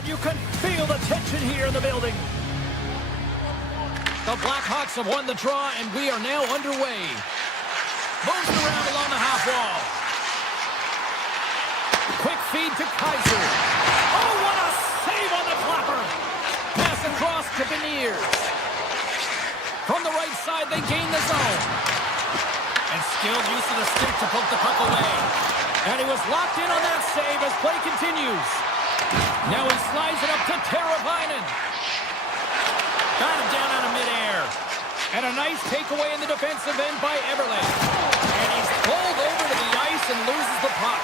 and you can feel the tension here in the building. The Blackhawks have won the draw, and we are now underway. Moves it around along the half wall. Quick feed to Kaiser. Oh, what a save on the clapper. Pass across to Beniers. From the right side, they gain the zone. And skilled use of the stick to poke the puck away. And he was locked in on that save as play continues. Now he slides it up to Teravainen. Got him down out of midair. And a nice takeaway in the defensive end by Eberle. And he's pulled over to the ice and loses the puck.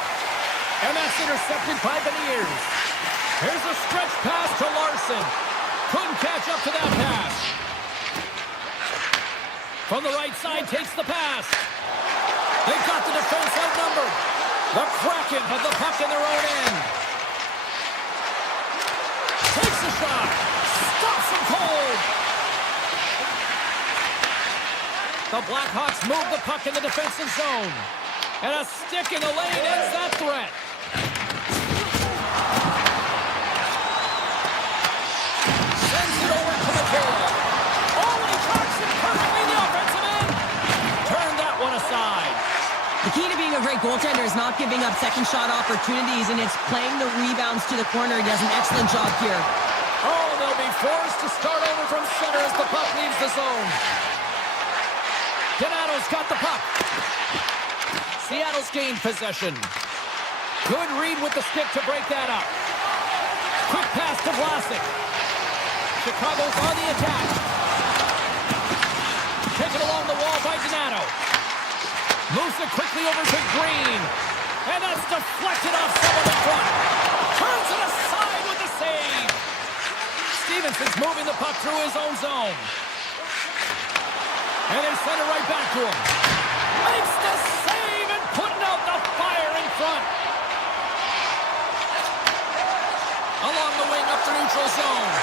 And that's intercepted by Beniers. Here's a stretch pass to Larson. Couldn't catch up to that pass. From the right side, takes the pass. They've got the defense outnumbered. The Kraken have the puck in their own end. Takes a shot. Stops him cold. The Blackhawks move the puck in the defensive zone. And a stick in the lane ends that threat. Sends it over to Mikhail. Oh, and he tracks it perfectly in the offensive end. Turn that one aside. The key to being a great goaltender is not giving up second shot opportunities, and it's playing the rebounds to the corner. He does an excellent job here. Oh, they'll be forced to start over from center as the puck leaves the zone. Donato's got the puck. Seattle's gained possession. Good read with the stick to break that up. Quick pass to Vlasic. Chicago's on the attack. Taken along the wall by Donato. Moves it quickly over to Green. And that's deflected off someone in front. Turns it aside with the save. Stevenson's moving the puck through his own zone. And they send it right back to him. Makes the save and putting out the fire in front. Along the wing up the neutral zone.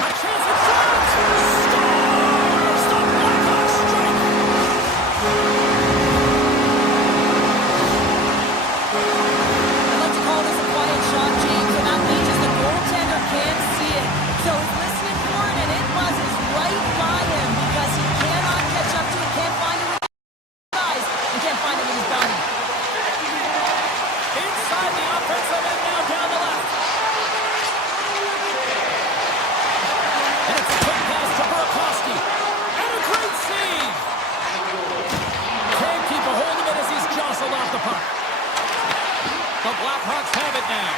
A chance at shot. Scores! The Blackhawks strike. I like to call this a quiet shot, James, and that means the goaltender can't see it. So he's listening for it, and it buzzes right by him because he cannot catch up to it, can't find it with his eyes, and can't find it with his body. Inside the offensive end now down the left. And it's a quick pass to Burakovsky. And a great save. Can't keep a hold of it as he's jostled off the puck. The Blackhawks have it now.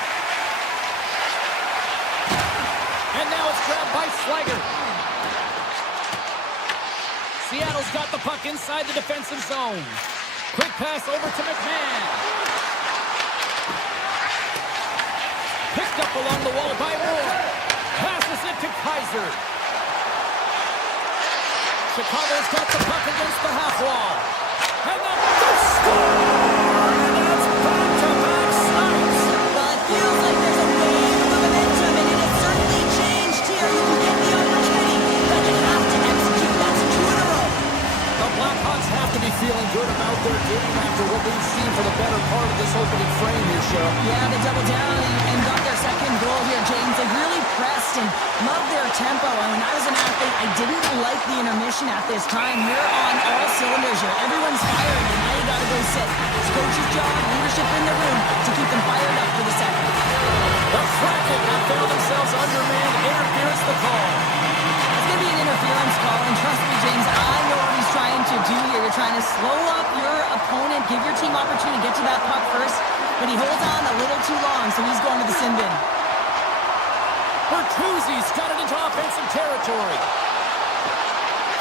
And now it's grabbed by Slager. Seattle's got the puck inside the defensive zone. Quick pass over to McMahon. Picked up along the wall by Moore. Passes it to Kaiser. Chicago's got the puck against the half wall. And the score! And that's back-to-back snipes. Well, it feels like there's a wave of momentum, and it has certainly changed here. You can get the opportunity, but you have to execute. That's 2 in a row. The Blackhawks have to be feeling good about their game after what we've seen for the better part of this opening frame here, Cheryl. Yeah, they doubled down and got their second goal here, James. They really pressed and loved their tempo. And when I was an athlete, I didn't like the intermission at this time. You're on all cylinders here. Everyone's firing, and now you got to go sit. It's coach's job, leadership in the room to keep them fired up for the second. The Kraken have found themselves undermanned. Interference the call. It's going to be an interference call, and trust me, James, I know what he's trying to do here. You're trying to slow up your opponent, give your team opportunity to get to that puck first, but he holds on a little too long, so he's going to the sin bin. Bertuzzi's got it into offensive territory.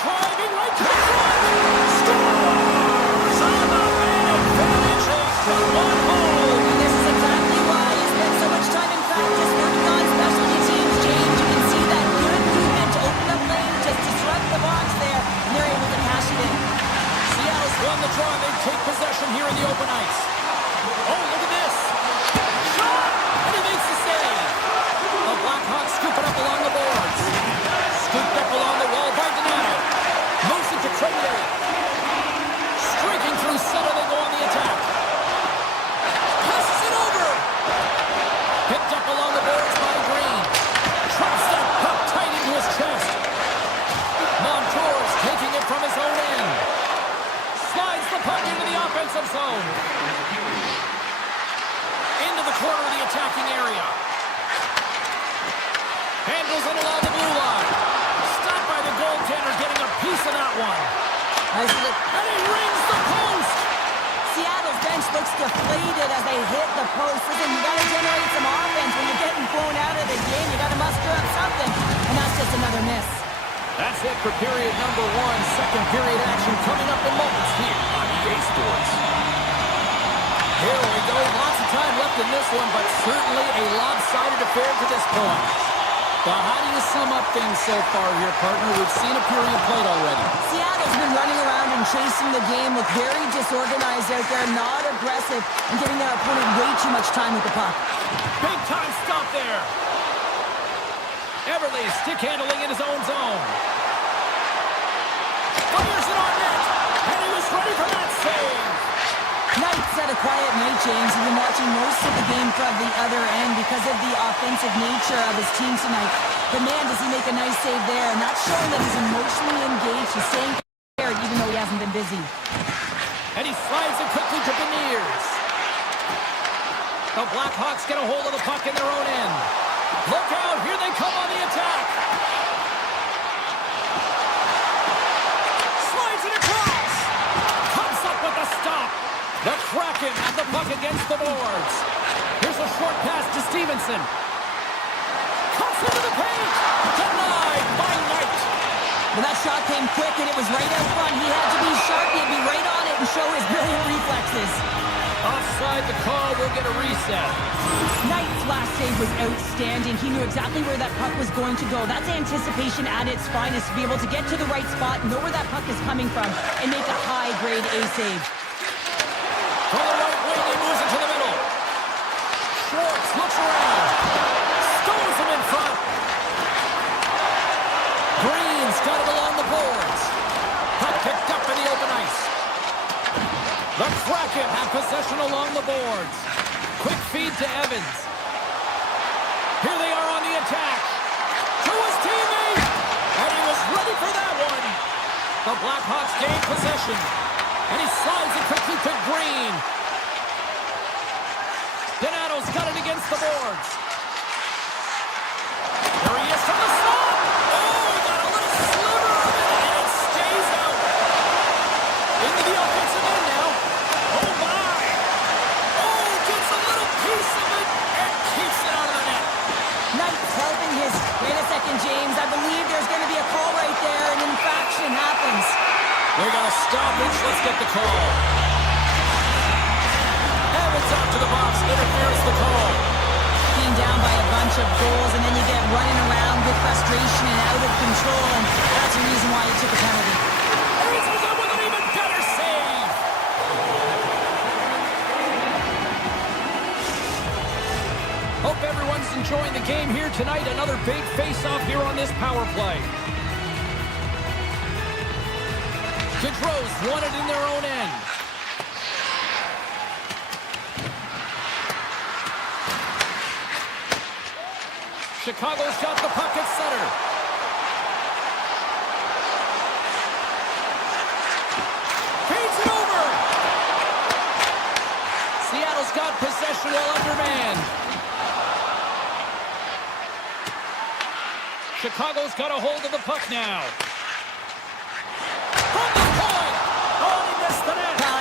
Driving right to the front. Scores on the man advantage. From one hole. And this is exactly why he spent so much time in practice working on specialty teams, James. You can see that good movement to open up lane, just disrupt the box there, and they're able to cash it in. Seattle's won the draw. They take possession here in the open ice. Oh, look at this. Shot! And he makes the save. The Blackhawks scoop it up along the boards. Scooped up along the blue line. Stopped by the goaltender, getting a piece of that one. And he rings the post. Seattle's bench looks deflated as they hit the post. Listen, you got to generate some offense when you're getting blown out of the game. You got to muster up something, and that's just another miss. That's it for period number one. Second period action coming up in moments here on EA Sports. Here we go. Lots of time left in this one, but certainly a lopsided affair to this point. But how do you sum up things so far here, partner? We've seen a period played already. Seattle's been running around and chasing the game, look very disorganized out there, not aggressive, and giving their opponent way too much time with the puck. Big time stop there. Everly stick handling in his own zone. Fires it on net, and he was ready for that save. Knight's had a quiet night, James. He's been watching most of the game from the other end because of the offensive nature of his team tonight. But man, does he make a nice save there, and that's showing that he's emotionally engaged. He's staying prepared even though he hasn't been busy. And he slides it quickly to Beniers. The Blackhawks get a hold of the puck in their own end. Look out, here they come on the attack. Slides it across. Comes up with the stop. The Kraken have the puck against the boards. Here's a short pass to Stevenson. Comes into the paint. Denied by Knight. Well, that shot came quick, and it was right out front. He had to be sharp. He had to be right on it and show his brilliant reflexes. Offside the call. We'll get a reset. Knight's last save was outstanding. He knew exactly where that puck was going to go. That's anticipation at its finest, to be able to get to the right spot, know where that puck is coming from, and make a high-grade A save. From the right wing, he moves it to the middle. Schwartz looks around. Stones him in front. Green's got it along the boards. Puck picked up in the open ice. The Kraken have possession along the boards. Quick feed to Evans. Here they are on the attack. To his teammate. And he was ready for that one. The Blackhawks gain possession. And he slides it quickly to Green. Donato's got it against the boards. There he is from the slot. Oh, he got a little sliver of it, and it stays out. Into the offensive end now. Oh, my. Oh, gets a little piece of it and keeps it out of the net. Knight's helping his... Wait a second, James. I believe there's going to be a call right there. An infraction happens. We got a stoppage. Let's get the call. Evans out to the box. Interference the call. Being down by a bunch of goals, and then you get running around with frustration and out of control, and that's the reason why he took a penalty. Evans was up with an even better save. Hope everyone's enjoying the game here tonight. Another big face-off here on this power play. Gaudreau's won it in their own end. Chicago's got the puck at center. Feeds it over. Seattle's got possession while undermanned. Chicago's got a hold of the puck now.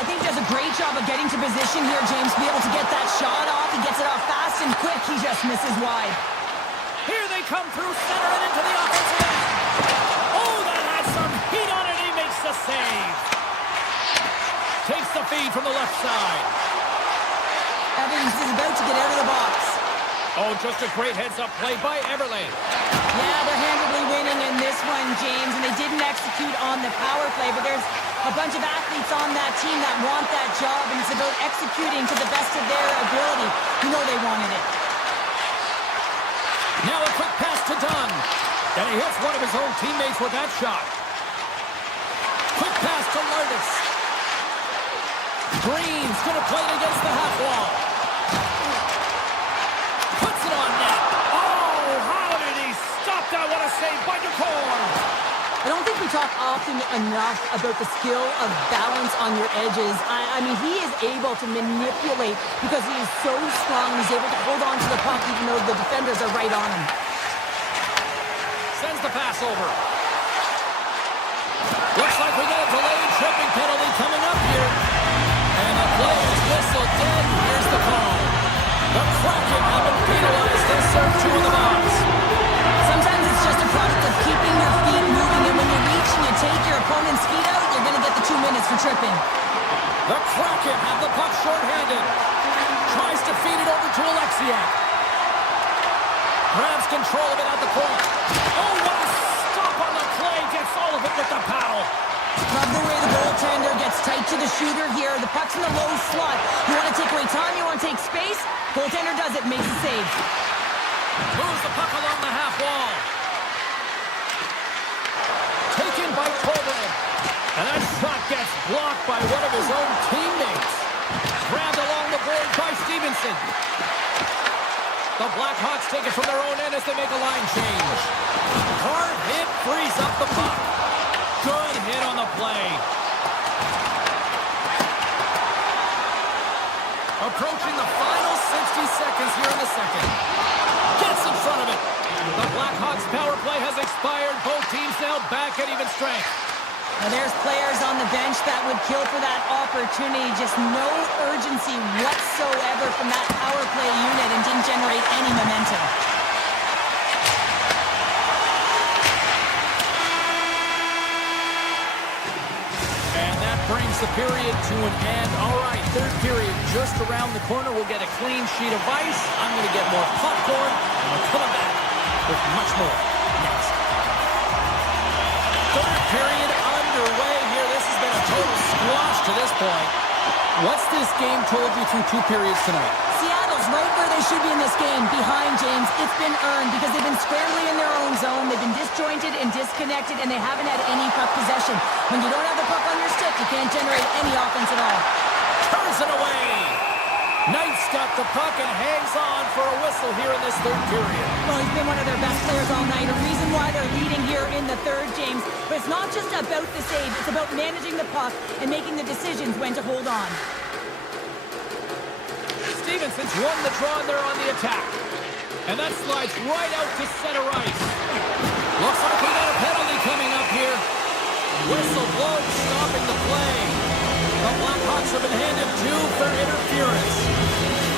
I think he does a great job of getting to position here, James, to be able to get that shot off. He gets it off fast and quick. He just misses wide. Here they come through center and into the offensive end. Oh, that has some heat on it. He makes the save. Takes the feed from the left side. Evans is about to get out of the box. Oh, just a great heads-up play by Everly. Yeah, they're handily winning in this one, James, and they didn't execute on the power play, but there's a bunch of athletes on that team that want that job, and it's about executing to the best of their ability. You know they wanted it. Now a quick pass to Dunn. And he hits one of his own teammates with that shot. Quick pass to Lardis. Green's going to play it against the half wall. Puts it on net. Oh, how did he stop that? What a save by DeCorn. I don't think we talk often enough about the skill of balance on your edges. I mean, he is able to manipulate because he is so strong. He's able to hold on to the puck even though the defenders are right on him. sends the pass over. Looks like we got a delayed tripping penalty coming up here. And the play is whistled dead. Here's the call. The Kraken have been penalized and served two in the box. Sometimes it's just a product of keeping your feet moving, and when you reach and you take your opponent's feet out, you're going to get the 2 minutes for tripping. The Kraken have the puck shorthanded. Tries to feed it over to Alexiak. Grabs control of it at the point. Oh, what a stop on the play. Gets all of it with the paddle. Love the way the goaltender gets tight to the shooter here. The puck's in the low slot. You want to take away time, you want to take space. Goaltender does it, makes a save. Moves the puck along the half wall. Taken by Coleman. And that shot gets blocked by one of his own teammates. Grabbed along the board by Stevenson. The Blackhawks take it from their own end as they make a line change. Hard hit frees up the puck. Good hit on the play. Approaching the final 60 seconds here in the second. Gets in front of it. The Blackhawks power play has expired. Both teams now back at even strength. Now there's players on the bench that would kill for that opportunity. Just no urgency whatsoever from that power play unit and didn't generate any momentum. And that brings the period to an end. All right, third period just around the corner. We'll get a clean sheet of ice. I'm going to get more popcorn, and we're coming back with much more next. Third period underway here. This has been a total squash to this point. What's this game told you through two periods tonight? Seattle's right where they should be in this game, behind James. It's been earned because they've been scrambling in their own zone. They've been disjointed and disconnected, and they haven't had any puck possession. When you don't have the puck on your stick, you can't generate any offense at all. Turns it away. Knight's got the puck and hangs on for a whistle here in this third period. Well, he's been one of their best players all night. A reason why they're leading here in the third, James. But it's not just about the save. It's about managing the puck and making the decisions when to hold on. Stevenson's won the draw and they're on the attack. And that slides right out to center ice. Looks like we got a penalty coming up here. Whistle blows, stopping the play. The Blackhawks have been handed two for interference.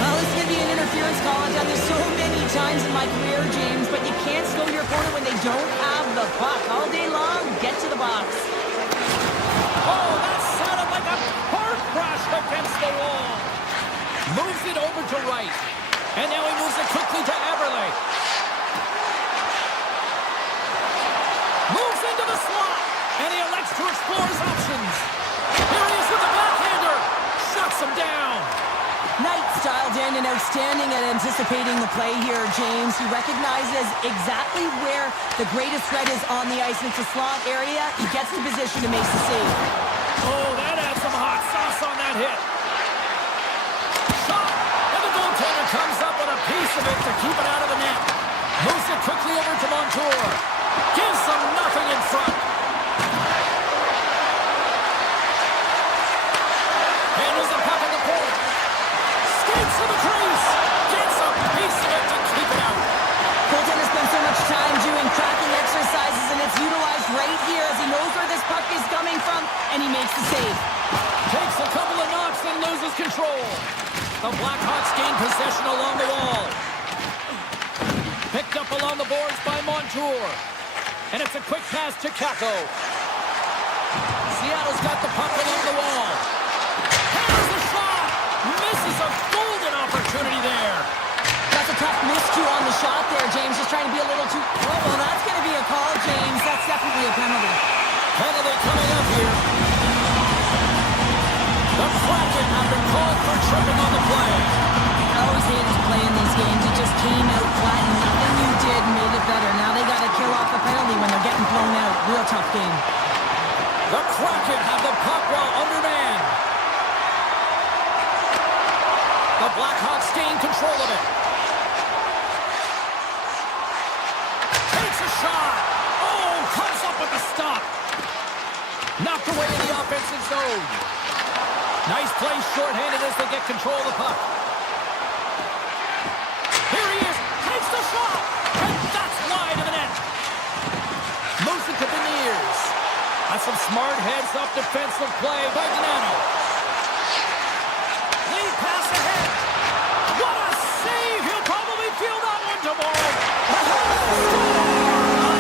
Well, this is going to be an interference call. I've done this so many times in my career, James, but you can't slow your opponent when they don't have the puck. All day long, get to the box. Oh, that sounded like a car crash against the wall. Moves it over to right. And now he moves it quickly to Eberle. Moves into the slot. And he elects to explore his options. Here he is with the backhander. Shuts him down. Knight styled in and outstanding at anticipating the play here, James. He recognizes exactly where the greatest threat is on the ice. It's a slot area. He gets the position and makes the save. Oh, that adds some hot sauce on that hit. Shot. And the goaltender comes up with a piece of it to keep it out of the net. Moves it quickly over to Montour. Gives them nothing in front. Handles the puck at the point. Skates to the crease. Gets a piece of it to keep it out. Goaltender spends so much time doing tracking exercises, and it's utilized right here as he knows where this puck is coming from, and he makes the save. Takes a couple of knocks and loses control. The Blackhawks gain possession along the wall. Picked up along the boards by Montour. And it's a quick pass to Kako. Seattle's got the puck along the wall. Here's the shot. Misses a golden opportunity there. That's a tough miscue on the shot there, James. Just trying to be a little too... Oh, well, that's going to be a call, James. That's definitely a penalty. Penalty coming up here. The Kraken have been called for tripping on the play. I always hated to play in these games. It just came out flat, and nothing you did made it better. Now they got to kill off a penalty when they're getting blown out. Real tough game. The Kraken have the puck while undermanned. The Blackhawks gain control of it. Takes a shot. Oh, comes up with a stop. Knocked away in the offensive zone. Nice play shorthanded as they get control of the puck. Here he is. Takes the shot. And that's wide of the net. some smart heads-up defensive play by Donato. Lead pass ahead. What a save! He'll probably feel that one tomorrow.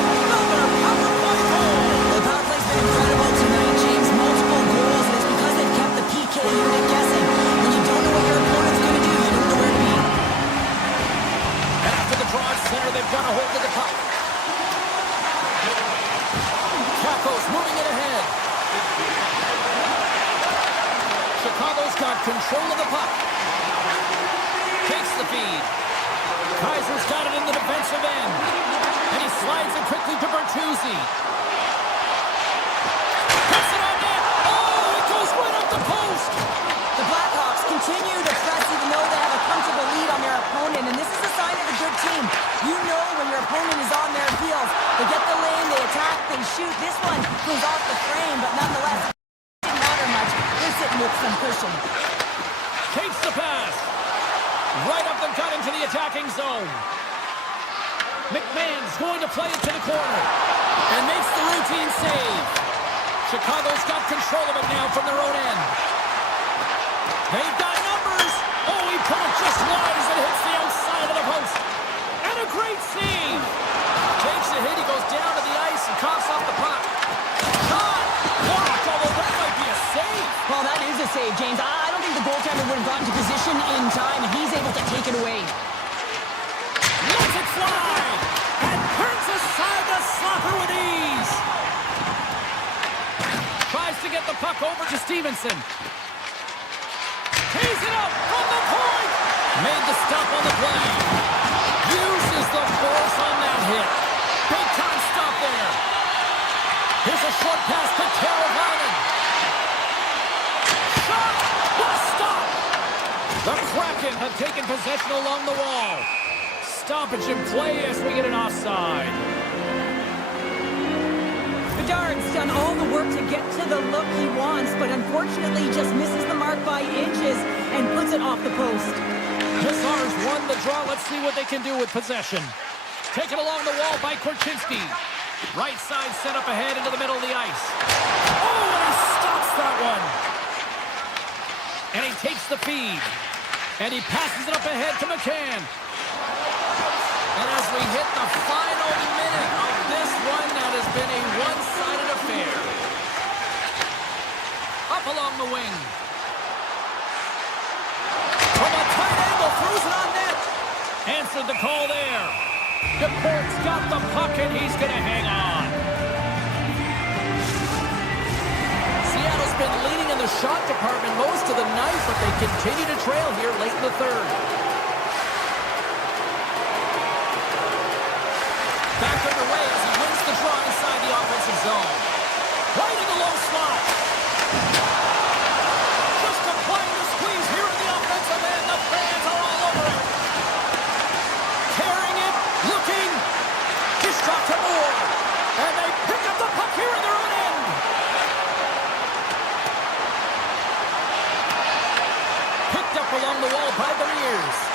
Another power play goal. The power play's been incredible tonight, James. Multiple goals, and it's because they've kept the PK unit guessing. When you don't know what your opponent's going to do, you don't know where to be. And after the draw at center, they've got a hold of the puck. Blackhawks moving it ahead. Chicago's got control of the puck. Takes the feed. Kaiser's got it in the defensive end. And he slides it quickly to Bertuzzi. Puts it on net. Oh, it goes right up the post. The Blackhawks continue to press even though they have a comfortable lead on their opponent, and this is a sign of a good team. You know when your opponent is on their heels. They get the lane, they attack, they shoot. This one goes off the frame, but nonetheless, it didn't matter much. They're sitting with some cushion. Takes the pass. Right up the gut into the attacking zone. McMahon's going to play it to the corner. And makes the routine save. Chicago's got control of it now from their own end. They've got numbers. Oh, he put it just wide as it hits the outside of the post. And a great save. Takes a hit. He goes down to the ice and coughs off the puck. Shot. Blocked, although that might be a save. Well, that is a save, James. I don't think the goaltender would have gotten to position in time, and he's able to take it away. Lets it fly. And turns aside the slapper with ease. Tries to get the puck over to Stevenson. Tees it up from the point. Made the stop on the play. Uses the force on that hit. Big time stop there. Here's a short pass to Teravainen. Shot. What a stop. The Kraken have taken possession along the wall. Stoppage in play as we get an offside. Bedard's done all the work to get to the look he wants, but unfortunately just misses the mark by inches and puts it off the post. Hussars won the draw. Let's see what they can do with possession. Taken along the wall by Korchinski. Right side set up ahead into the middle of the ice. Oh, and he stops that one. And he takes the feed. And he passes it up ahead to McCann. And as we hit the final minute of this one, that has been a one-sided affair. Up along the wing. From a tight angle, throws it on net. Answered the call there. DePort's got the puck, and he's going to hang on. Seattle's been leading in the shot department most of the night, but they continue to trail here late in the third. Back underway as he wins the draw inside the offensive zone. Right in the low slot. Just applying the squeeze here in the offensive end. The fans are all over it. Carrying it, looking. His shot to Moore. And they pick up the puck here in their own end. Picked up along the wall by Beniers.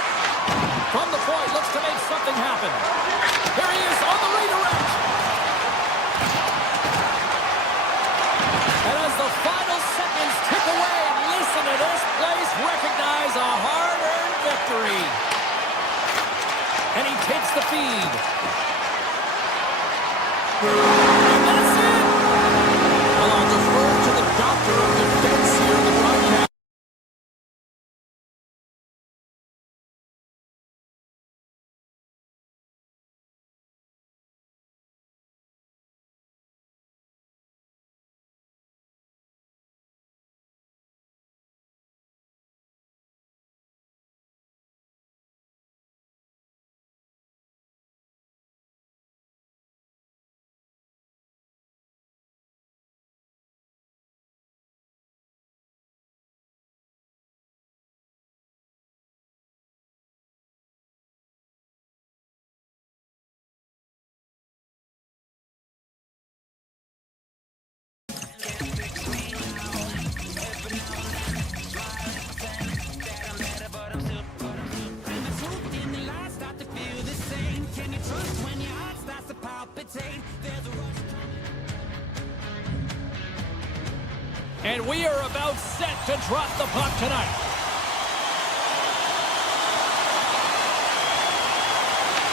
And we are about set to drop the puck tonight.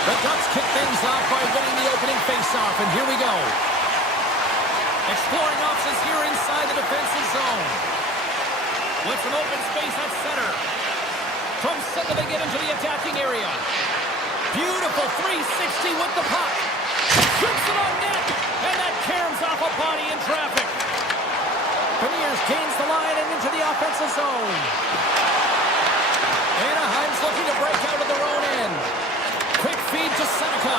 The Ducks kick things off by winning the opening faceoff, and here we go. Exploring options here inside the defensive zone. With some open space at center. From center they get into the attacking area. Beautiful 360 with the puck. Shoots it on net, and that caroms off a body in traffic. Beniers gains the line and into the offensive zone. Anaheim's looking to break out of their own end. Quick feed to Seneca.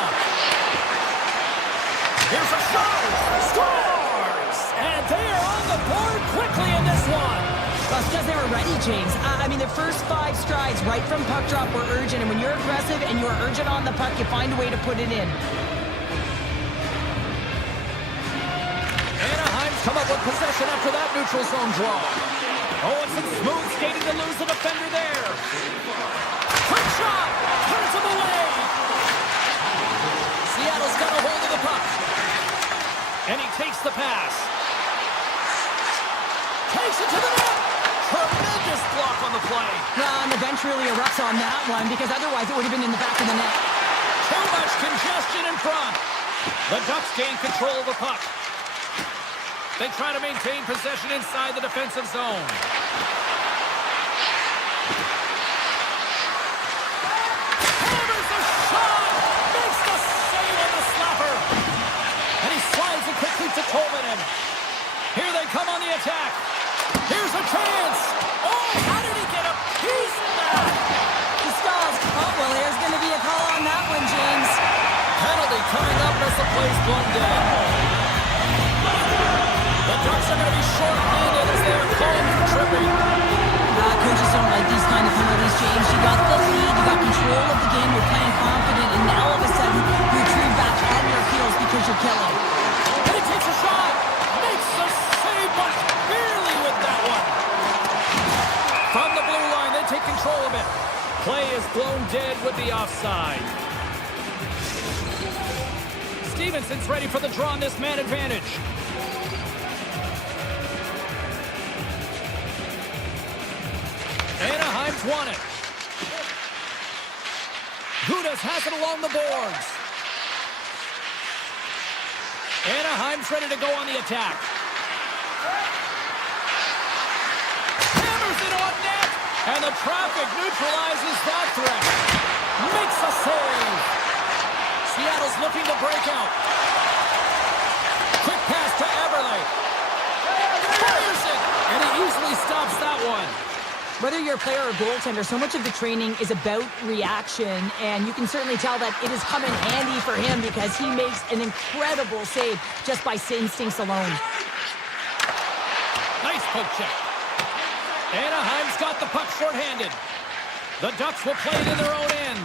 Here's a shot. Scores! And they are on the board quickly in this one. Well, it's because they were ready, James. I mean, the first 5 strides right from puck drop were urgent, and when you're aggressive and you're urgent on the puck, you find a way to put it in. Anaheim's come up with possession after that neutral zone draw. Oh, it's some smooth skating to lose the defender there. Quick shot! Turns him away! Seattle's got a hold of the puck. And he takes the pass. Takes it to the net! Tremendous block on the play. And the bench really erupts on that one, because otherwise it would have been in the back of the net. Too much congestion in front. The Ducks gain control of the puck. They try to maintain possession inside the defensive zone. Hammers a shot! Makes the save on the slapper! And he slides it quickly to Tolvanen. Here they come on the attack. Here's a chance! Oh, how did he get a piece of that? The Stalls. Oh, well, there's going to be a call on that one, James. Penalty coming up as the play's blown dead. The Ducks are going to be short-handed as they are called for tripping. Coaches don't like these kind of penalties, James. You got the lead, you got control of the game, you're playing confident, and now all of a sudden you retrieve back on your heels because you're killing. And he takes a shot. Makes the save, but barely with that one. From the blue line, they take control of it. Play is blown dead with the offside. Stevenson's ready for the draw on this man advantage. Anaheim's won it. Gudas has it along the boards. Anaheim's ready to go on the attack. Hammers it on net, and the traffic neutralizes that threat. Makes a save. Seattle's looking to break out. Quick pass to Eberle. Fires it, and he easily stops that one. Whether you're a player or goaltender, so much of the training is about reaction, and you can certainly tell that it is coming handy for him because he makes an incredible save just by instincts alone. Nice poke check. Anaheim's got the puck shorthanded. The Ducks will play it in their own end.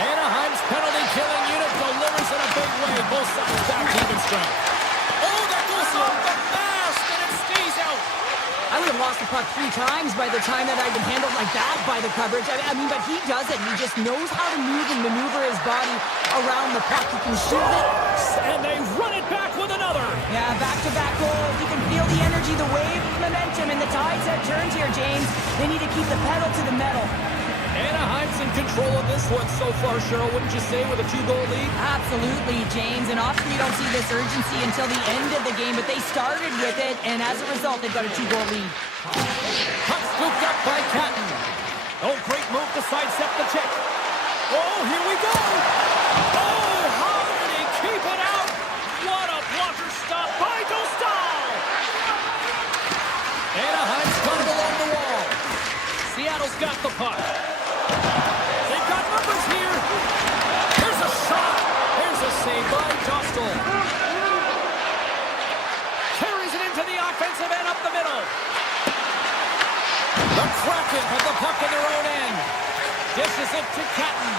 Anaheim's penalty-killing unit delivers in a big way. Both sides back to even strength. Oh, that goes off the mask, and it stays out. I would have lost the puck 3 times by the time that I'd been handled like that by the coverage. I mean, but he does it. He just knows how to move and maneuver his body around the puck. He can shoot it. And they run it back with another. Yeah, back-to-back goals. You can feel the energy, the wave, the momentum, and the tides have turned here, James. They need to keep the pedal to the metal. Anaheim's in control of this one so far, Cheryl, wouldn't you say, with a 2-goal lead? Absolutely, James. And often you don't see this urgency until the end of the game, but they started with it, and as a result, they've got a 2-goal lead. Puck scooped up by Catton. Oh, great move to sidestep the check. Oh, here we go. Oh, how did he keep it out? What a blocker stop by Dostal. Anaheim's got it along the wall. Seattle's got the puck. They've got numbers here. Here's a shot. Here's a save by Dostal. Carries it into the offensive end up the middle. The Kraken have the puck in their own end. Dishes it to Catton.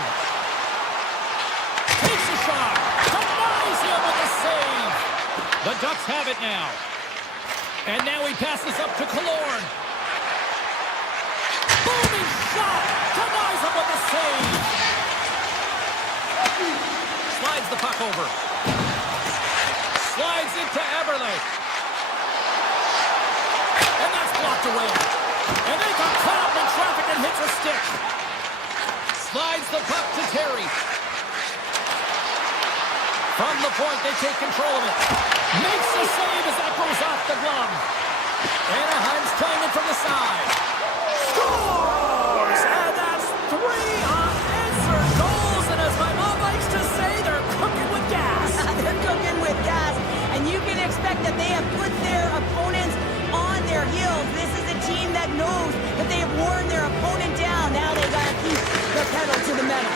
Takes a shot. Denies him with the save. The Ducks have it now. And now he passes up to Killorn. Booming shot! Denies him with the save! Slides the puck over. Slides it to Eberle. knocked away. And they got caught up in traffic and hits a stick. Slides the puck to Terry. From the point, they take control of it. Makes the save as that goes off the glove. Anaheim's playing it from the side. Scores! And that's 3 unanswered goals. And as my mom likes to say, they're cooking with gas. They're cooking with gas. And you can expect that they have put their opponents on their heels. This is a team that knows that they have worn their opponent down. Now they got to keep the pedal to the metal.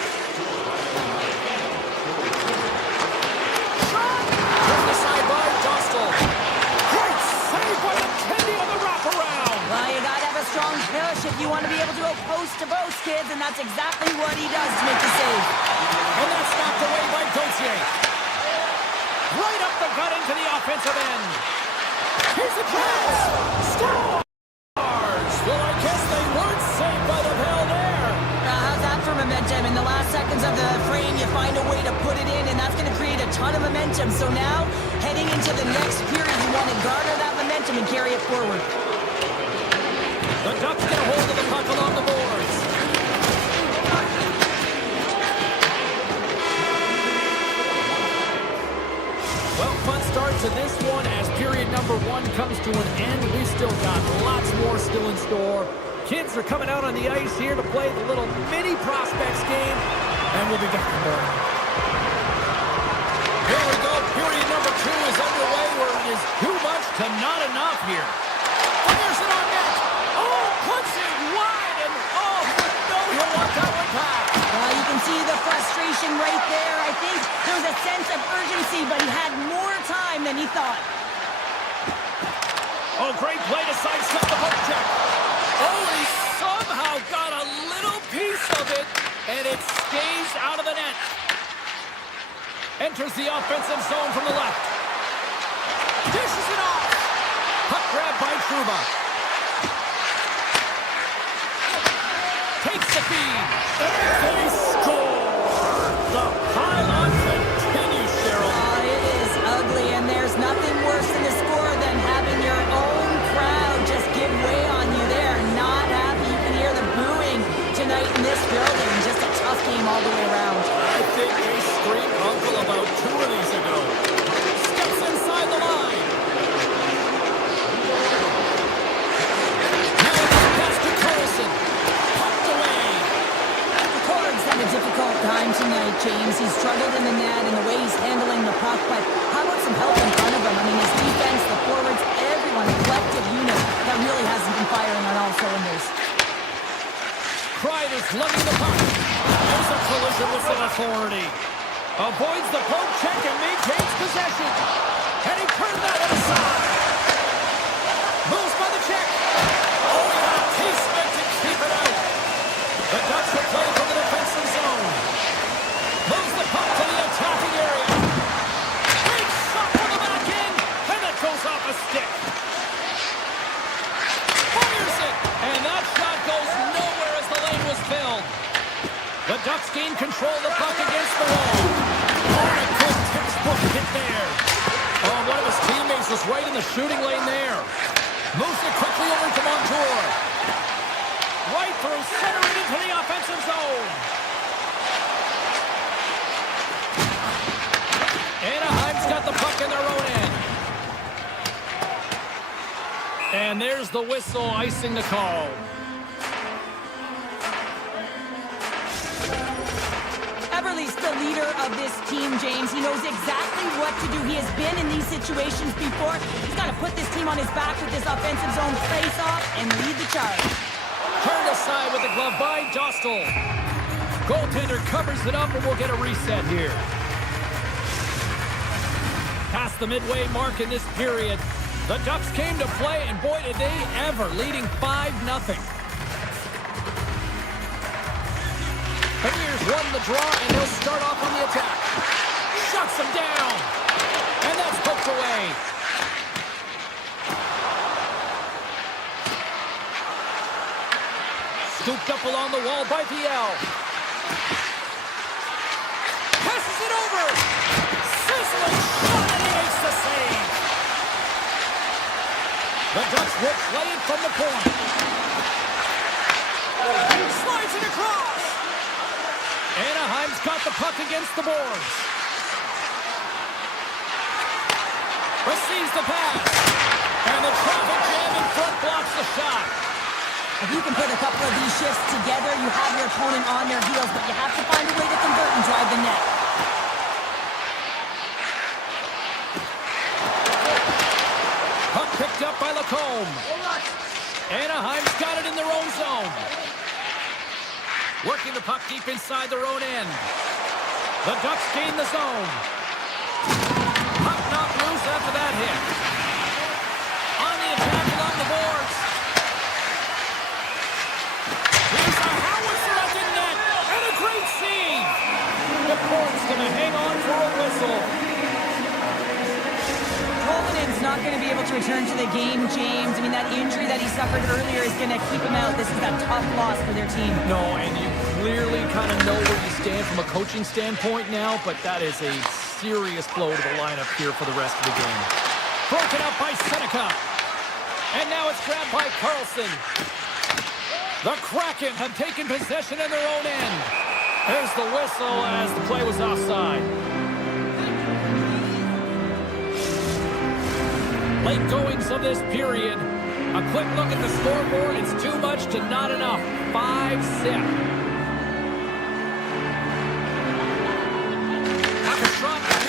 Strong push if you want to be able to go post to post, kids, and that's exactly what he does to make the save. And that's knocked away by Gauthier. Right up the gut into the offensive end. Here's a chance. Scores! Well, I guess they weren't saved by the bell there. How's that for momentum? In the last seconds of the frame, you find a way to put it in, and that's going to create a ton of momentum. So now, heading into the next period, you want to garner that momentum and carry it forward. The Ducks get a hold of the puck along the boards. Well, fun starts in this one as period number 1 comes to an end. We've still got lots more still in store. Kids are coming out on the ice here to play the little mini prospects game, and we'll be back in more. Here we go. Period number 2 is underway where it is too much to not enough here. Fires it on net. Oh, puts it wide, and oh, no, he'll want that one back. You can see the frustration right there. I think there was a sense of urgency, but he had more time than he thought. Oh, great play to sidestep the hook check. Oh, he somehow got a little piece of it, and it stays out of the net. Enters the offensive zone from the left. Dishes it off. Puck grab by Trouba. Takes the feed. They score. The pile-on continues, Cheryl. It is ugly, and there's nothing worse than the score than having your own crowd just give way on you there. Not happy. You can hear the booing tonight in this building. Just a tough game all the way around. I think they screamed uncle about 2 of these ago. Steps inside the line. A difficult time tonight, James. He's struggled in the net and the way he's handling the puck, but how about some help in front of him? I mean, his defense, the forwards, everyone, a collective unit that really hasn't been firing on all cylinders. Kreider's lugging the puck. There's a collision with some authority. Avoids the poke check and maintains possession. And he turned that aside. Moves by the check. Oh, he got a casement to keep it out. The Ducks will play from the defensive zone. Moves the puck to the attacking area. Big shot from the back end, and that goes off a stick. Fires it, and that shot goes nowhere as the lane was filled. The Ducks gain control of the puck against the wall. Oh, a good textbook hit there. Oh, one of his teammates was right in the shooting lane there. Moves it quickly over to Montour. Right through center and into the offensive zone. Anaheim's got the puck in their own end. And there's the whistle icing the call. Eberle's the leader of this team, James. He knows exactly what to do. He has been in these situations before. He's got to put this team on his back with this offensive zone face-off and lead the charge. Turned aside with the glove by Dostal. Goaltender covers it up, and we'll get a reset here. Past the midway mark in this period, the Ducks came to play, and boy, did they ever, leading 5-0. Premiers won the draw, and they'll start off on the attack. Shuts them down, and that's poked away. Scooped up along the wall by Viel. Passes it over. Sizzling shot, and he makes the save. The Ducks will play it from the point. Slides it across. Anaheim's got the puck against the boards. Receives the pass. And the traffic jam in front blocks the shot. If you can put a couple of these shifts together, you have your opponent on their heels, but you have to find a way to convert and drive the net. Puck picked up by Lacombe. Anaheim's got it in their own zone. Working the puck deep inside their own end. The Ducks gain the zone. Puck knocked loose after that hit. On the attack along the boards. Here's a howitzer at the net. And a great save. The Port's going to hang on for a whistle. Colin's not going to be able to return to the game, James. I mean, that injury that he suffered earlier is going to keep him out. This is a tough loss for their team. No, and you clearly kind of know where you stand from a coaching standpoint now, but that is a serious blow to the lineup here for the rest of the game. Broken up by Seneca. And now it's grabbed by Carlson. The Kraken have taken possession in their own end. There's the whistle as the play was offside. Late goings of this period. A quick look at the scoreboard. It's too much to not enough. 5-6.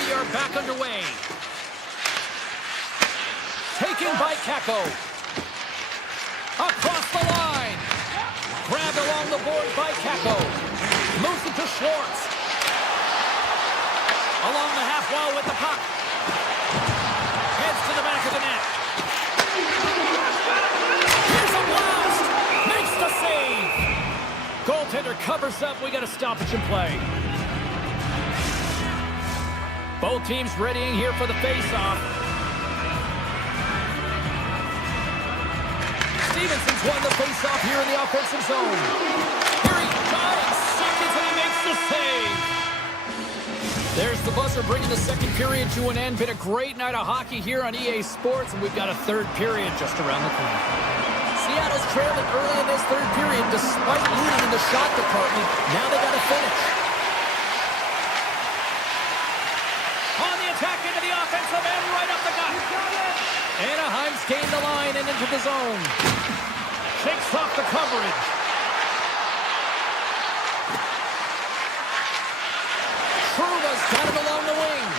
We are back underway. Taken by Kako. Across the line. Grabbed along the board by Kako. Moves it to Schwartz. Along the half wall with the puck. Heads to the back of the net. Here's a blast. Makes the save. Goaltender covers up. We got a stoppage in play. Both teams readying here for the face-off. Stevenson's won the face-off here in the offensive zone. Here he dives, seconds, and he makes the save. There's the buzzer bringing the second period to an end. Been a great night of hockey here on EA Sports, and we've got a third period just around the corner. Seattle's trailing early in this third period despite leading in the shot department. Now they got to finish. Attack into the offensive end, right up the gut. Anaheim's gained the line and into the zone. Shakes off the coverage. Truba's got it along the wing.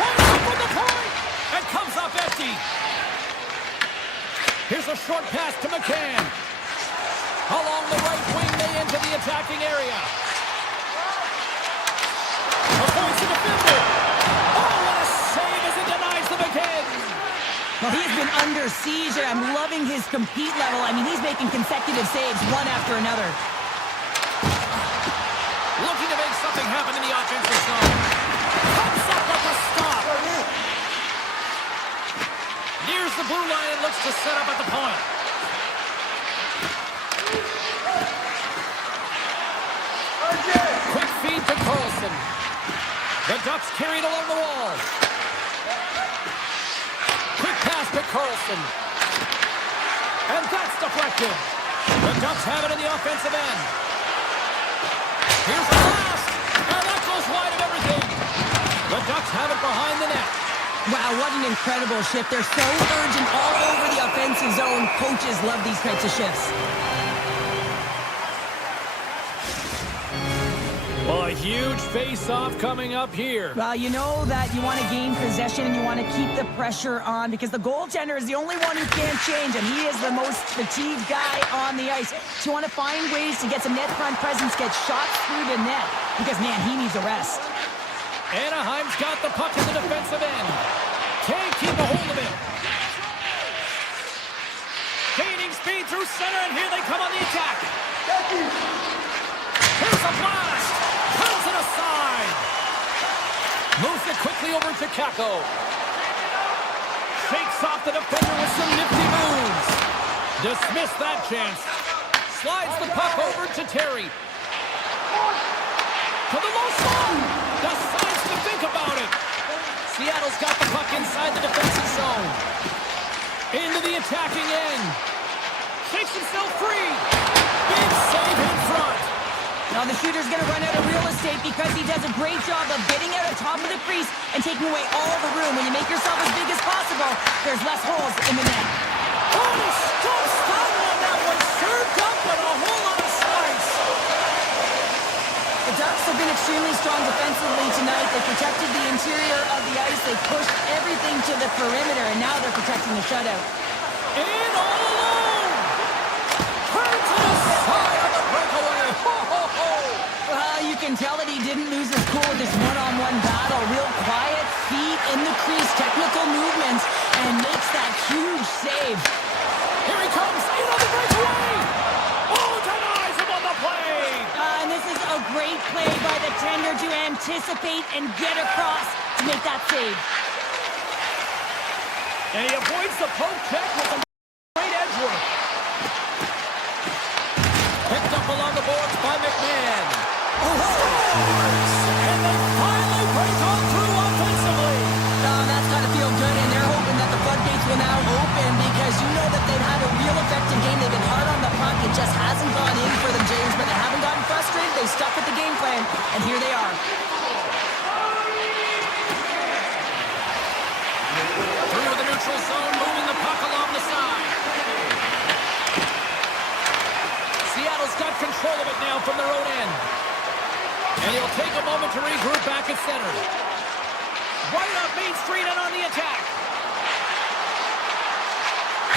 Runs up from the point and comes up empty. Here's a short pass to McCann. Along the right wing, they into the attacking area. Avoids the defender. Oh, what a save as it denies them again. Well, he's been under siege. I'm loving his compete level. I mean, he's making consecutive saves one after another. Looking to make something happen in the offensive zone. Comes up with the stop. Nears the blue line and looks to set up at the point. Quick feed to Carlson. The Ducks carried along the wall. Quick pass to Carlson. And that's deflected. The Ducks have it in the offensive end. Here's the blast. And that goes wide of everything. The Ducks have it behind the net. Wow, what an incredible shift. They're so urgent all over the offensive zone. Coaches love these types of shifts. Well, a huge face-off coming up here. Well, you know that you want to gain possession and you want to keep the pressure on because the goaltender is the only one who can't change, and he is the most fatigued guy on the ice. So you want to find ways to get some net front presence, get shots through the net because, man, he needs a rest. Anaheim's got the puck in the defensive end. Can't keep a hold of it. Gaining speed through center, and here they come on the attack. Here's a blast. Pulls it aside. Moves it quickly over to Kako. Shakes off the defender with some nifty moves. Dismissed that chance. Slides the puck over to Terry. To the low slot. Decides to think about it. Seattle's got the puck inside the defensive zone. attacking in. Shakes himself free. Big save in front. Now the shooter's going to run out of real estate because he does a great job of getting out of top of the crease and taking away all the room. When you make yourself as big as possible, there's less holes in the net. Oh, he stumps down on that one. Served up with a whole lot of slice. The Ducks have been extremely strong defensively tonight. They protected the interior of the ice. They pushed everything to the perimeter, and now they're protecting the shutout. In all alone. Turns to the side on the breakaway. Ho, ho, ho. Well, you can tell that he didn't lose his cool with this one-on-one battle. Real quiet, feet in the crease, technical movements, and makes that huge save. Here he comes, in on the breakaway. Oh, denies him on the play. And this is a great play by the tender to anticipate and get across to make that save. And he avoids the poke check with some great edge work. Picked up along the boards by McMahon. Scores! And they finally break on through offensively. That's got to feel good, and they're hoping that the floodgates will now open because you know that they've had a real effective game. They've been hard on the puck. It just hasn't gone in for them, James, but they haven't gotten frustrated. They stuck with the game plan, and here they are. Through the neutral zone, moving the puck along the side. Seattle's got control of it now from their own end. And he'll take a moment to regroup back at center. Right up Main Street and on the attack.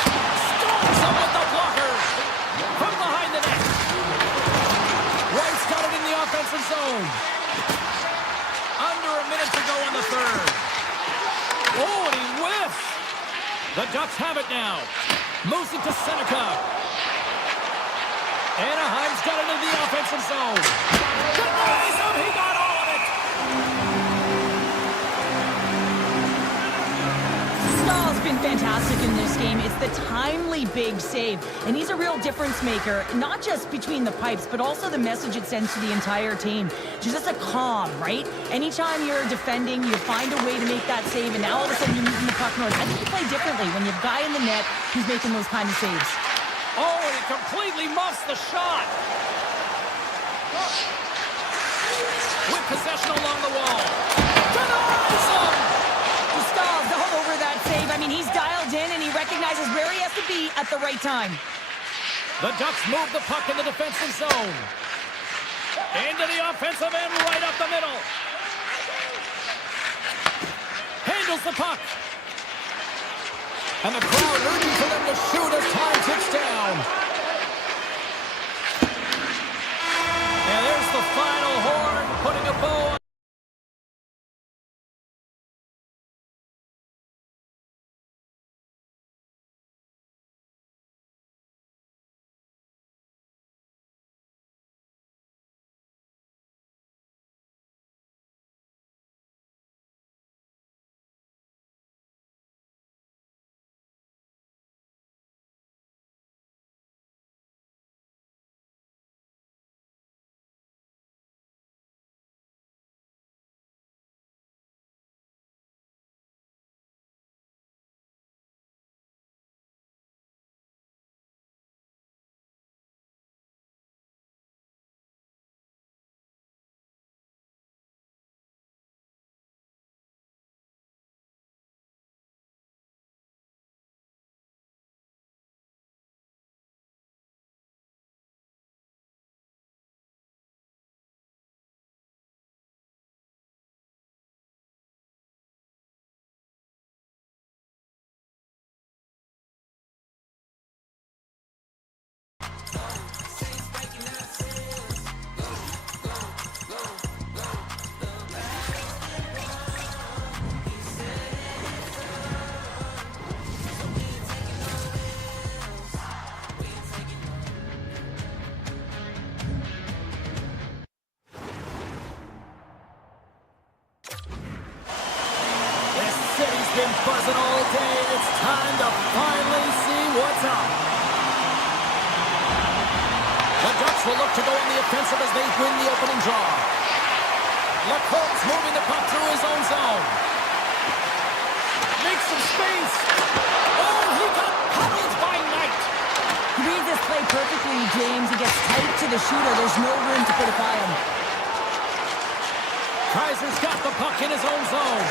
Stomps him with the blocker. From behind the net. Wright's got it in the offensive zone. Under a minute to go on the third. Oh, and he whiffs. The Ducks have it now. Moves it to Seneca. Anaheim's got it in the offensive zone. Denies him. He got all of it. Stahl's been fantastic in this game. It's the timely big save, and he's a real difference maker, not just between the pipes, but also the message it sends to the entire team. Just a calm, right? Anytime you're defending, you find a way to make that save, and now all of a sudden you're moving the puck north. I think you play differently when you have a guy in the net who's making those kind of saves. Oh, and he completely muffs the shot. With possession along the wall. Denies him. Stahl's all over that save. I mean, he's dialed in, and he recognizes where he has to be at the right time. The Ducks move the puck in the defensive zone. Into the offensive end, right up the middle. Handles the puck. And the crowd urging for them to shoot as time ticks down. And there's the final horn, putting a bow on. Been buzzing all day. It's time to finally see what's up. The Ducks will look to go on the offensive as they win the opening draw. LaCourt's moving the puck through his own zone. Makes some space. Oh, he got paddled the shooter. There's no room to put it by him. Kaiser's got the puck in his own zone.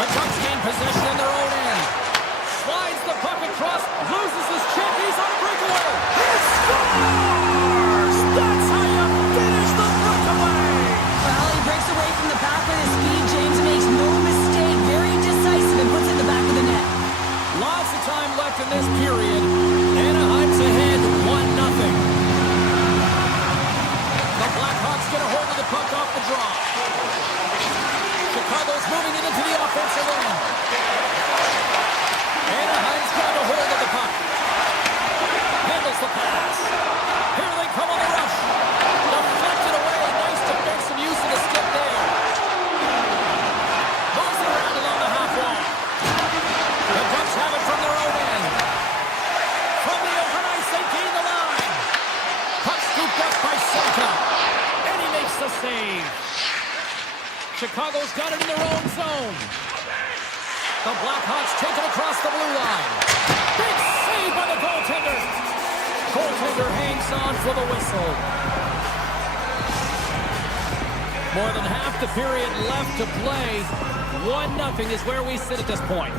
The Ducks gain possession in their own end. Slides the puck across, loses his chip, he's on a breakaway. He scores! That's how you finish the breakaway! Well, he breaks away from the pack with his speed. James makes no mistake. Very decisive and puts it in the back of the net. Lots of time left in this period. Anaheim's ahead 1-0. The Blackhawks get a hold of the puck off the draw. Chicago's moving it into the offensive end. Anaheim's got a hold of the puck. Handles the pass. Here they come on the rush. Deflected away. Nice defensive use of the stick there. Moves it around along the half wall. The Ducks have it from their own end. From the open ice, they gain the line. Puck scooped up by Saka. And he makes the save. Chicago's got it in their own zone. The Blackhawks take it across the blue line. Big save by the goaltender. Goaltender hangs on for the whistle. More than half the period left to play. 1-0 is where we sit at this point.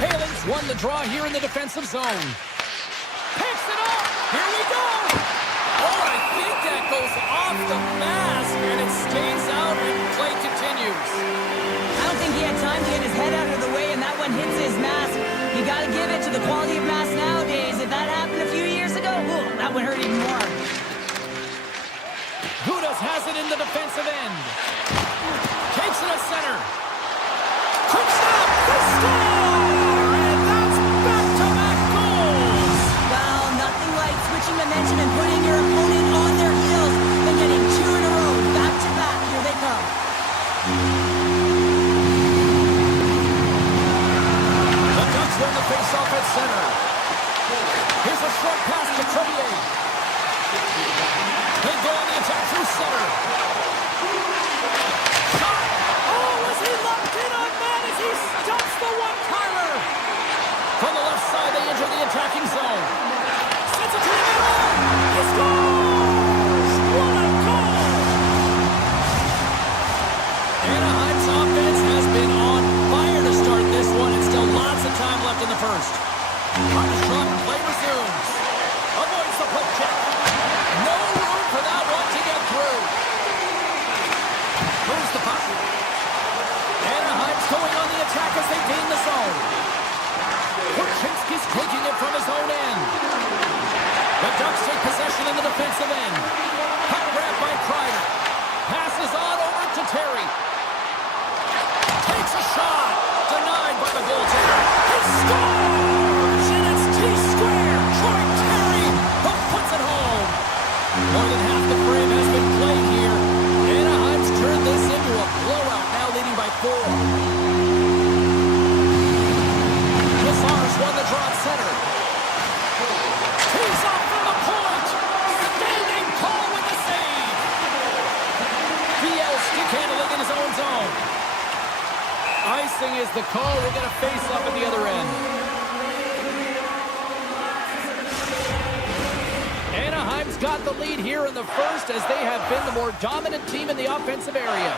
Paling's won the draw here in the defensive zone. Picks it up. Here we go. Oh, I think that goes off the mask, and it stays out, and play continues. I don't think he had time to get his head out of the way, and that one hits his mask. You got to give it to the quality of mask nowadays. If that happened a few years ago, whoa, that would hurt even more. Gudas has it in the defensive end. Takes it to center. Quick stop. They score! And that's back-to-back goals. Well, nothing like switching momentum and putting your opponent on their heels and getting two in a row. Back-to-back. Here they come. The Ducks win the face-off at center. Here's a short pass to Trevier. They go on the attack through center. Shot! Oh, is he locked in on that as he stops the one-timer? From the left side, they enter the attacking zone. Sends it to the middle. He scores! What a goal! Anaheim's offense has been on fire to start this one, and still lots of time left in the first. On the shot, play resumes. Avoids the poke check. No room for that one to get through. Moves the puck. Anaheim's going on the attack as they gain the zone. Korchinski's taking it from his own end. The Ducks take possession in the defensive end. Puck grab by Kreider. Passes on over to Terry. Takes a shot. Denied by the goaltender. He scores! And it's T-square. Troy Terry who puts it home. More than half the frame has been played here. Anaheim's turned this into a blowout, now leading by 4. Lazar's won the draw at center. He's off from the point. Standing tall with the save. VL stick handling in his own zone. Icing is the call. We'll get a face-up at the other end. Anaheim's got the lead here in the first as they have been the more dominant team in the offensive area.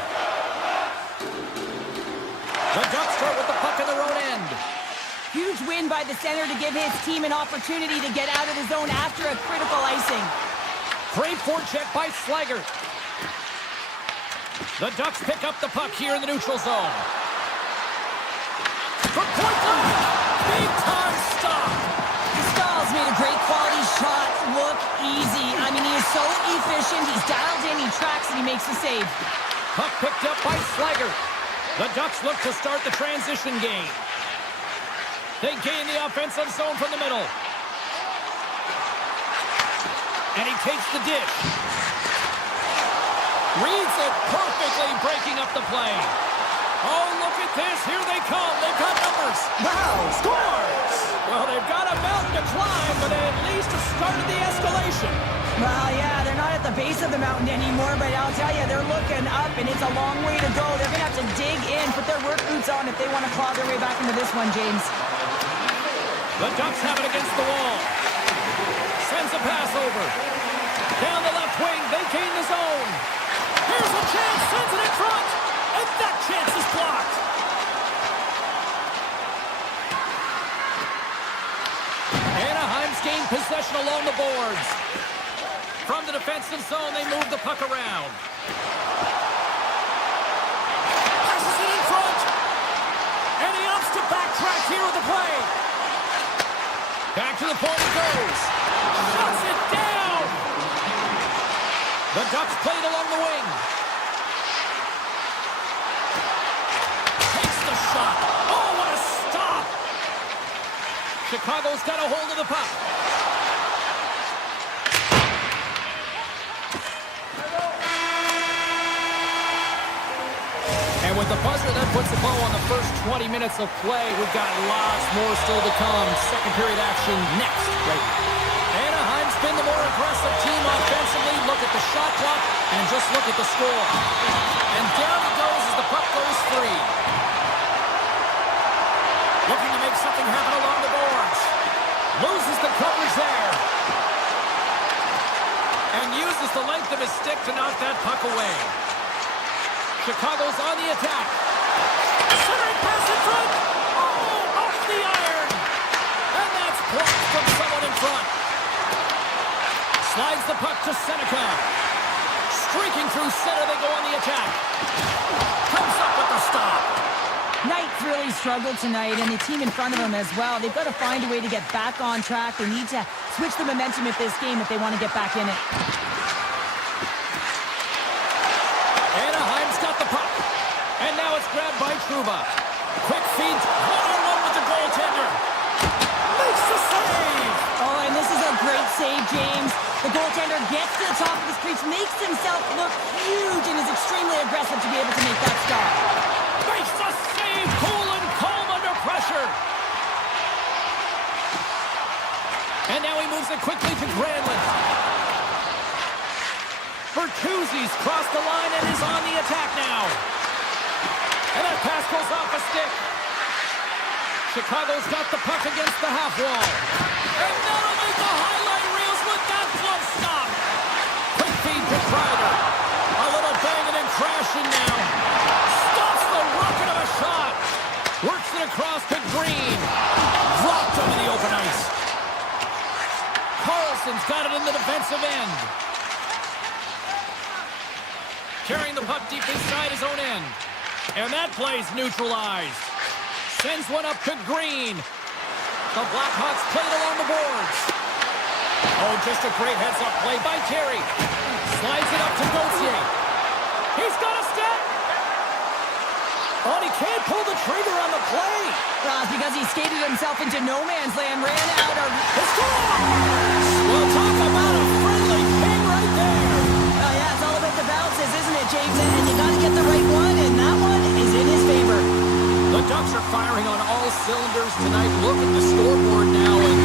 The Ducks start with the puck in their own end. Huge win by the center to give his team an opportunity to get out of the zone after a critical icing. Great forecheck by Slager. The Ducks pick up the puck here in the neutral zone. From point blank, big-time stop. Stahl's made a great quality shot look easy. I mean, he is so efficient. He's dialed in, he tracks, and he makes the save. Puck picked up by Slager. The Ducks look to start the transition game. They gain the offensive zone from the middle. And he takes the dish. Reads it perfectly, breaking up the play. Oh, look at this. Here they come. They've got numbers. Wow, scores. Well, they've got a mountain to climb, but they at least have started the escalation. Well, yeah, they're not at the base of the mountain anymore, but I'll tell you, they're looking up, and it's a long way to go. They're going to have to dig in, put their work boots on if they want to claw their way back into this one, James. The Ducks have it against the wall. Sends a pass over. Down the left wing, they gain the zone. Here's a chance, sends it in front. And that chance is blocked. Anaheim's gained possession along the boards. From the defensive zone, they move the puck around. Passes it in front. And he opts to backtrack here with the play. Back to the point it goes. Shuts it down. The Ducks played along the wing. Takes the shot. Oh, what a stop. Chicago's got a hold of the puck. And with the buzzer, that puts a bow on the first 20 minutes of play. We've got lots more still to come. Second period action next. Right. Anaheim's been the more aggressive team offensively. Look at the shot clock and just look at the score. And down it goes as the puck goes free. Looking to make something happen along the boards. Loses the coverage there. And uses the length of his stick to knock that puck away. Chicago's on the attack. Centering pass in front. Oh, off the iron. And that's blocked from someone in front. Slides the puck to Seneca. Streaking through center, they go on the attack. Comes up with the stop. Knight's really struggled tonight, and the team in front of him as well. They've got to find a way to get back on track. They need to switch the momentum of this game if they want to get back in it. Anaheim's got the puck. And now it's grabbed by Trouba. Quick feed, one-on-one with the goaltender. Makes the save! Oh, and this is a great save, James. The goaltender gets to the top of his crease, makes himself look huge, and is extremely aggressive to be able to make that stop. Makes the save, cool and calm under pressure. And now he moves it quickly to Granlund. Bertuzzi's crossed the line and is on the attack now. And that pass goes off a stick. Chicago's got the puck against the half wall. And that'll make the highlight reels with that glove stop. Quick feed to Kreider. A little banging and crashing now. Stops the rocket of a shot. Works it across to Green. Dropped over the open ice. Carlson's got it in the defensive end. Carrying the puck deep inside his own end. And that play's neutralized. Sends one up to Green. The Blackhawks played along the boards. Oh, just a great heads-up play by Terry. Slides it up to Gauthier. He's got a step. Oh, and he can't pull the trigger on the play. Well, it's because he skated himself into no man's land, ran out of... It's gone! Well, talk about a friendly ping right there. Oh, yeah, it's all about the bounces, isn't it, James? And you got to get the right one, and that one is in his favor. The Ducks are firing on all cylinders tonight. Look at the scoreboard now, and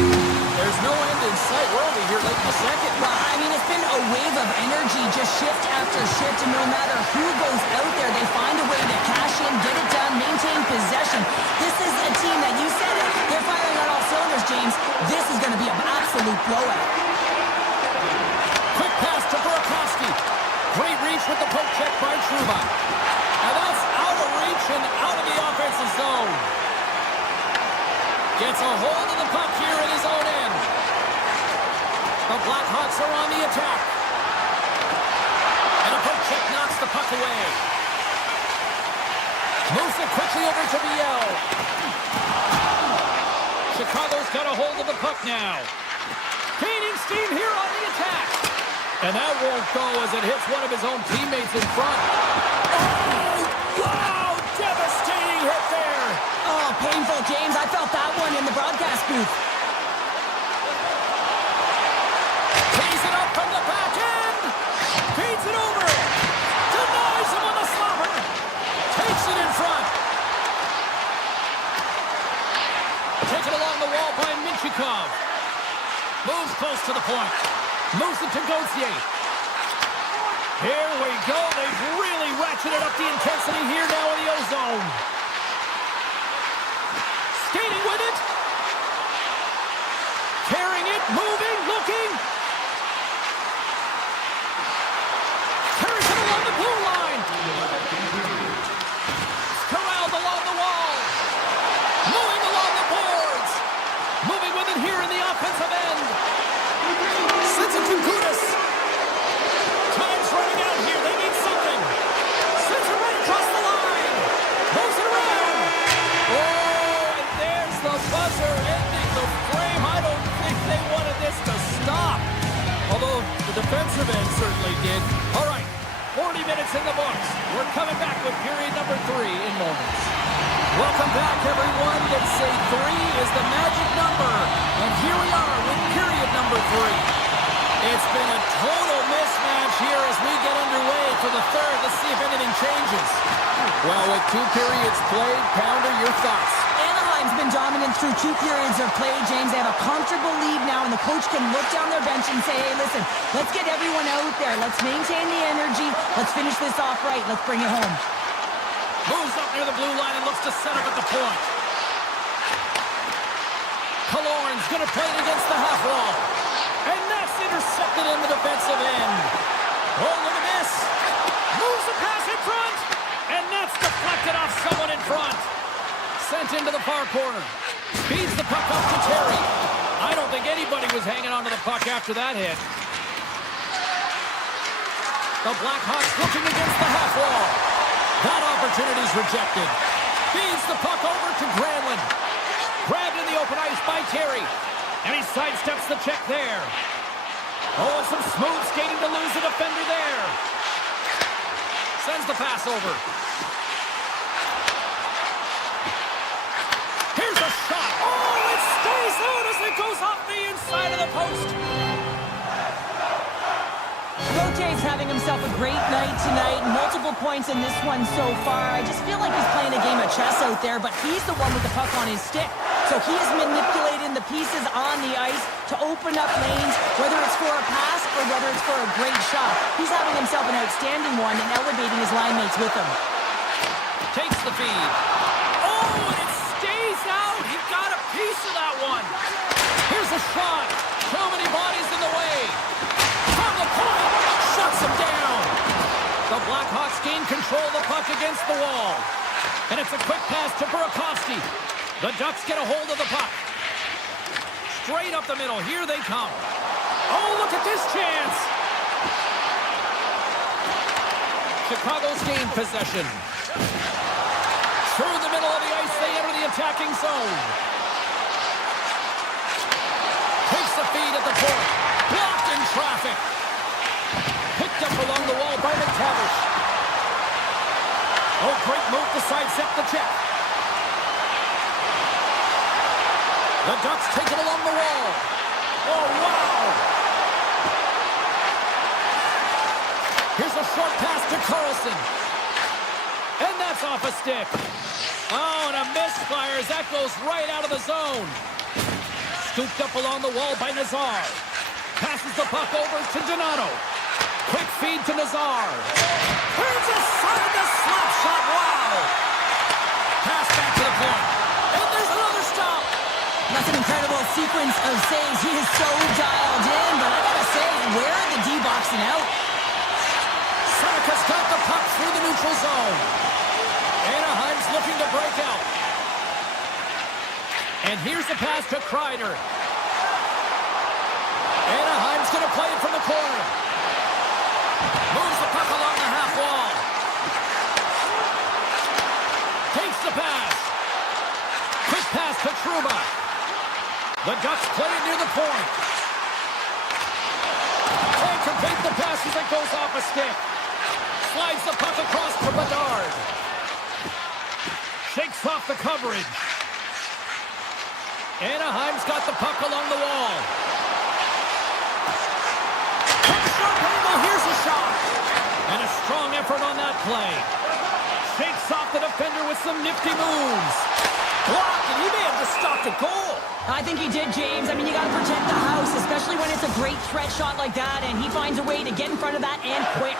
there's no end in sight. We're only here late in the second. Well, I mean, it's been a wave of energy, just shift after shift, and no matter who goes out there, they find a way to cash in, get it done, maintain possession. This is a team that, you said it, they're firing on all cylinders, James. This is going to be an absolute blowout. Quick pass to Burakovsky. Great reach with the poke check by Trouba. And that's out of reach and out of the offensive zone. Gets a hold of the puck here in his own end. The Blackhawks are on the attack. And a poke check knocks the puck away. Moves it quickly over to Biel. Chicago's got a hold of the puck now. Gaining steam here on the attack. And that won't go as it hits one of his own teammates in front. Oh, wow! Devastating hit there. Oh, painful, James. I felt that one in the broadcast booth. Tees it up from the back end. Feeds it over. Denies him on the slobber. Takes it in front. Taken along the wall by Minchikov. Moves close to the point. Moves it to Gauthier. Here we go. They've really ratcheted up the intensity here now in the O-zone. Skating with it. 30 minutes in the books. We're coming back with period number 3 in moments. Welcome back, everyone. They say 3 is the magic number. And here we are with period number 3. It's been a total mismatch here as we get underway for the third. Let's see if anything changes. Well, with 2 periods played, Pounder, your thoughts? Anaheim's been dominant through 2 periods of play, James. They have a comfortable lead now, and the coach can look down their bench and say, hey, listen, let's get everyone out there. Let's maintain the energy. Let's finish this off right. Let's bring it home. Moves up near the blue line and looks to set up at the point. Killorn's going to play it against the half wall. And that's intercepted in the defensive end. Oh, look at this. Moves the pass in front. And that's deflected off someone in front. Sent into the far corner. Feeds the puck up to Terry. I don't think anybody was hanging onto the puck after that hit. The Blackhawks looking against the half wall. That opportunity's rejected. Feeds the puck over to Granlund. Grabbed in the open ice by Terry. And he sidesteps the check there. Oh, and some smooth skating to lose the defender there. Sends the pass over. Here's a shot. Oh, it stays out as it goes off the inside of the post. Gautier's having himself a great night tonight. Multiple points in this one so far. I just feel like he's playing a game of chess out there, but he's the one with the puck on his stick. So he is manipulating the pieces on the ice to open up lanes, whether it's for a pass or whether it's for a great shot. He's having himself an outstanding one and elevating his line mates with him. Takes the feed. Oh, and it stays out. He got a piece of that one. Here's a shot. Too many bodies in the way. From the point, shuts him down. The Blackhawks gain control of the puck against the wall. And it's a quick pass to Burakovsky. The Ducks get a hold of the puck. Straight up the middle. Here they come. Oh, look at this chance. Chicago's gained possession. Through the middle of the ice, they enter the attacking zone. Takes the feed at the point. Blocked in traffic. Picked up along the wall by McTavish. Oh, great move to sidestep the check. The Ducks take it along the wall. Oh, wow. Here's a short pass to Carlson. And that's off a stick. Oh, and a misfire as that goes right out of the zone. Scooped up along the wall by Nazar. Passes the puck over to Donato. Quick feed to Nazar. Turns aside the slap shot. Wow. Pass back to the point. And there's another stop. That's an incredible sequence of saves. He is so dialed in, but I gotta say, where are the D-boxing out? Seneca's got the puck through the neutral zone. Anaheim's looking to break out. And here's the pass to Kreider. Anaheim's going to play it from the corner. Moves the puck along the half wall. Takes the pass. Quick pass to Trouba. The Ducks play it near the point. Can't complete the pass as it goes off a stick. Slides the puck across to Bedard. Shakes off the coverage. Anaheim's got the puck along the wall. From a short angle, here's a shot. And a strong effort on that play. Shakes off the defender with some nifty moves. Blocked, and he may have just stopped a goal. I think he did, James. I mean, you got to protect the house, especially when it's a great threat shot like that, and he finds a way to get in front of that and quick.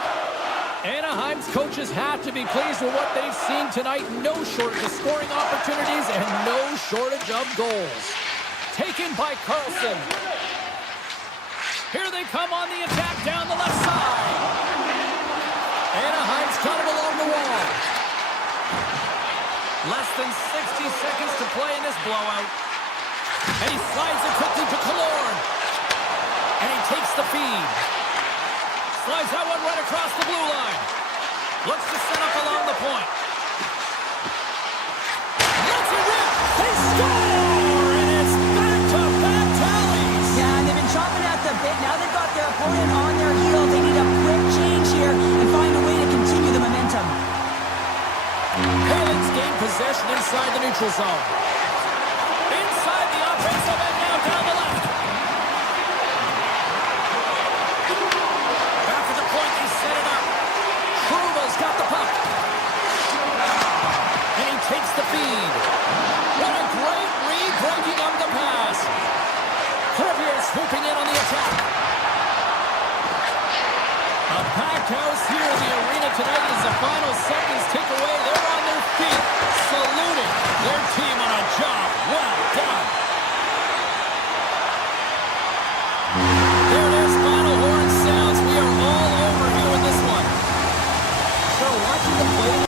Anaheim's coaches have to be pleased with what they've seen tonight. No shortage of scoring opportunities and no shortage of goals. Taken by Carlson. Here they come on the attack down the left side. Anaheim's got it along the wall. Less than 60 seconds to play in this blowout. And he slides it quickly to Killorn. And he takes the feed. Slides that one right across the blue line. Looks to set up along the point. Lets it rip. They score! And it's back-to-back tallies. Yeah, they've been chopping at the bit. Now they've got their opponent on their heel. They need a quick change here and find a way to neutral zone. Inside the offensive end, now down the left. Back at the point, they set it up. Kruva's got the puck. And he takes the feed. What a great read, breaking up the pass. Corbier swooping in on the attack. A packed house here in the arena tonight as the final seconds tick away. They're on their feet, saluting their team on a job well done. There it is, final horn sounds. We are all over here with this one. So watching the play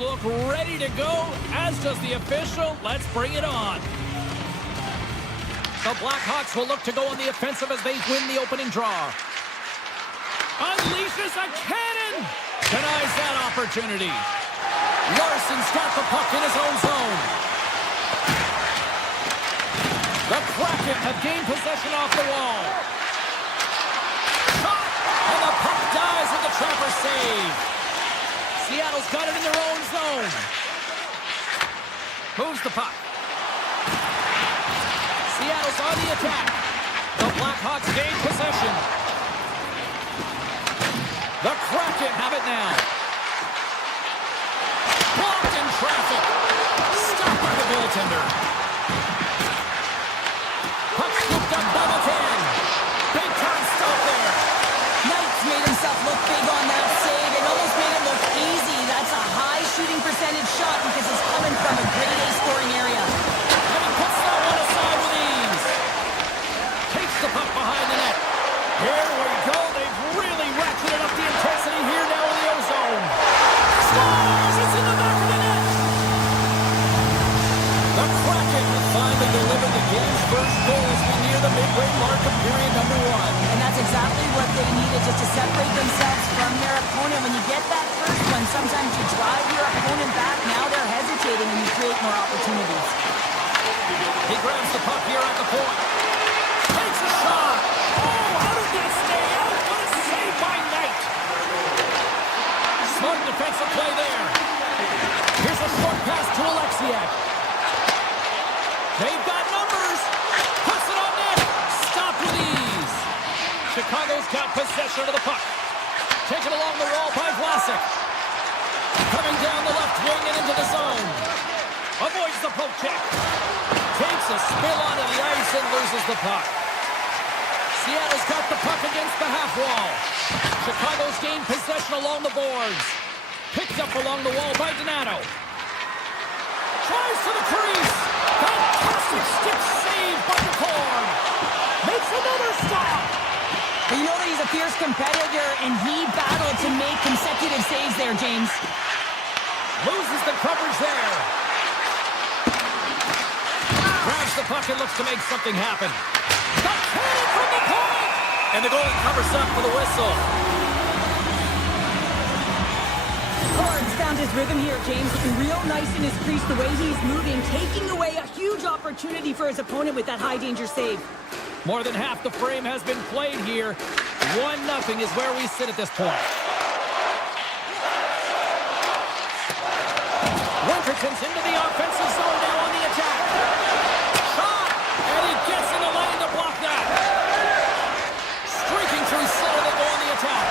look ready to go, as does the official. Let's bring it on. The Blackhawks will look to go on the offensive as they win the opening draw. Unleashes a cannon! Denies that opportunity. Larson's got the puck in his own zone. The Kraken have gained possession off the wall. Shot! And the puck dies with the trapper save. Seattle's got it in their own zone. Moves the puck. Seattle's on the attack. The Blackhawks gain possession. The Kraken have it now. Blocked in traffic. Stopped by the goaltender. Puck scooped up by McCann. Big time stop there. Knight's made himself look big on that save. It almost made it look easy. That's a high shooting percentage shot because it's coming from a grade A scoring area. And he puts that one aside with ease. Takes the puck behind the net. Here we go. They've really ratcheted up the intensity here now in the ozone. Scores! It's in the back of the net. The Kraken finally delivered the game's first goal as we near the midway mark of period number 1. And that's exactly what they needed, just to separate themselves from their opponent. When you get that first one, sometimes you drive your opponent back. Now they're hesitating and you create more opportunities. He grabs the puck here at the point. Takes a shot. Oh, how did that stay out? What a save by Knight. Smart defensive play there. Here's a short pass to Alexiak. They've got numbers. Puts it on net. Stop with ease. Chicago's got possession of the puck. Taken along the wall by Vlasic. Coming down the left wing and into the zone. Avoids the poke check. Takes a spill onto the ice and loses the puck. Seattle's got the puck against the half wall. Chicago's gained possession along the boards. Picked up along the wall by Donato. Tries to the crease. Fantastic stick save by McCorn. Makes another stop. But you know that he's a fierce competitor, and he battled to make consecutive saves there, James. Loses the coverage there. Grabs the puck and looks to make something happen. The cannon from the point! And the goalie covers up for the whistle. Corn's found his rhythm here, James. Looking real nice in his crease, the way he's moving, taking away a huge opportunity for his opponent with that high-danger save. More than half the frame has been played here. 1-0 is where we sit at this point. Winterton's into the offensive zone now on the attack. Shot! And he gets in the lane to block that. Streaking through center, they go on the attack.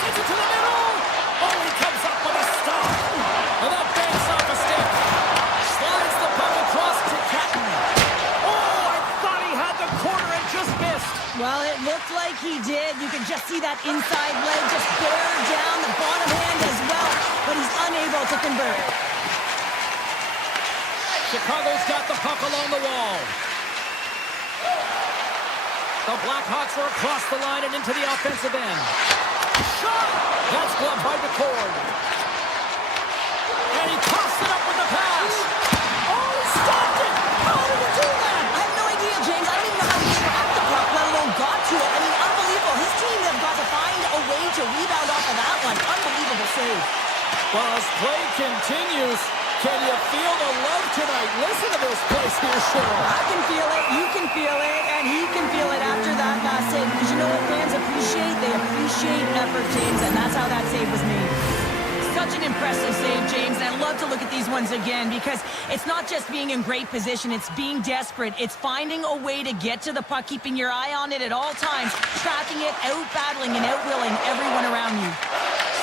Sends it to the middle. Oh, he comes up with a stop. And that banks off a stick. Slides the puck across to Catton. Oh, I thought he had the corner and just missed. Well, it looked like he did. You could just see that inside leg just bear down the bottom hand as well, but he's unable to convert. Chicago's got the puck along the wall. The Blackhawks are across the line and into the offensive end. Shot! That's gloved by McCord. And he tossed it up with the pass. Oh, he stopped it! How did he do that? I have no idea, James. I don't even know how he trapped the puck, let alone got to it. I mean, unbelievable. His team has got to find a way to rebound off of that one. Unbelievable save. Well, as play continues, can you feel the love tonight? Listen to this place here, Cheryl. I can feel it, you can feel it, and he can feel it after that last save. Because you know what fans appreciate? They appreciate effort, James, and that's how that save was made. Such an impressive save, James, and I love to look at these ones again because it's not just being in great position, it's being desperate. It's finding a way to get to the puck, keeping your eye on it at all times, tracking it, out-battling and out-willing everyone around you.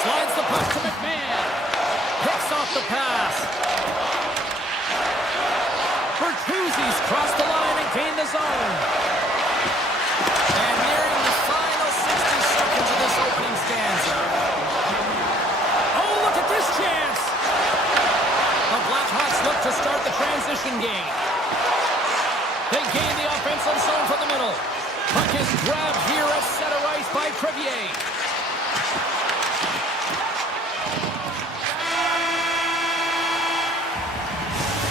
Slides the puck to McMahon. Picks off the pass. Bertuzzi's crossed the line and gained the zone. And nearing the final 60 seconds of this opening stanza. Oh, look at this chance. The Blackhawks look to start the transition game. They gain the offensive zone from the middle. Puck is grabbed here at center ice by Crevier.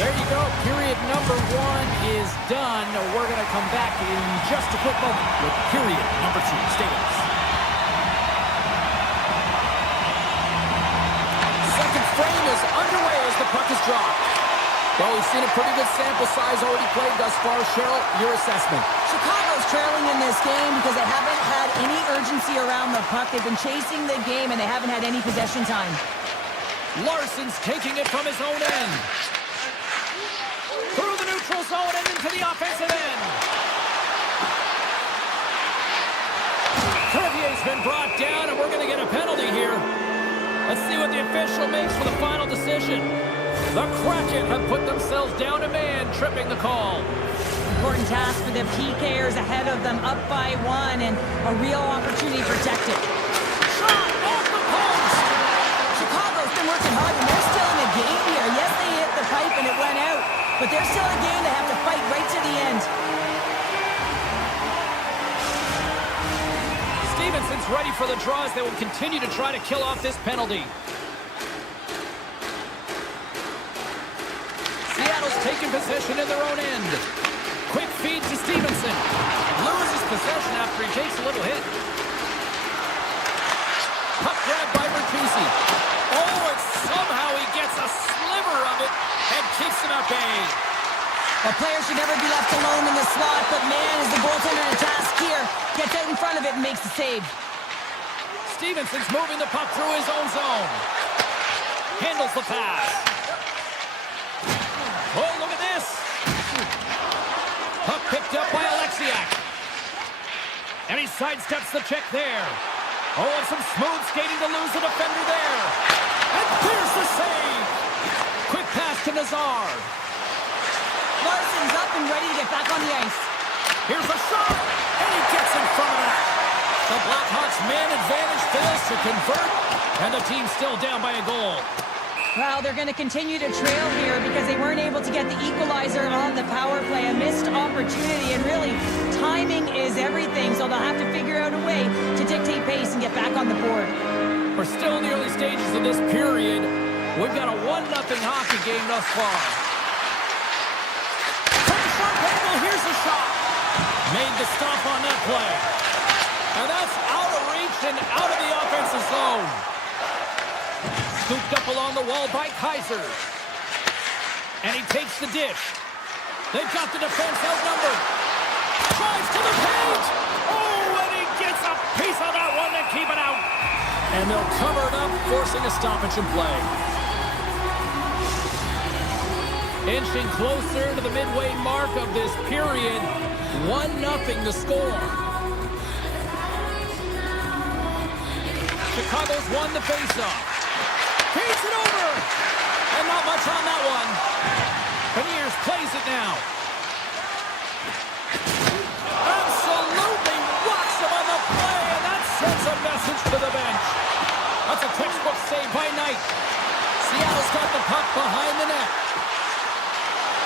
There you go. Period number 1 is done. We're going to come back in just a quick moment with period number 2. Stay with us. Second frame is underway as the puck is dropped. Well, we've seen a pretty good sample size already played thus far. Cheryl, your assessment. Chicago's trailing in this game because they haven't had any urgency around the puck. They've been chasing the game, and they haven't had any possession time. Larson's taking it from his own end. Through the neutral zone and into the offensive end. Crevier's been brought down, and we're going to get a penalty here. Let's see what the official makes for the final decision. The Kraken have put themselves down a man, tripping the call. Important task for the PKers ahead of them, up by 1, and a real opportunity protected. Shot off the post! Chicago's been working hard, and they're still in the game here. Yes, they hit the pipe and it went out, but they're still in a game. They have to fight right to the end. Stevenson's ready for the draws. They will continue to try to kill off this penalty. Seattle's taking possession in their own end. Quick feed to Stevenson. Loses possession after he takes a little hit. Puck grab by Bertuzzi. Oh, and somehow he gets a sliver of it and keeps him at bay. A player should never be left alone in the slot, but man, is the goaltender to task here. Gets out in front of it and makes the save. Stevenson's moving the puck through his own zone. Handles the pass. Oh, look at this. Puck picked up by Alexiak. And he sidesteps the check there. Oh, and some smooth skating to lose the defender there. And there's the save. Quick pass to Nazar. Larson's up and ready to get back on the ice. Here's a shot. And he gets in front of that. The Blackhawks man advantage fails to convert. And the team's still down by a goal. Well, they're going to continue to trail here because they weren't able to get the equalizer on the power play. A missed opportunity, and really, timing is everything, so they'll have to figure out a way to dictate pace and get back on the board. We're still in the early stages of this period. We've got a 1-0 hockey game thus far. From the short angle, here's the shot. Made the stop on that play. And that's out of reach and out of the offensive zone. Scooped up along the wall by Kaiser. And he takes the dish. They've got the defense outnumbered. Drives to the paint. Oh, and he gets a piece of that one to keep it out. And they'll cover it up, forcing a stoppage in play. Inching closer to the midway mark of this period. 1-0 the score. Chicago's won the faceoff. Feeds it over! And not much on that one. Beniers plays it now. Absolutely rocks him on the play, and that sends a message to the bench. That's a textbook save by Knight. Seattle's got the puck behind the net.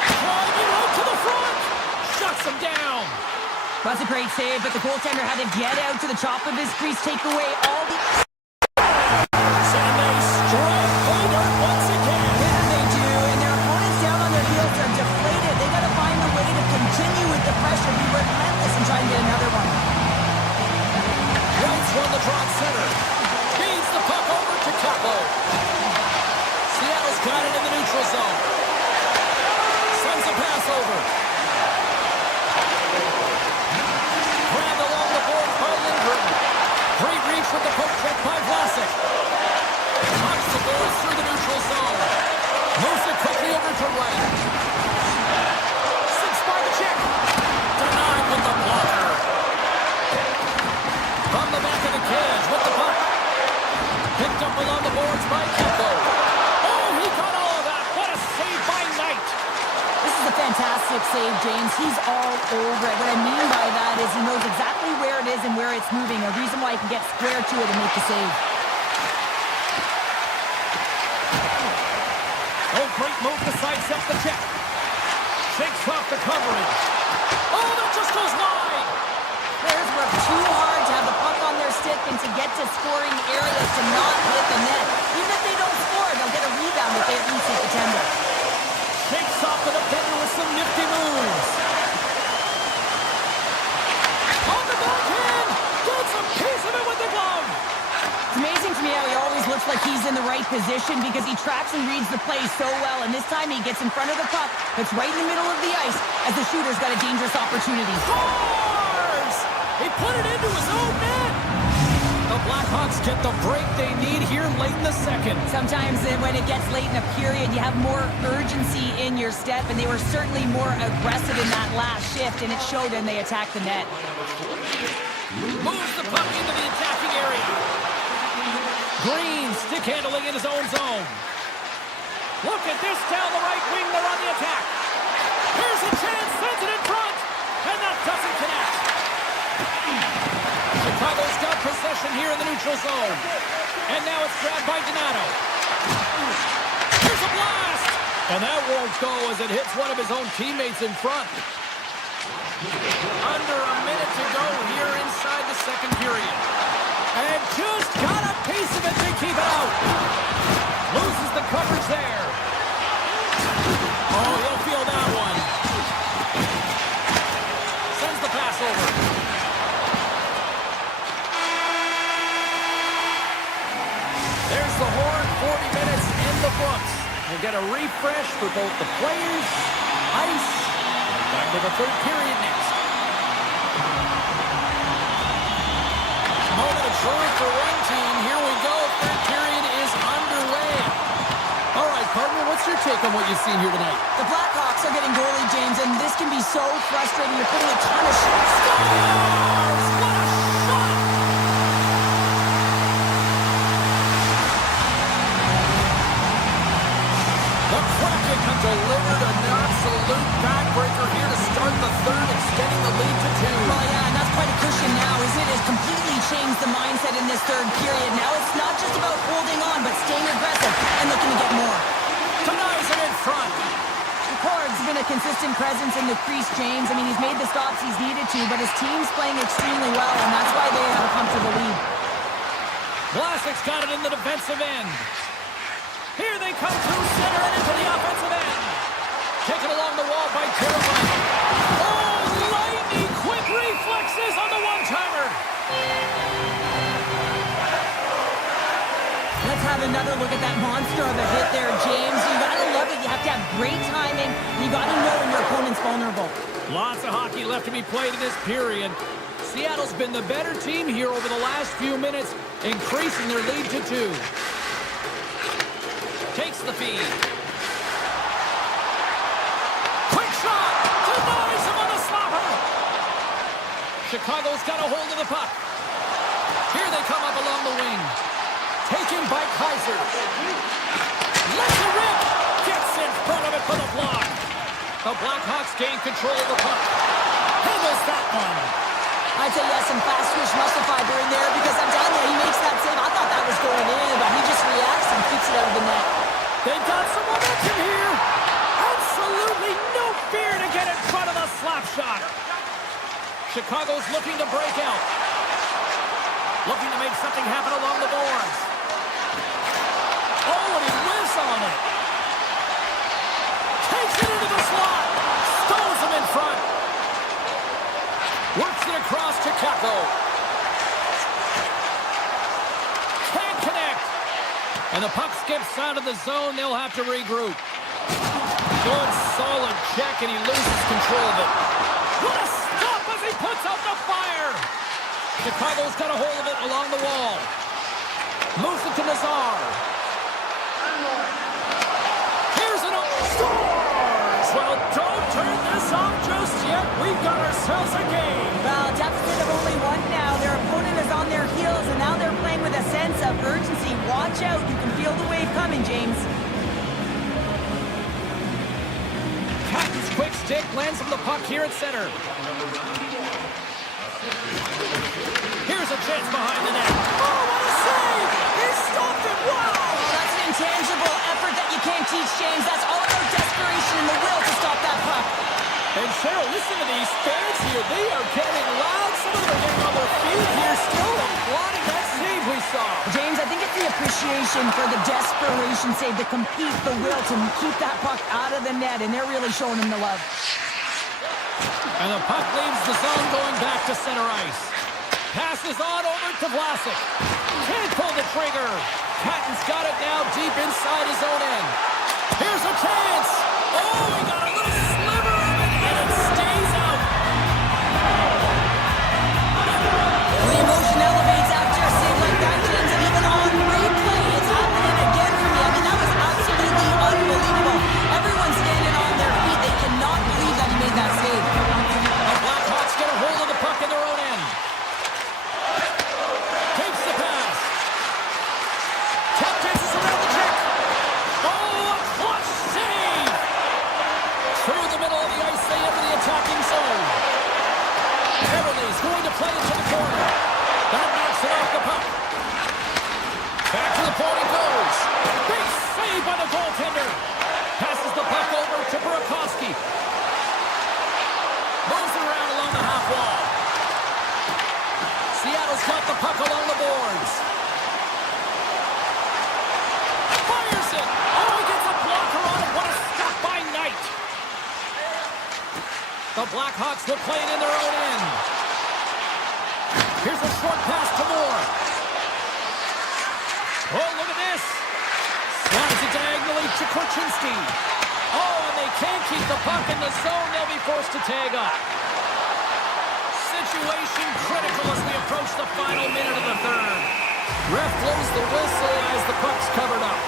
Driving out to the front. Shuts him down. That's a great save, but the goaltender had to get out to the top of his crease, take away all the... On the draw center. Feeds the puck over to Capo. Seattle's got it in the neutral zone. Sends a pass over. Grabbed along the board by Lindgren. Great reach with the poke check by Vlasic. Knocks the boards through the neutral zone. Moves it quickly over to right. Six by the check. Denied with the blocker. From the back of the cage with the puck. Picked up along the boards by Capo. Oh, he got all of that. What a save by Knight. This is a fantastic save, James. He's all over it. What I mean by that is he knows exactly where it is and where it's moving. A reason why he can get square to it and make the save. Oh, great move to sidestep the check. Shakes off the coverage. Oh, that just goes wide. Players work too hard to have the puck on their stick and to get to scoring areas to not hit the net. Even if they don't score, they'll get a rebound if they at least hit the tender. Shakes off the defender with some nifty moves. On the backhand! Gets a piece of it with the glove! It's amazing to me how he always looks like he's in the right position because he tracks and reads the play so well, and this time he gets in front of the puck that's right in the middle of the ice as the shooter's got a dangerous opportunity. Scores! He put it into his own net! The Blackhawks get the break they need here late in the second. Sometimes when it gets late in a period, you have more urgency in your step, and they were certainly more aggressive in that last shift, and it showed when they attacked the net. Moves the puck into the attacking area. Green stick handling in his own zone. Look at this down the right wing. They're on the attack. Here's a chance. Sends it in front. And that doesn't connect. Chicago's got possession here in the neutral zone. And now it's grabbed by Donato. Here's a blast. And that won't go as it hits one of his own teammates in front. Under a minute to go here inside the second period. And just got a piece of it to keep it out. Loses the coverage there. Oh, he'll feel that one. Sends the pass over. There's the horn. 40 minutes in the books. We'll get a refresh for both the players, ice, and back to the third period next. Moment of joy for one team. Here we go. Third period is underway. All right, partner, what's your take on what you've seen here tonight? The Blackhawks are getting goalie, James, and this can be so frustrating. You're putting a ton of shots. Scores! What a shot! The Kraken have delivered an absolute backbreaker here to start the third, extending the lead to 2. Well, yeah, and that's quite a cushion now, as it has completely changed the mindset in this third period. Now it's not just about holding on, but staying aggressive and looking to get more. Denies it in front. McCord's been a consistent presence in the crease, James. I mean, he's made the stops he's needed to, but his team's playing extremely well, and that's why they have a comfortable lead. Vlasic's got it in the defensive end. Here they come through center and into the offensive end. Taken along the wall by Carolina. Oh, lightning quick reflexes on the one-timer. Let's have another look at that monster of a hit there, James. You gotta love it. You have to have great timing, and you gotta know when your opponent's vulnerable. Lots of hockey left to be played in this period. Seattle's been the better team here over the last few minutes, increasing their lead to 2. Takes the feed. Quick shot! Denies him on the slapper! Chicago's got a hold of the puck. Here they come up along the wing. Taken by Kaiser. Lets it rip! Gets in front of it for the block. The Blackhawks gain control of the puck. Handles that one. I'd say yes, some fast switch muscle fiber in there because I'm telling you, he makes that save. I thought that was going in, but he just reacts and keeps it out of the net. They've got some momentum here. Absolutely no fear to get in front of the slap shot. Chicago's looking to break out. Looking to make something happen along the boards. Oh, and he whiffs on it. Takes it into the slot. Stones him in front. Works it across to Capo. Can't connect. And the puck skips out of the zone. They'll have to regroup. Good, solid check, and he loses control of it. What a stop as he puts out the fire. Chicago's got a hold of it along the wall. Moves it to Nazar. Here's an scores! Well, don't turn this off just yet. We've got ourselves a game. Well, deficit of only one now. Their opponent is on their heels, and now they're playing with a sense of urgency. Watch out. You can feel the wave coming, James. Captain's quick stick lands from the puck here at center. Here's a chance behind the net. Oh, what a save! He stopped it! Wow! Oh, that's an intangible effort that you can't teach, James. That's all about desperation and the will to stop that puck. And Cheryl, listen to these fans here. They are getting loud. Some Look at them getting on their feet here, still applauding that save we saw. James, I think it's the appreciation for the desperation save, to compete, the will to keep that puck out of the net, and they're really showing him the love. And the puck leaves the zone going back to center ice. Passes on over to Vlasic. Can't pull the trigger. Patton's got it now deep inside his own end. Here's a chance. Oh, he got a little sliver of it, and it stays out. The emotion elevates after a save like that, James, and even on replay, it's happening again for me. I mean, that was absolutely unbelievable. Everyone's standing on their feet. They cannot believe that he made that save. The Blackhawks get a hold of the puck in their own end. Takes the pass. Tap dances around the check. Oh, a clutch save. Through the middle of the ice, they enter the attacking zone. Everly's going to play it to the corner. That knocks it off the puck. Back to the point it goes. Big save by the goaltender. Passes the puck over to Burakovsky. Moves it around along the half wall. Seattle's got the puck along the boards. Fires it. Oh, he gets a blocker on it. What a stop by Knight. The Blackhawks will play it in their own end. Here's a short pass to Moore. Oh, look at this. Slides it diagonally to Korchinski. Oh, and they can't keep the puck in the zone. They'll be forced to tag up. Situation critical as we approach the final minute of the third. Ref blows the whistle as the puck's covered up.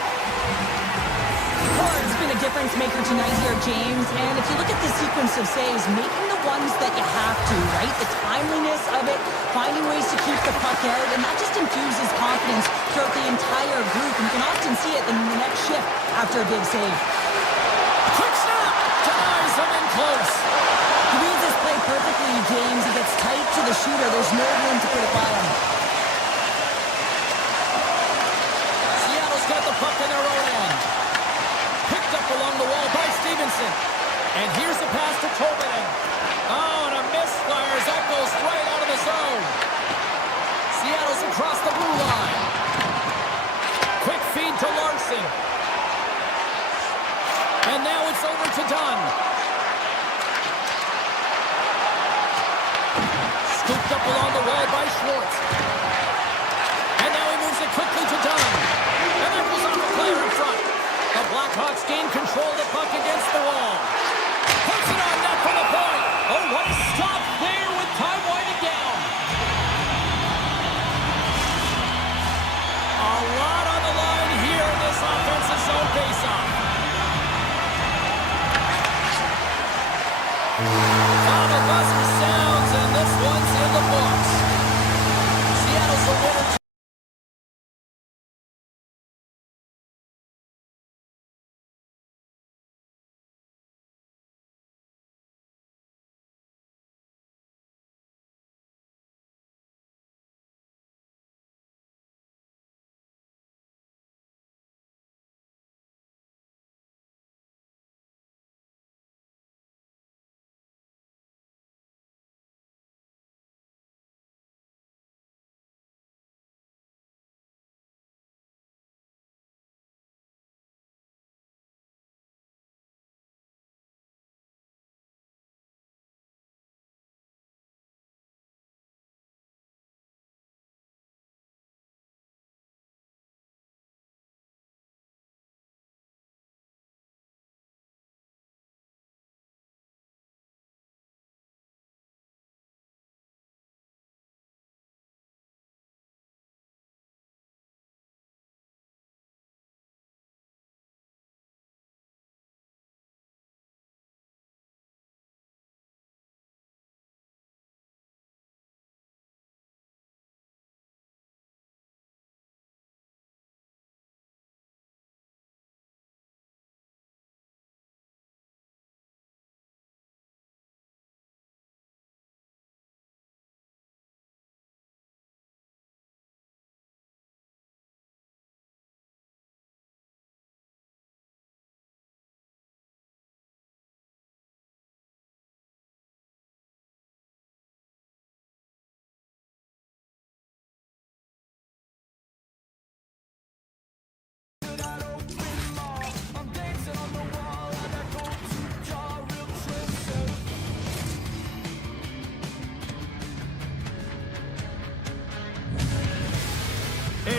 Oh, it's been a difference maker tonight here, James. And if you look at the sequence of saves, making the ones that you have to, right? The timeliness of it, finding ways to keep the puck out, and that just infuses confidence throughout the entire group. And you can often see it in the next shift after a big save. Quick snap! Denies him in close. He reads this play perfectly, James. He gets tight to the shooter. There's no room to put it by him. Seattle's got the puck in their own end. Picked up along the wall by Stevenson. And here's the pass to Tobin. Oh, and a misfire as that goes right out of the zone. Seattle's across the blue line. Quick feed to Larson. And now it's over to Dunn. Scooped up along the wall by Schwartz. And now he moves it quickly to Dunn. And that goes off the player in front. The Blackhawks gain control of the puck against the wall. Puts it on net for the point. Oh, what a stop there with time winding down. A lot on the line here in this offensive zone faceoff. Final buzzer sounds, and this one's in the books. Seattle's the winner.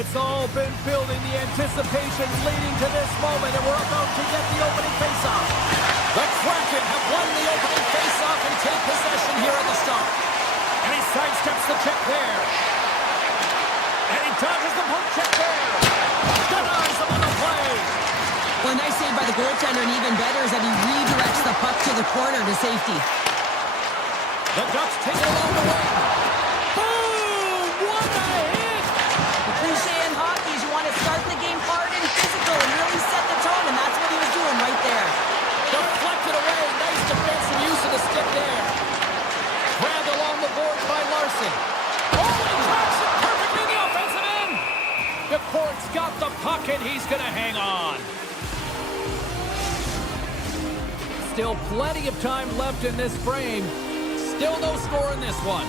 It's all been building, the anticipation leading to this moment, and we're about to get the opening faceoff. The Kraken have won the opening faceoff and take possession here at the start. And he sidesteps the check there. And he dodges the poke check there. Denies him on the play. Well, a nice save by the goaltender, and even better is that he redirects the puck to the corner to safety. The Ducks take it along the wing. Boom! What a hit! The cliche in hockey is you want to start the game hard and physical and really set the tone, and that's what he was doing right there. Deflected away. Nice defensive use of the stick there. Grabbed along the boards by Larson. Oh, and he tracks it perfectly in the offensive end. DeCourt's got the puck, and he's going to hang on. Still plenty of time left in this frame. Still no score in this one.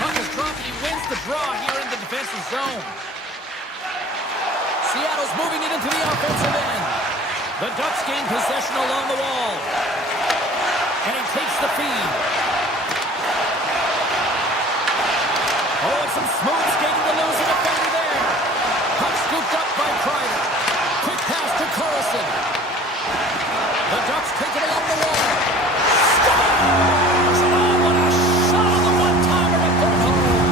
Puck is dropped. He wins the draw here in the defensive zone. Seattle's moving it into the offensive end. The Ducks gain possession along the wall. And he takes the feed. Oh, and some smooth skating to lose a defender there. Puck scooped up by Kreider. Quick pass to Carlson. The Ducks take it along the wall. Scores! Oh, what a shot on the one-timer to put home.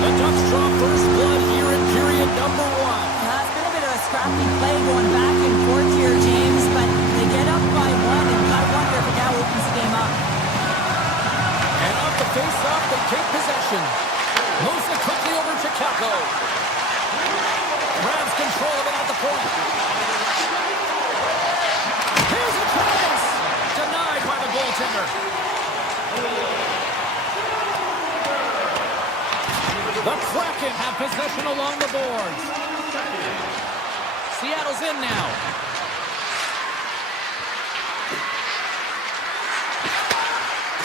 The Ducks draw first blood here in period number 1. It's been a bit of a scrappy play going back and forth here, James, but they get up by 1, and I wonder if it now opens the game up. And off the face-off, they take possession. Moves it quickly over to Capo. Grabs control of it at the point. Here's a chance! Denied by the goaltender. The Kraken have possession along the boards. Seattle's in now.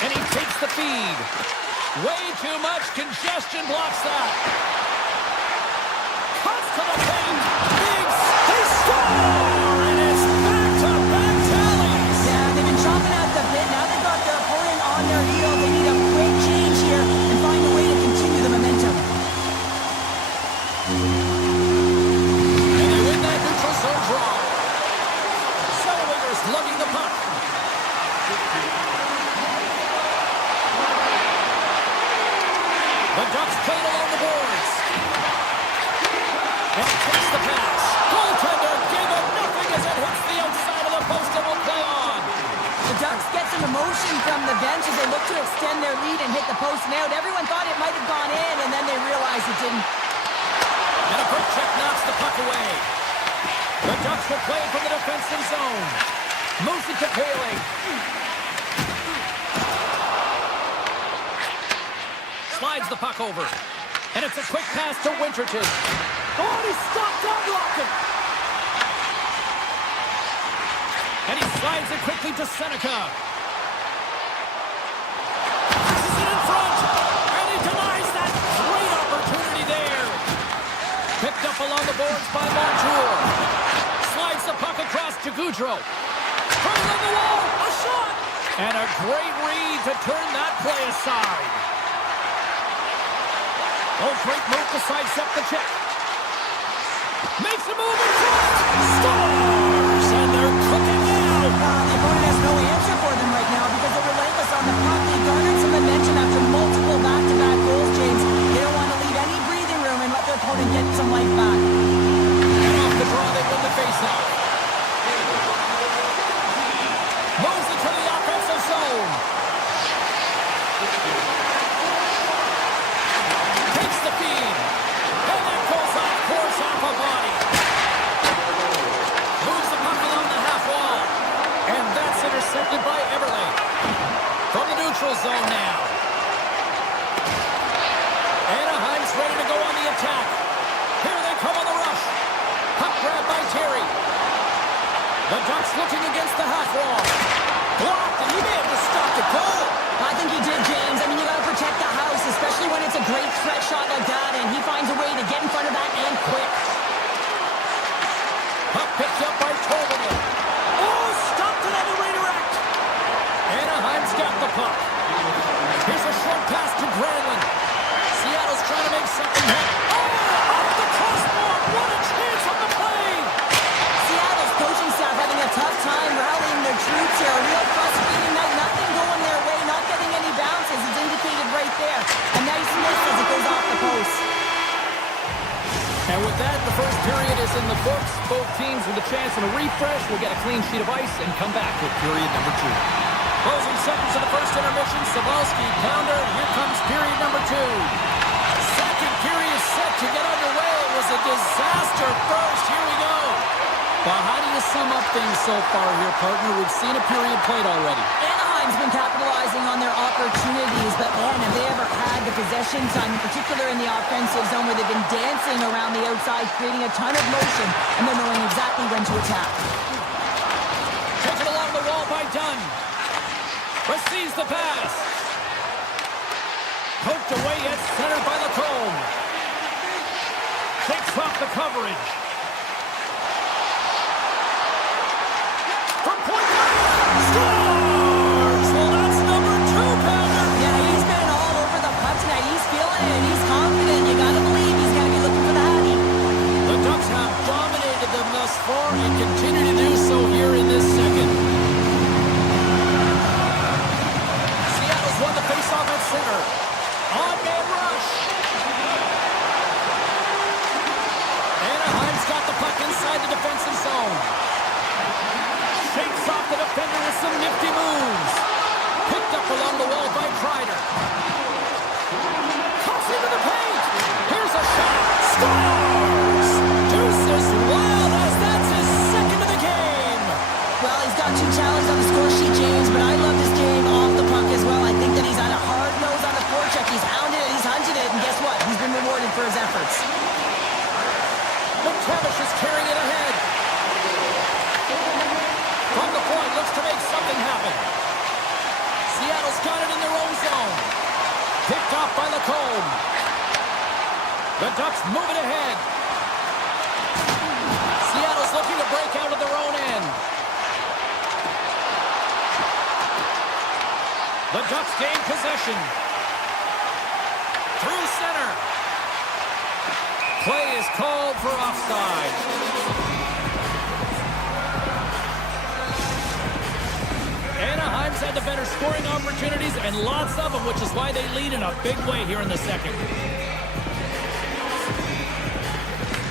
And he takes the feed. Way too much congestion blocks that. Cuts to the paint. Big, they score! And it's back-to-back tallies. Yeah, they've been chopping at the bit. Now they've got their opponent on their heel. They need a quick change here and find a way to continue the momentum. And they win that neutral zone draw. Zellweger's lugging the puck. The Ducks play it along the boards. And he takes the pass. Goaltender gave him nothing as it hits the outside of the post and will play on. The Ducks get some emotion from the bench as they look to extend their lead and hit the post and out. Everyone thought it might have gone in, and then they realized it didn't. And a quick check knocks the puck away. The Ducks will play it from the defensive zone. Moves it to Paling. Slides the puck over. And it's a quick pass to Winterton. Oh, he stopped on Rocket. And he slides it quickly to Seneca. Passes it in front. And he denies that great opportunity there. Picked up along the boards by Montour. Slides the puck across to Goudreau. Turns on the wall. A shot. And a great read to turn that play aside. Oh, great move to sidestep the check. Makes a move in front. Scores! And they're cooking now. The opponent has no answer for them right now because they're relentless on the puck. They garnered some momentum after multiple back-to-back goals, James. They don't want to leave any breathing room and let their opponent get some life back. And off the draw, they win the faceoff. Moves it to the offensive zone. Takes the feed. And that goes off course off a body. Moves the puck along the half wall. And that's intercepted by Everly. From the neutral zone now. Anaheim's ready to go on the attack. Here they come on the rush. Puck grab by Terry. The Ducks looking against the half wall. Blocked, and he may have just stopped the goal. I think he did, James. I mean, you got to protect the house, especially when it's a great threat shot like that, and he finds a way to get in front of that and quick. Puck picked up by Tolvanen. Oh, stopped it on the redirect. Anaheim's got the puck. Here's a short pass to Granlund. Seattle's trying to make something happen. Oh, off the crossbar. What a chance on the play. Seattle's coaching staff having a tough time rallying their troops here. A real frustrating night. Nothing going their way. Not getting any bounces. It's indicated right there. A nice miss as it goes off the post. And with that, the first period is in the books. Both teams with a chance and a refresh will get a clean sheet of ice and come back with period number 2. Closing seconds of the first intermission. Savalsky, pounder. Here comes period number 2. Second period set to get underway. It was a disaster first. Here we go. Well, how do you sum up things so far here, partner? We've seen a period played already. Anaheim's been capitalizing on their opportunities, but man, have they ever had the possession time, in particular in the offensive zone, where they've been dancing around the outside, creating a ton of motion, and they're knowing exactly when to attack. Taken along the wall by Dunn. Receives the pass. Poked away at center by Lacombe. Takes off the coverage. From point blank, scores! Well, that's number 2, Pounder. Yeah, he's been all over the puck tonight. He's feeling it, and he's confident. You gotta believe he's gonna be looking for the hattie. The Ducks have dominated them thus far and continue to do so here in this second. Seattle's won the faceoff at center. On-man rush. Anaheim's got the puck inside the defensive zone. Shakes off the defender with some nifty moves. Picked up along the wall by Kreider. Cuts into the paint. Here's a shot. Scores! Deuces wild as that's his second of the game. Well, he's got 2 challenges on the score sheet, James, but I love his game off the puck as well. I think that he's had a hard nose on the forecheck. He's hounded it, he's hunted it, and guess what? He's been rewarded for his efforts. McTavish is carrying it ahead. From the point, looks to make something happen. Seattle's got it in their own zone. Picked off by Lacombe. The Ducks move it ahead. Seattle's looking to break out of their own end. The Ducks gain possession. Through center. Play is called for offside. Anaheim's had the better scoring opportunities and lots of them, which is why they lead in a big way here in the second.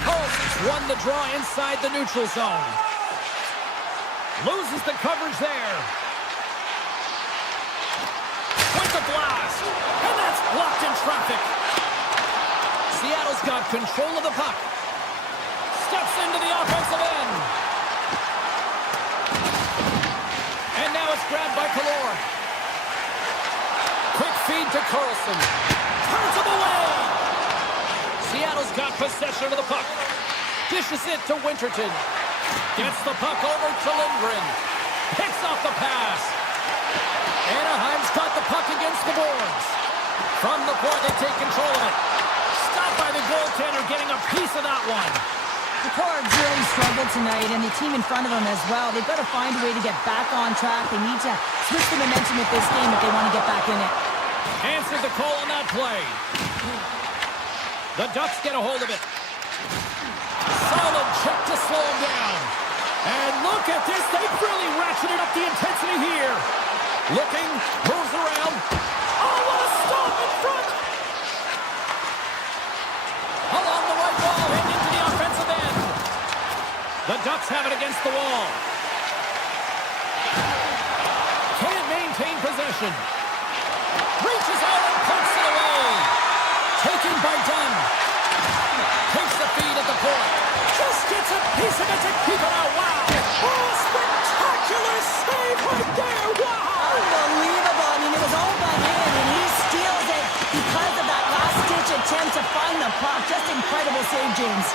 Holtz won the draw inside the neutral zone. Loses the coverage there. With the blast. And that's blocked in traffic. Seattle's got control of the puck. Steps into the offensive end. And now it's grabbed by Kallor. Quick feed to Karlsson. Turns him away. Seattle's got possession of the puck. Dishes it to Winterton. Gets the puck over to Lindgren. Picks off the pass. Anaheim's got the puck against the boards. From the point, they take control of it. Stopped by the goaltender, getting a piece of that one. The Cards really struggled tonight, and the team in front of them as well. They've got to find a way to get back on track. They need to switch the momentum of this game if they want to get back in it. Answered the call on that play. The Ducks get a hold of it. Solid check to slow him down. And look at this. They've really ratcheted up the intensity here. Looking, moves around. Oh, what a stop in front. Along the right wall and into the offensive end. The Ducks have it against the wall. Can't maintain possession. Reaches out and pumps it away. Taken by Dunn. Takes the feed at the point. Just gets a piece of it to keep it out. Wow. Oh, spectacular save right there. Wow. Unbelievable. I mean, it was all by hand, and he steals it because of that last-ditch attempt to find the puck. Just incredible save, James.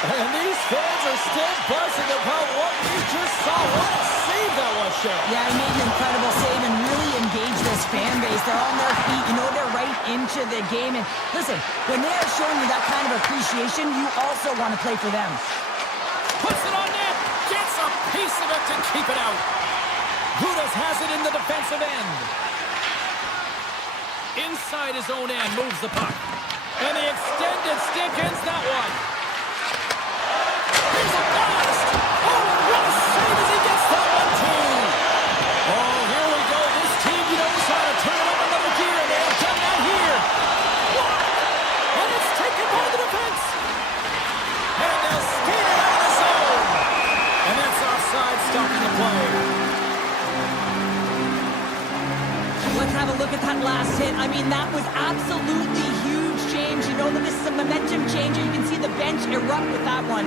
And these fans are still buzzing about what we just saw. What a save that was, Cheryl. Yeah, he made an incredible save and really engaged this fan base. They're on their feet. You know they're right into the game. And listen, when they are showing you that kind of appreciation, you also want to play for them. Puts it on net. Gets a piece of it to keep it out. Gudas has it in the defensive end. Inside his own end, moves the puck. And the extended stick ends that one. Here's a blast! Oh, what a save as he gets that one, too! Oh, here we go. This team knows how to turn up another gear, and they have done that here. What? And it's taken by the defense. And they'll skate it out of the zone. And that's offside, stopping the play. Let's have a look at that last hit. I mean, that was absolutely huge, James. You know that this is a momentum changer. You can see the bench erupt with that one.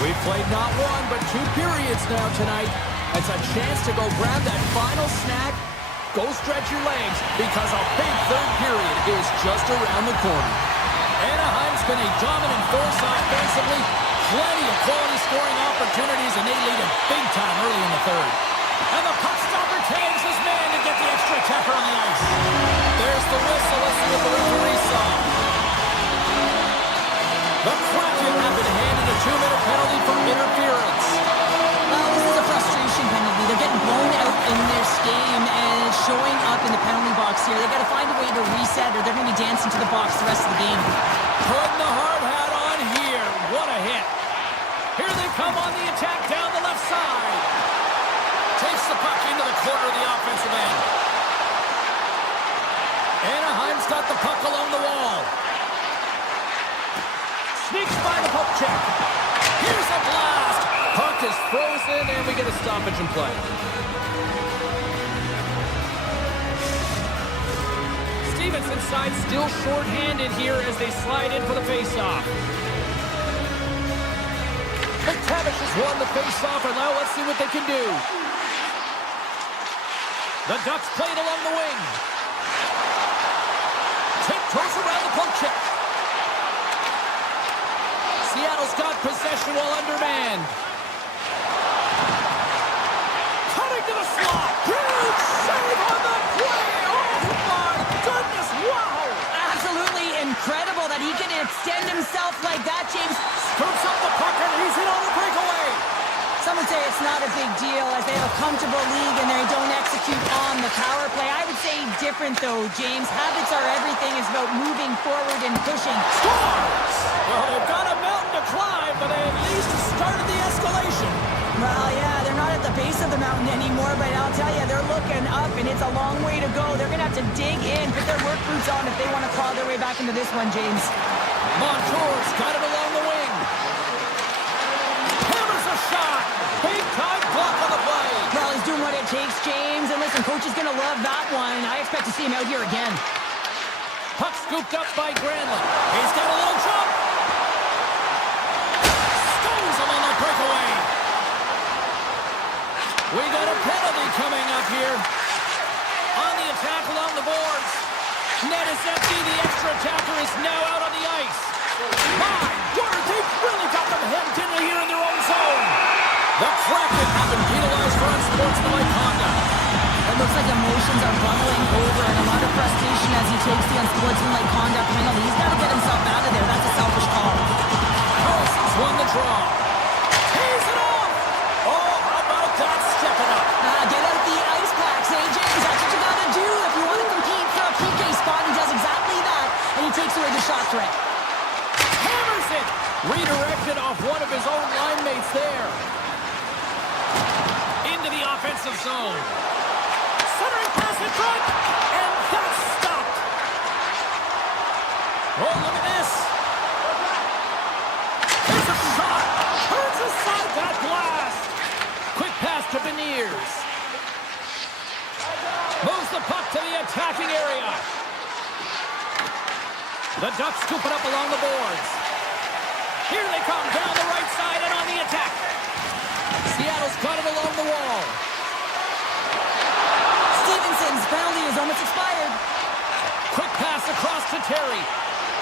We've played not one, but 2 periods now tonight. It's a chance to go grab that final snack. Go stretch your legs, because a big third period is just around the corner. Anaheim's been a dominant force offensively. Plenty of quality scoring opportunities, and they lead it big time early in the third. And the puck stopper tags his man to get the extra attacker on the ice. There's the whistle. Let's see what the referee saw. The Kraken have been handed a 2-minute penalty for interference. Well, this is a frustration penalty. They're getting blown out in this game, and it's showing up in the penalty box here. They've got to find a way to reset, or they're going to be dancing to the box the rest of the game. Putting the hard hat on here. What a hit. Here they come on the attack down the left side. Takes the puck into the corner of the offensive end. Anaheim's got the puck along the wall. Sneaks by the poke check. Here's a blast. Puck is frozen, and we get a stoppage in play. Stevenson's side still short-handed here as they slide in for the face-off. McTavish has won the face-off, and now let's see what they can do. The Ducks played along the wing. Tiptoes around the poke check. Seattle's got possession while undermanned. Cutting to the slot. Huge save on the play. Oh, my goodness. Wow. Absolutely incredible that he can extend himself like that, James. Scoops up the puck, and he's in on the breakaway. Some would say it's not a big deal as they have a comfortable league and they don't execute on the power play. I would say different, though, James. Habits are everything. It's about moving forward and pushing. Scores! Well, they've got a mountain to climb, but they at least started the escalation. Well, yeah, they're not at the base of the mountain anymore, but I'll tell you, they're looking up, and it's a long way to go. They're going to have to dig in, put their work boots on if they want to claw their way back into this one, James. Montour's got it along the wing. Hammers a shot. Big-time block on the play. Well, he's doing what it takes, James. And listen, coach is going to love that one. I expect to see him out here again. Puck scooped up by Granlund. He's got a little jump. Stones him on the breakaway. We got a penalty coming up here. On the attack along the boards. Net is empty. The extra attacker is now out on the ice. My word, they've really got them hemmed in here in their own zone. The Kraken have been penalized for unsportsmanlike conduct. It looks like emotions are bubbling over and a lot of frustration as he takes the unsportsmanlike conduct penalty. He's got to get himself out of there. That's a selfish call. Carlson's won the draw. Tees it off. Oh, how about that? Step it up. Get out the ice packs, eh, James? That's what you got to do if you want to compete for a PK spot. He does exactly that, and he takes away the shot threat. Hammers it. Redirected off one of his own line mates there. Into the offensive zone. Centering pass in front, and that's stopped. Oh, look at this. Here's a shot. Turns aside that blast. Quick pass to Beniers. Moves the puck to the attacking area. The Ducks scoop it up along the boards. Here they come down the right side and on the attack. Seattle's got it along the wall. Stevenson's penalty is almost expired. Quick pass across to Terry.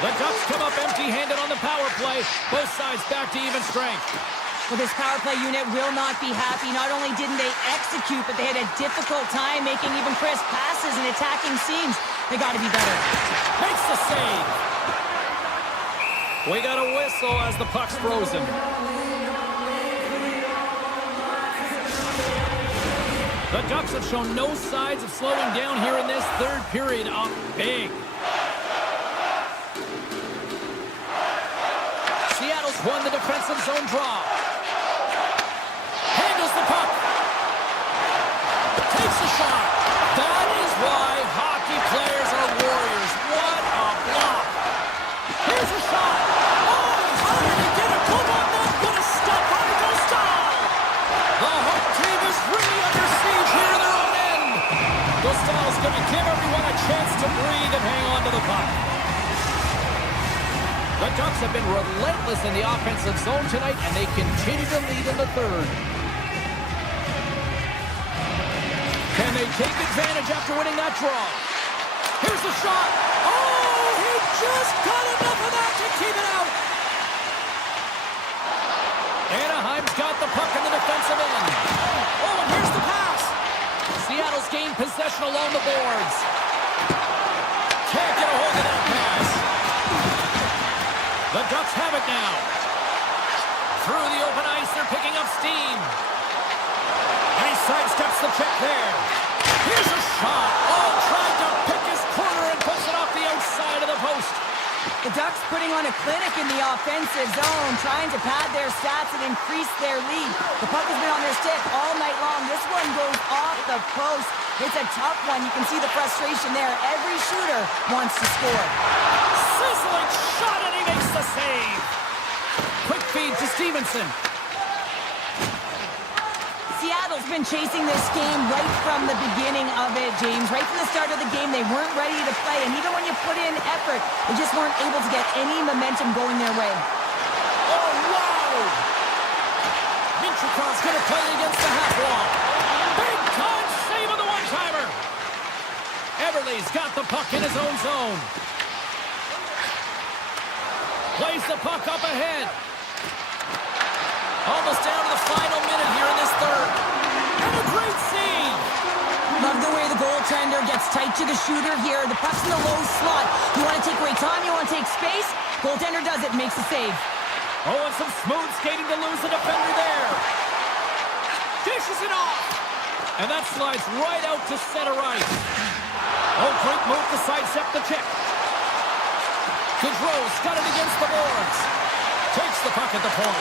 The Ducks come up empty-handed on the power play. Both sides back to even strength. Well, this power play unit will not be happy. Not only didn't they execute, but they had a difficult time making even crisp passes and attacking seams. They got to be better. Makes the save. We got a whistle as the puck's frozen. The Ducks have shown no signs of slowing down here in this third period. Up big. Seattle's won the defensive zone draw. Handles the puck. Takes a shot. That is why hockey players are warriors. What a block. Here's a shot. Oh, how did he get it? Come on, that's going to stop by Dostal. The home team is really under siege here in their own end. Dostal's going to give everyone a chance to breathe and hang on to the puck. The Ducks have been relentless in the offensive zone tonight, and they continue to lead in the third. Can they take advantage after winning that draw? Here's the shot. Oh, he just got enough of that to keep it out. Anaheim's got the puck in the defensive end. Oh, and here's the pass. Seattle's gained possession along the boards. Can't get a hold of that pass. The Ducks have it now. Through the open ice, they're picking up steam. And he sidesteps the check there. Here's a shot. Oh, trying to pick his corner and puts it off the outside of the post. The Ducks putting on a clinic in the offensive zone, trying to pad their stats and increase their lead. The puck has been on their stick all night long. This one goes off the post. It's a tough one. You can see the frustration there. Every shooter wants to score. Sizzling shot, and he makes the save. Quick feed to Stevenson. Seattle's been chasing this game right from the beginning of it, James. Right from the start of the game, they weren't ready to play. And even when you put in effort, they just weren't able to get any momentum going their way. Oh, wow! Minchukrov's going to play it against the half wall. Big time save on the one-timer. Everly's got the puck in his own zone. Plays the puck up ahead. Almost down to the final minute here in this third. And a great save. Love the way the goaltender gets tight to the shooter here. The puck's in the low slot. You want to take away time, you want to take space. Goaltender does it, makes the save. Oh, and some smooth skating to lose the defender there. Dishes it off. And that slides right out to center ice. Oh, great move to sidestep the check. Gaudreau's got it against the boards. Takes the puck at the point.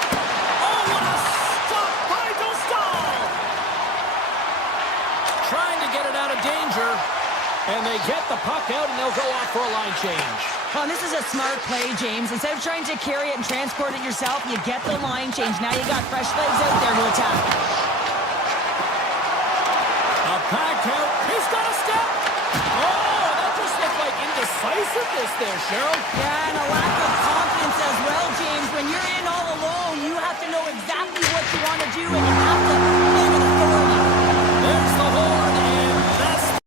Oh, what a stop by Dostal! Trying to get it out of danger. And they get the puck out, and they'll go off for a line change. Oh, this is a smart play, James. Instead of trying to carry it and transport it yourself, you get the line change. Now you got fresh legs out there to attack. A pack out. He's got a step. Oh, that just looked like indecisiveness there, Cheryl. Yeah, and a lack of confidence as well, James. When you're in all alone, you have to know exactly what you want to do, and you have to play with authority. There's the horn, and that's...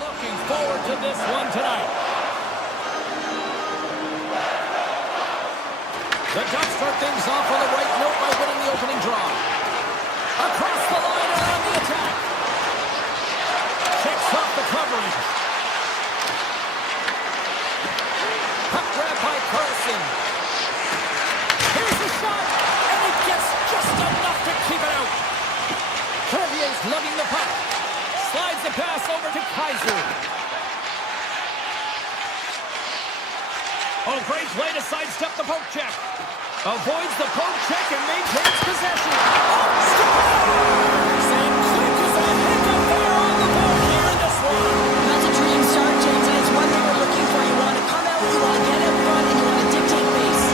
Looking forward to this one tonight. The Ducks start things off on the right note by winning the opening draw. Across the line and on the attack. by Carlson. Here's the shot, and he gets just enough to keep it out. Corvier's lugging the puck. Slides the pass over to Kaiser. Oh, great play to sidestep the poke check. Avoids the poke check and maintains possession. Oh, scores! And quick as a hiccup there on the board here in this one. That's a dream start, James, and it's one they were looking for. You want to come out, you want to get out front, and you want to dictate pace.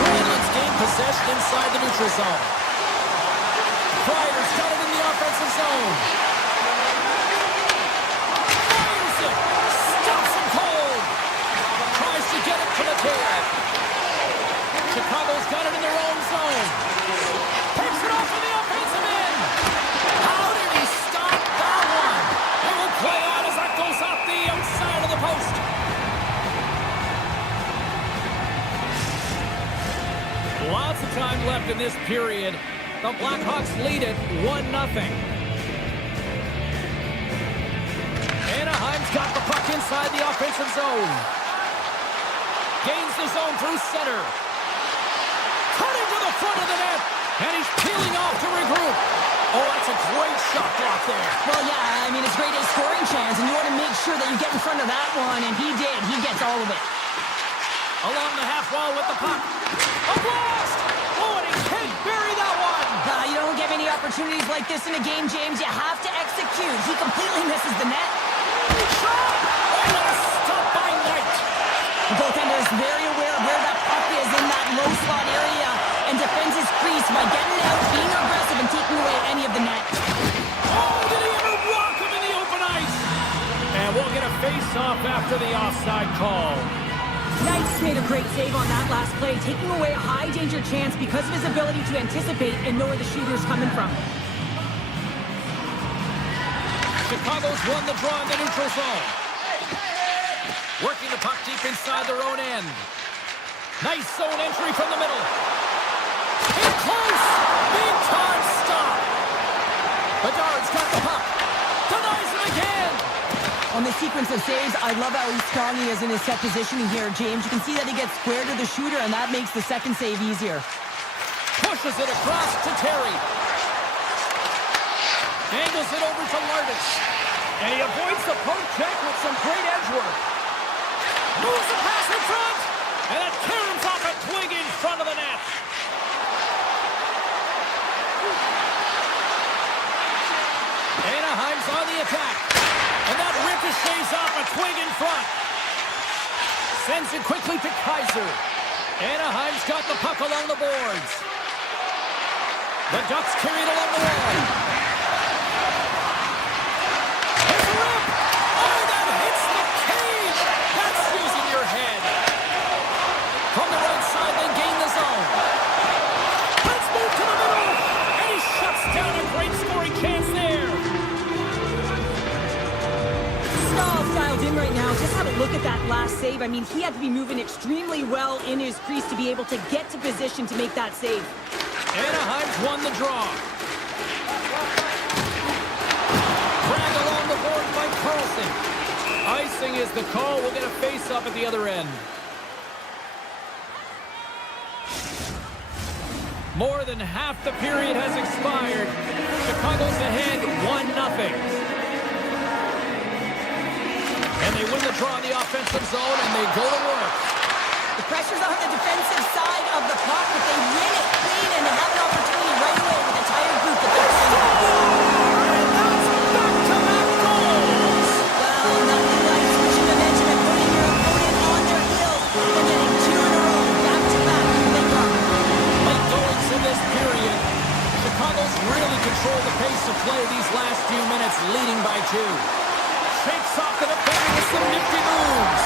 Kraken's gained possession inside the neutral zone. Kreider's got it in the offensive zone. Fires it! Stops him cold! Tries to get it to the tail. Chicago's got it in their own zone. Takes it off for the offensive end. How did he stop that one? It will play on as that goes off the outside of the post. Lots of time left in this period. The Blackhawks lead it 1-0. Anaheim's got the puck inside the offensive zone. Gains the zone through center. Cutting to the front of the net. And he's peeling off to regroup. Oh, that's a great shot block there. Well, yeah, I mean, it's grade A scoring chance, and you want to make sure that you get in front of that one, and he did. He gets all of it. Along the half wall with the puck. A blast! Oh, and he can't bury that one. You don't get many opportunities like this in a game, James. You have to execute. He completely misses the net. Shot! Oh, what a stop by Knight. The goaltender is very aware of where that puck is in that low slot area and defends his crease by getting out, being aggressive, and taking away any of the net. Oh, did he ever rock him in the open ice? And we'll get a face-off after the offside call. Knight's made a great save on that last play, taking away a high-danger chance because of his ability to anticipate and know where the shooter's coming from. Chicago's won the draw in the neutral zone. Working the puck deep inside their own end. Nice zone entry from the middle. In close! Big time stop! Bedard's got the puck. Denies him again! On the sequence of saves, I love how strong he is in his set positioning here, James. You can see that he gets square to the shooter, and that makes the second save easier. Pushes it across to Terry. Angles it over to Lardis. And he avoids the poke check with some great edge work. Moves the pass in front. And it caroms off a twig in front of the net. Anaheim's on the attack. And that ricochets off a twig in front. Sends it quickly to Kaiser. Anaheim's got the puck along the boards. The Ducks carry it along the wall. Here's a rip. Oh, that hits the cage. That's using your head. From the right side, they gain the zone. Let's move to the middle. And he shuts down a great scoring chance there. Stahl's dialed in right now. Just have a look at that last save. I mean, he had to be moving extremely well in his crease to be able to get to position to make that save. Anaheim's won the draw. Dragged along the board by Carlson. Icing is the call. We'll get a face-up at the other end. More than half the period has expired. Chicago's ahead 1-0. And they win the draw in the offensive zone, and they go to work. The pressure's on the defensive side of the puck, but they win it clean, and they have an opportunity right away with a tired group that they're playing. And that's back-to-back goals! Well, nothing like switching momentum and putting your opponent on their heels. They're getting two in a row, back-to-back, they come. Late goings in this period. Chicago's really controlled the pace of play these last few minutes, leading by 2. Shakes off the defender with some nifty moves.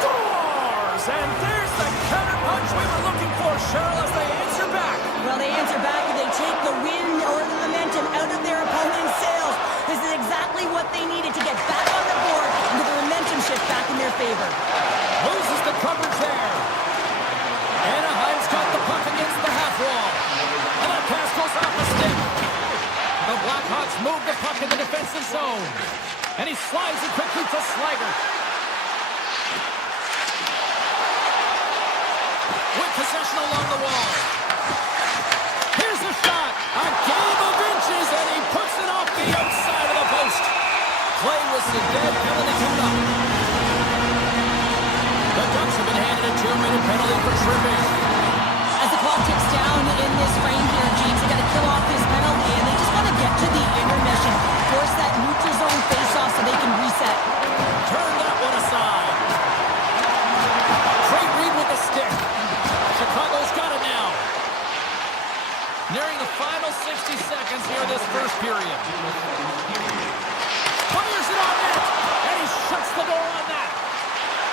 Scores! And there's the counter punch we were looking for, Cheryl, as they answer back. Well, they answer back and they take the wind or the momentum out of their opponent's sails. This is exactly what they needed to get back on the board and get the momentum shift back in their favor. Loses the coverage there. Anaheim's got the puck against the half wall. And that pass goes off the stick. The Blackhawks move the puck in the defensive zone. And he slides it quickly to Slager. Possession along the wall. Here's the shot. A game of inches, and he puts it off the outside of the post. Play whistle dead. Penalty coming up. The Ducks have been handed a 2-minute penalty for tripping. As the clock ticks down in this frame here, James, they got to kill off this penalty, and they just want to get to the intermission. Force that neutral zone face-off so they can reset. Turn that one aside. Trey Reed with the stick. Chicago's got it now. Nearing the final 60 seconds here of this first period. Fires it on net, and he shuts the door on that.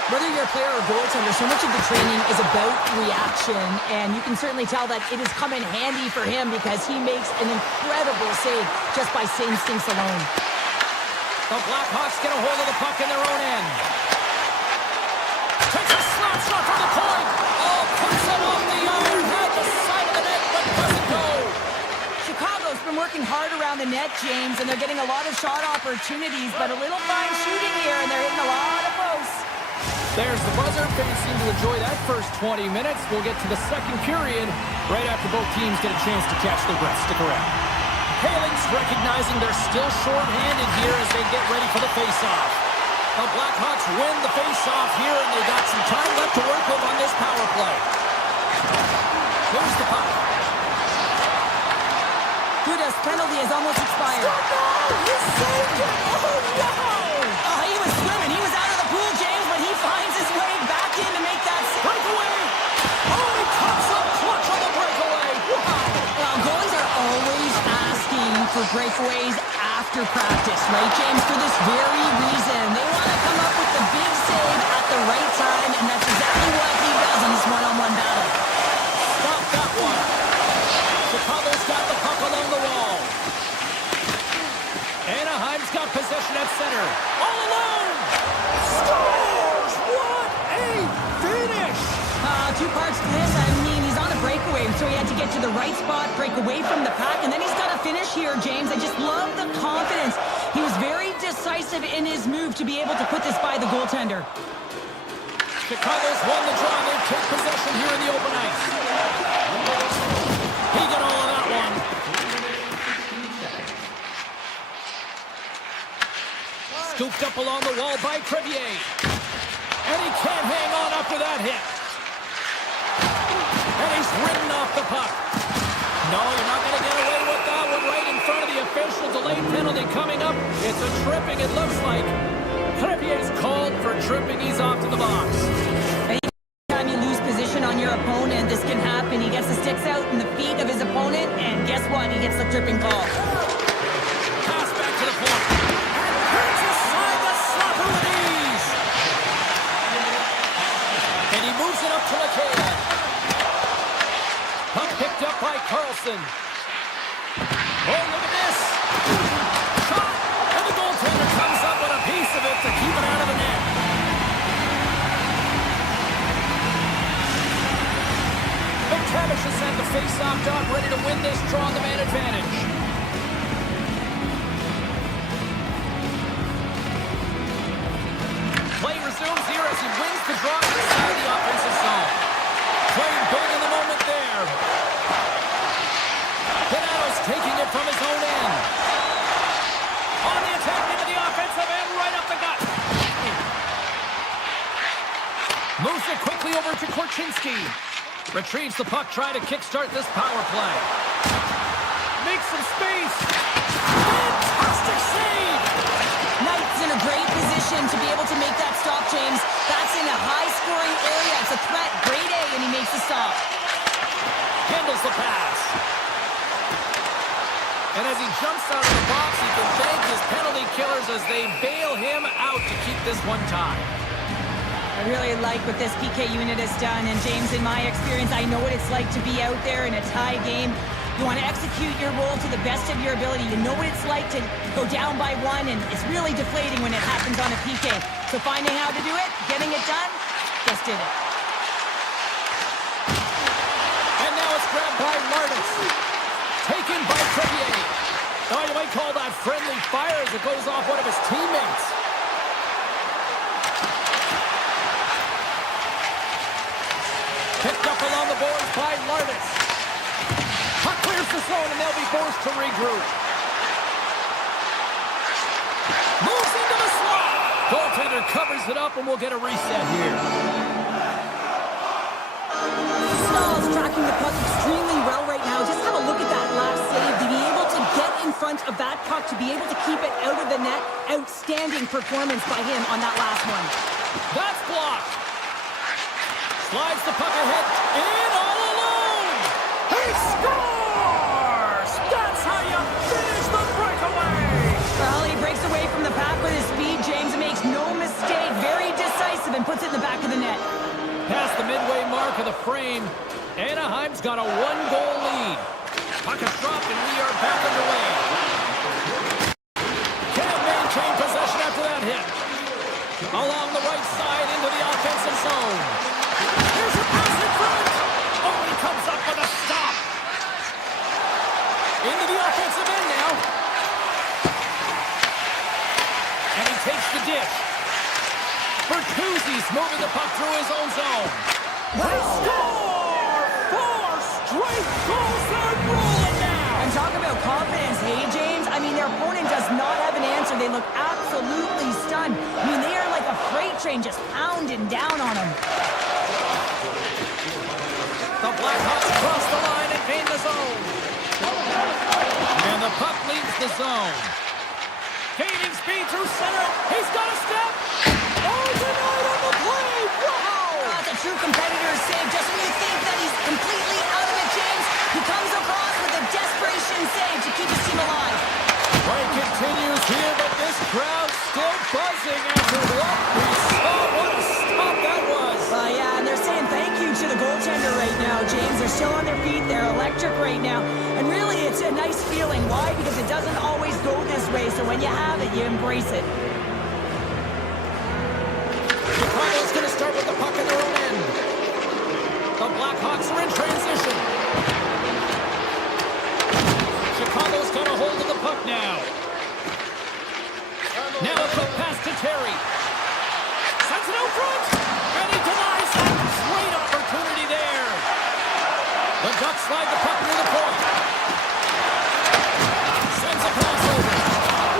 Whether you're a player or goaltender, so much of the training is about reaction, and you can certainly tell that it has come in handy for him because he makes an incredible save just by instincts alone. The Blackhawks get a hold of the puck in their own end. Takes a slap shot from the point. Oh, puts it off the iron. Had the side of the net, but doesn't go. Chicago's been working hard around the net, James, and they're getting a lot of shot opportunities, but a little fine shooting here, and they're hitting a lot of posts. There's the buzzer. Fans seem to enjoy that first 20 minutes. We'll get to the second period right after both teams get a chance to catch their breath. Stick around. Haling's recognizing they're still short-handed here as they get ready for the face-off. The Blackhawks win the face-off here, and they've got some time left to work with on this power play. Here's the puck. Duda's penalty has almost expired. He saved it! Oh, wow! Oh, he was swimming. He was out of the pool, James, but he finds his way back in to make that save. Breakaway! Oh, he comes up clutch on the breakaway! Wow! Well, goalies are always asking for breakaways after practice, right, James? For this very reason. They want to come up with the big save at the right time, and that's exactly what he does in this one-on-one battle. Stop that one. Chicago's got the puck along the wall. Anaheim's got possession at center. All alone! Scores! What a finish! Two parts to this. I mean, he's on a breakaway, so he had to get to the right spot, break away from the pack, and then he's got to finish here, James. I just love the confidence. He was very decisive in his move to be able to put this by the goaltender. Chicago's won the draw. They take possession here in the open ice. He got all of that one. Scooped up along the wall by Crevier. And he can't hang on after that hit. And he's ridden off the puck. No, you're not going to get away with that one right in front of the official. Delayed penalty coming up. It's a tripping, it looks like. Crevier's called for tripping. He's off to the box. Anytime you lose position on your opponent, this can happen. He gets the sticks out in the feet of his opponent, and guess what? He gets the tripping call. Pass back to the point. And hurts aside the slapper with ease. And he moves it up to McKay. Puck picked up by Carlson. Oh, look at this. Shot. And the goaltender comes up with a piece of it to keep it out of the net. McTavish has had the face-off dog ready to win this draw on the man advantage. Play resumes here as he wins the draw inside the offensive zone. Playing big in the moment there. Donato's taking it from his own end. On the attack into the offensive end, right up the gut. Moves it quickly over to Korchinski. Retrieves the puck, trying to kickstart this power play. Makes some space. Fantastic save! Knight's in a great position to be able to make that stop, James. That's in a high-scoring area. It's a threat. Grade A, and he makes the stop. Handles the pass. And as he jumps out of the box, he can thank his penalty killers as they bail him out to keep this one tied. I really like what this PK unit has done, and James, in my experience, I know what it's like to be out there in a tie game. You want to execute your role to the best of your ability. You know what it's like to go down by one, and it's really deflating when it happens on a PK. So finding how to do it, getting it done, just did it. And now it's grabbed by Martins. Taken by Crevier. Oh, you might call that friendly fire as it goes off one of his teammates. Picked up along the the zone, and they'll be forced to regroup. Moves into the slot. Goaltender covers it up, and we'll get a reset here. Stahl's tracking the puck extremely well right now. Just have a look at that last save. To be able to get in front of that puck, to be able to keep it out of the net. Outstanding performance by him on that last one. That's blocked. Slides the puck ahead. In all alone. He scores! That's how you finish the breakaway. Well, he breaks away from the pack with his speed, James, and makes no mistake. Very decisive and puts it in the back of the net. Past the midway mark of the frame, Anaheim's got a one-goal lead. Puck is dropped, and we are back underway. Can't maintain possession after that hit. Along the right side into the offensive zone. Here's a pass in front. Oh, he comes up with a stop. Into the offensive end now. And he takes the dish. Bertuzzi's moving the puck through his own zone. They score! 4 straight goals. They're rolling now. And talk about confidence, hey, James? I mean, their opponent does not have an answer. They look absolutely stunned. I mean, they are like a freight train just pounding down on them. The Blackhawks cross the line and gain the zone. And the puck leaves the zone. Gaining speed through center. He's got a step. Oh, denied on the play. Wow! That's a true competitor's save. Just when you think that he's completely out of it, James, he comes across with a desperation save to keep his team alive. Play continues here, but this crowd's still buzzing after what we saw. What a stop that was. Yeah, and they're saying thank you to the goaltender right now, James. They're still on their feet. They're electric right now. And really, it's a nice feeling. Why? Because it doesn't always go this way. So when you have it, you embrace it. Chicago's going to start with the puck in their own end. The Blackhawks are in transition. Chicago's got a hold of the puck now. Now a quick pass to Terry. Sends it out front. And he denies that. Great opportunity there. The Ducks slide the puck near the point. Sends a pass over.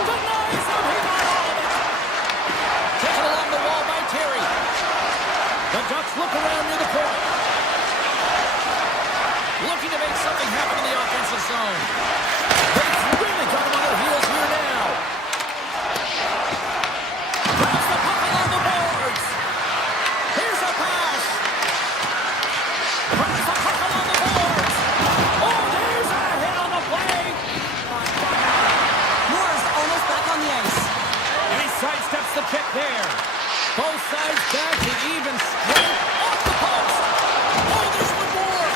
Denies him. He got all of it. Taken along the wall by Terry. The Ducks look around near the point. Looking to make something happen in the offensive zone. They've really got him on their heels here now. Grabs the puck along the boards. Here's a pass. Grabs the puck along the boards. Oh, there's a hit on the play. Moore's almost back on the ice. And he sidesteps the check there. Both sides back to even strength. Off the post. Oh, there's one more.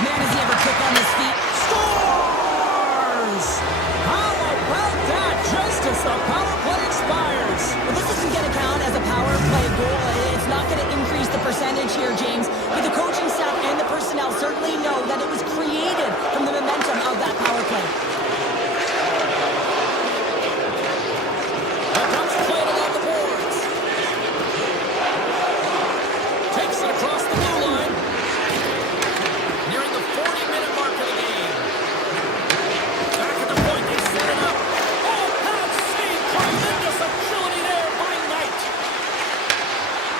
Man, has he ever quick on his feet. Scores! How about that? Just as the power play expires. Well, this isn't going to count as a power play goal. It's not going to increase the percentage here, James. But the coaching staff and the personnel certainly know that it was created from the momentum of that power play. The Ducks play it along the boards. Takes it across the blue line. Nearing the 40-minute mark of the game. Back at the point, they set it up. Oh, that save! Tremendous agility there by Knight.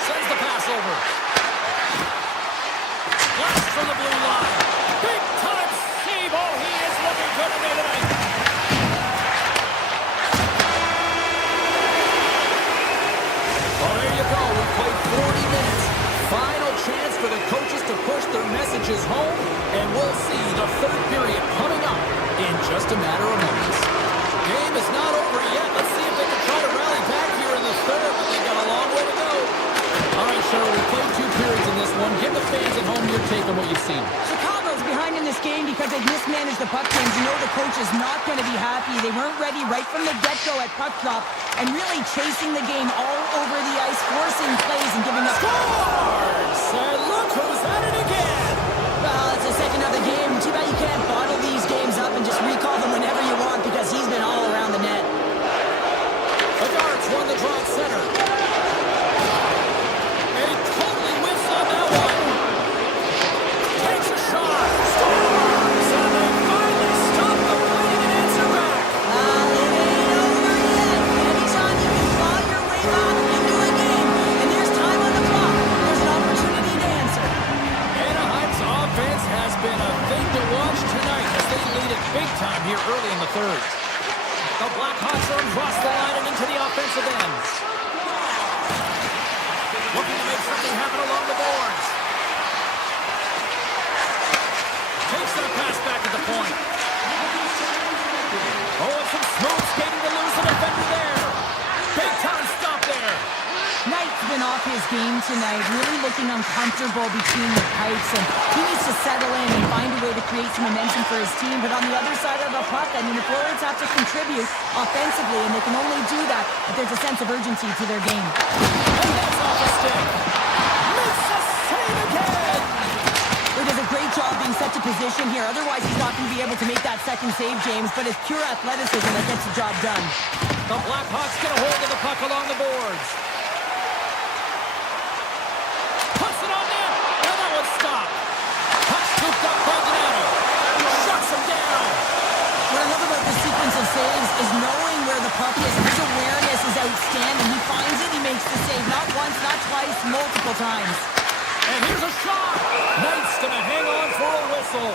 Sends the pass over. Blast from the blue line. Big-time save. Oh, he is looking good today tonight. Well, there you go. We played 40 minutes. Final chance for the coaches to push their messages home, and we'll see the third period coming up in just a matter of moments. Game is not over yet. Let's see if they can try to rally back here in the third, but they've got a long way to go. All right, Cheryl, we played 2 periods in this one. Give the fans at home your take on what you've seen. Chicago's behind in this game because they've mismanaged the puck games. You know the coach is not going to be happy. They weren't ready right from the get-go at puck drop and really chasing the game all over the ice, forcing plays and giving up. Scores! And look who's at it again! Well, it's the second of the game. Too bad you can't bottle these games up and just recall them whenever you want because he's been all around the net. The Darts won the draw at center. And he totally whiffs on that one. Takes a shot. Scores! And they finally Big time here early in the third. The Blackhawks are across the line and into the offensive end. Looking to make something happen along the boards. Takes that pass back at the point. Oh, and some smooth skating to lose the defender there. Big time stop there. Knight's been off his game tonight, really looking uncomfortable between the pipes, and he needs to settle in and find a way to create some momentum for his team. But on the other side of the puck, I mean, the forwards have to contribute offensively, and they can only do that if there's a sense of urgency to their game. And that's off the stick. Makes the save again. He does a great job being set to position here. Otherwise, he's not going to be able to make that second save, James, but it's pure athleticism that gets the job done. The Blackhawks get a hold of the puck along the boards. Puts it on net, and that one's stopped. Puck scooped up by Donato. Shuts him down. What I love about this sequence of saves is knowing where the puck is. His awareness is outstanding. He finds it, he makes the save. Not once, not twice, multiple times. And here's a shot. Knight's going to hang on for a whistle.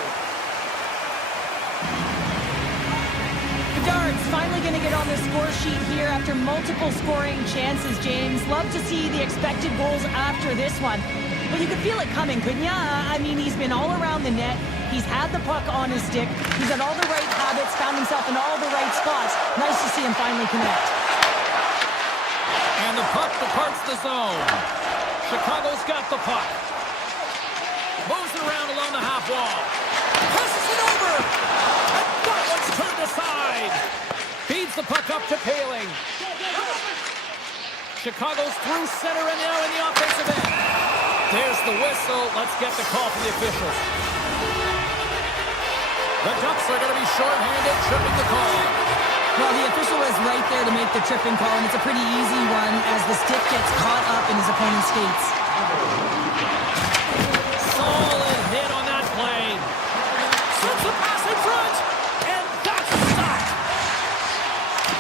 Bedard's finally going to get on the score sheet here after multiple scoring chances, James. Love to see the expected goals after this one. But you could feel it coming, couldn't you? I mean, he's been all around the net. He's had the puck on his stick. He's had all the right habits, found himself in all the right spots. Nice to see him finally connect. And the puck departs the zone. Chicago's got the puck. Moves it around along the half wall. Passes it over. And that one's turned aside. Feeds the puck up to Paling. Chicago's through center and now in the offensive end. There's the whistle. Let's get the call from the officials. The Ducks are going to be shorthanded, tripping the call. Well, the official was right there to make the tripping call, and it's a pretty easy one as the stick gets caught up in his opponent's skates. Solid hit on that play. Sends the pass in front, and that's stopped.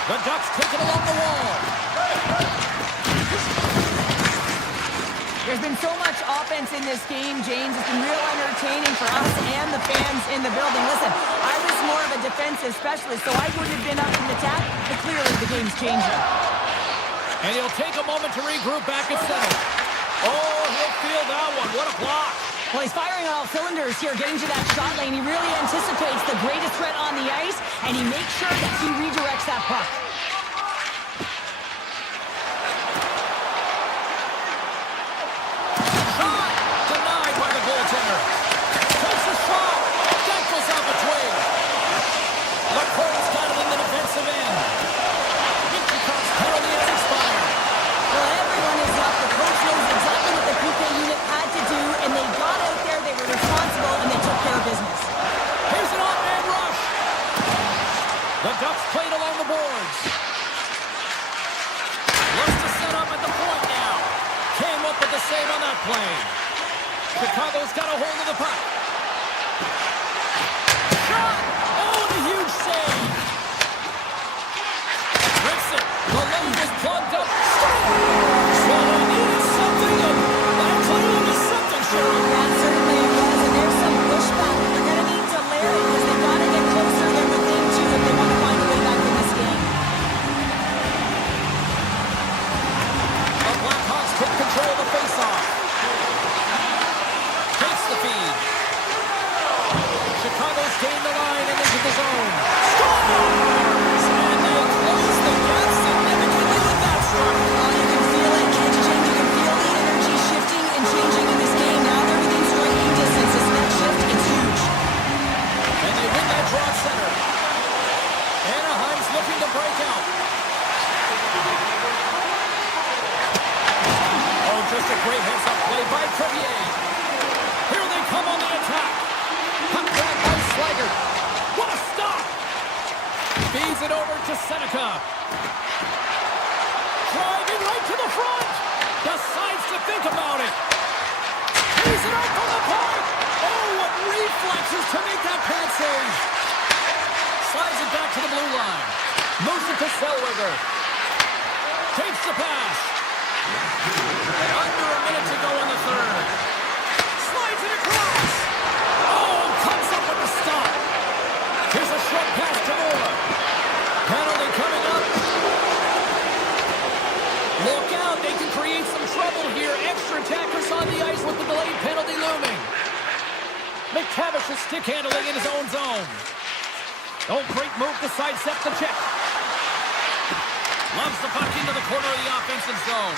The Ducks take it along the wall. There's been so much offense in this game, James. It's been real entertaining for us and the fans in the building. Listen, I was more of a defensive specialist, so I wouldn't have been up in the attack, but clearly the game's changing. And he'll take a moment to regroup back at center. Oh, he'll feel that one. What a block. Well, he's firing on all cylinders here, getting to that shot lane. He really anticipates the greatest threat on the ice, and he makes sure that he redirects that puck. Chicago's got a hold of the puck. Shot! Oh, the huge save! Rips it. The lane is plugged up. So they needed something, and that clearly was something, Sherry. That certainly it was, and there's some pushback. They're going to need to layer it because they've got to get closer than within two if they want to find a way back in this game. The Blackhawks took control of the faceoff. Chicago's gained the line and into the zone. Scores! And they close the gap significantly with that strike. Oh, you can feel it, can't you, James? You can feel the energy shifting and changing in this game. Now they're within striking distance. This next shift, it's huge. And they win that draw at center. Anaheim's looking to break out. Oh, just a great heads-up play by Crevier. Here they come on the attack. Puck grabbed by Slager. What a stop! Feeds it over to Seneca. Driving right to the front. Decides to think about it. Feeds it out from the point. Oh, what reflexes to make that pad save. Slides it back to the blue line. Moves it to Zellweger. Takes the pass. Under a minute to go in the third. Slides it across. Oh, comes up with the stop. Here's a shot. McTavish's stick handling in his own zone. Oh, great move to sidestep the check. Loves the puck into the corner of the offensive zone.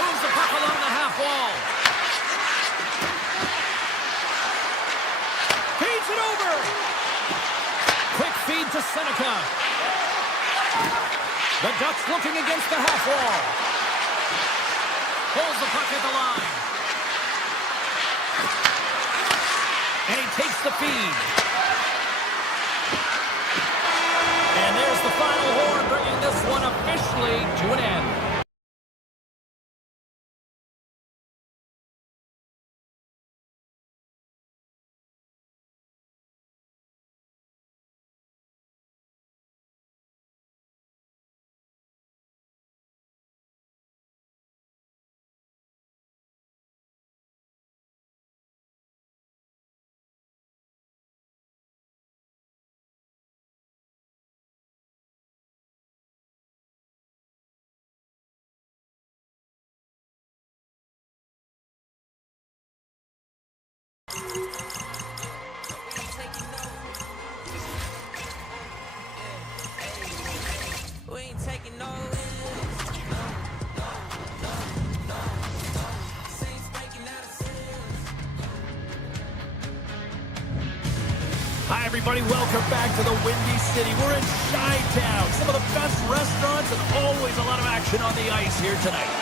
Moves the puck along the half wall. Feeds it over. Quick feed to Seneca. The Ducks looking against the half wall. Pulls the puck at the line. And he takes the feed. And there's the final horn, bringing this one officially to an end. Hi, everybody. Welcome back to the Windy City. We're in Chi-Town. Some of the best restaurants and always a lot of action on the ice here tonight.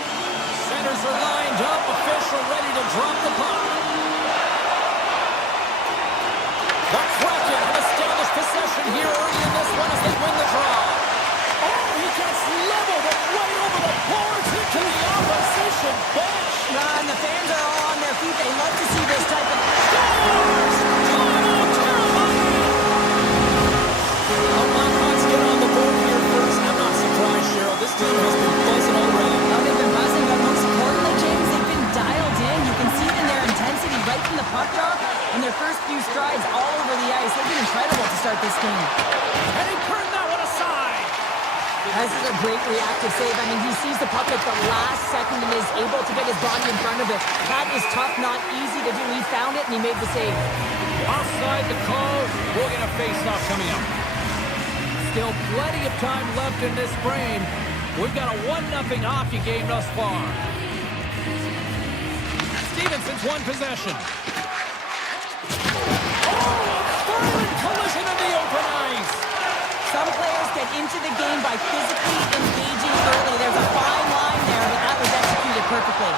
Centers are lined up. Official ready to drop the puck. The Kraken have established possession here early in this one as they win the draw. Oh, he gets leveled and right over the boards into the opposition bench. And the fans are all on their feet. They love to see this type of... Scores! The Blackhawks get on the board here first. I'm not surprised, Cheryl. This team has been buzzing already. Well, they've been buzzing, but most importantly, James, they've been dialed in. You can see it in their intensity right from the puck drop and their first few strides all over the ice. They've been incredible to start this game. And he turned that one aside. This is a great reactive save. I mean, he sees the puck at the last second and is able to get his body in front of it. That is tough, not easy to do. He found it and he made the save. Offside the call. We'll get a face-off coming up. Still plenty of time left in this frame. We've got a 1-0 hockey game thus far. Stevenson's won possession. Oh, violent collision in the open ice. Some players get into the game by physically engaging early. There's a fine line there, but that was executed perfectly.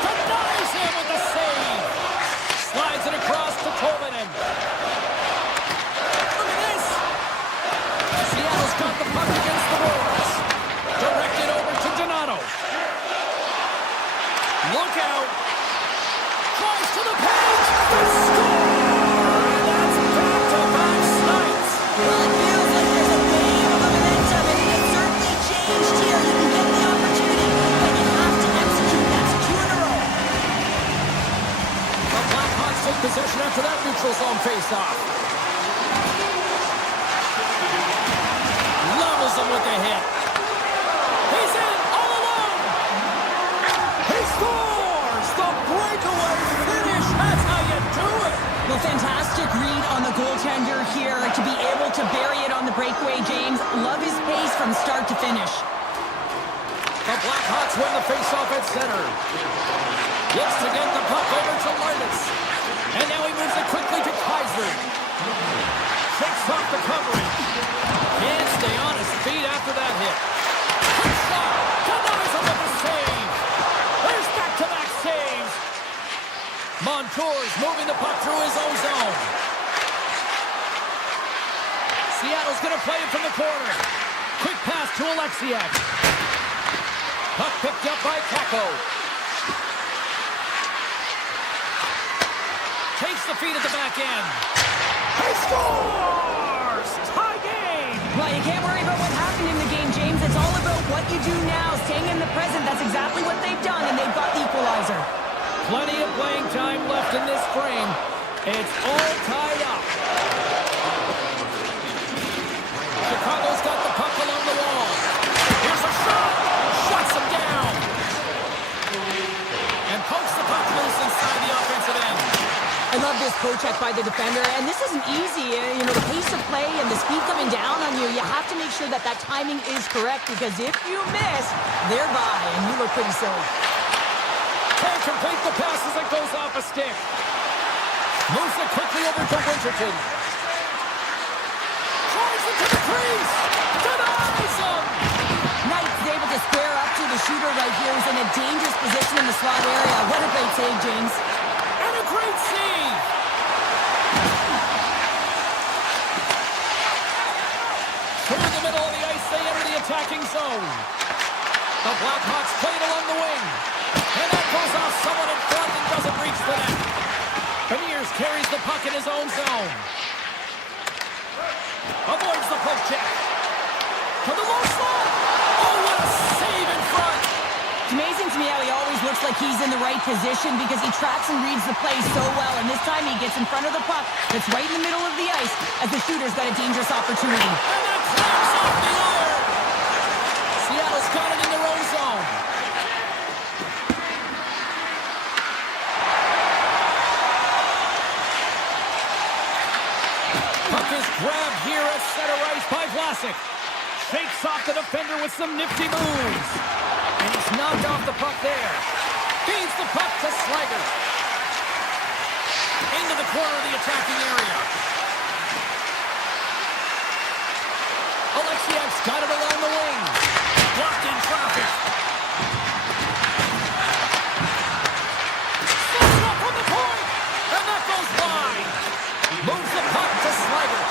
Denies him with the save. Slides it across to Tolvanen. Seattle's got the puck against the boards. Directed over to Donato. Look out. Tries to the page. The score! And that's back-to-back snipes. Well, it feels like there's a wave of momentum, and it has certainly changed here. You can get the opportunity, but you have to execute. That's 2 in a row. The Blackhawks take possession after that neutral zone face-off. Levels him with the hit. He's in all alone. He scores the breakaway finish. That's how you do it. Well, fantastic read on the goaltender here to be able to bury it on the breakaway, James. Love his pace from start to finish. The Blackhawks win the face-off at center. Looks to get the puck over to Larnitz. And now he moves it quickly to Kaiser. Shakes off the coverage. Can't stay on his feet after that hit. Quick shot. Denies him with the save. There's back-to-back saves. Montour's moving the puck through his own zone. Seattle's going to play it from the corner. Quick pass to Alexiak. Puck picked up by Kako. Takes the feed at the back end. He scores! Tie game! Well, you can't worry about what happened in the game, James. It's all about what you do now, staying in the present. That's exactly what they've done, and they've got the equalizer. Plenty of playing time left in this frame. It's all tied up. Chicago's got the puck along the wall. Here's a shot! Shuts him down! tremendous poke check by the defender, and this isn't easy. You know, the pace of play and the speed coming down on you, you have to make sure that that timing is correct, because if you miss, they're by, and you look pretty silly. Can't complete the pass as it goes off a stick. Moves it quickly over to Winterton. Drives it to the crease. Denies him. Knight's able to square up to the shooter right here. He's in a dangerous position in the slot area. What a great save, James. And a great save. Through the middle of the ice, they enter the attacking zone. The Blackhawks play it along the wing. And that goes off someone in front and doesn't reach the net. Beniers carries the puck in his own zone. Avoids the poke check. To the low slot. Oh, what a save in front. It's amazing to me how he always looks like he's in the right position because he tracks and reads the play so well. And this time he gets in front of the puck that's right in the middle of the ice as the shooter's got a dangerous opportunity. And that climbs off the iron. Seattle's got it in their own zone. Puck is grabbed here at center ice by Vlasic. Shakes off the defender with some nifty moves. And he's knocked off the puck there. Feeds the puck to Slager. Into the corner of the attacking area. Alexiak's got it along the wing. Blocked in traffic. Slows it up from the point. And that goes wide. Moves the puck to Slager.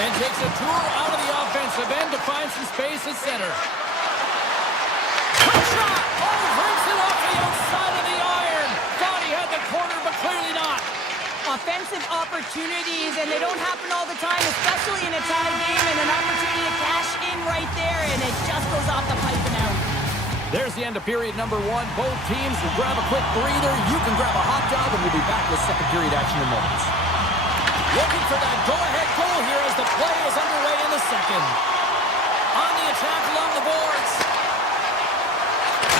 And takes a tour out of the offensive end to find some space at center. Quick shot! Oh, brings it off the outside of the iron. Thought he had the corner, but clearly not. Offensive opportunities, and they don't happen all the time, especially in a tie game, and an opportunity to cash in right there, and it just goes off the pipe and out. There's the end of period number one. Both teams will grab a quick breather. You can grab a hot dog, and we'll be back with second period action in moments. Looking for that go-ahead goal here as the play is underway in the second. On the attack along the boards.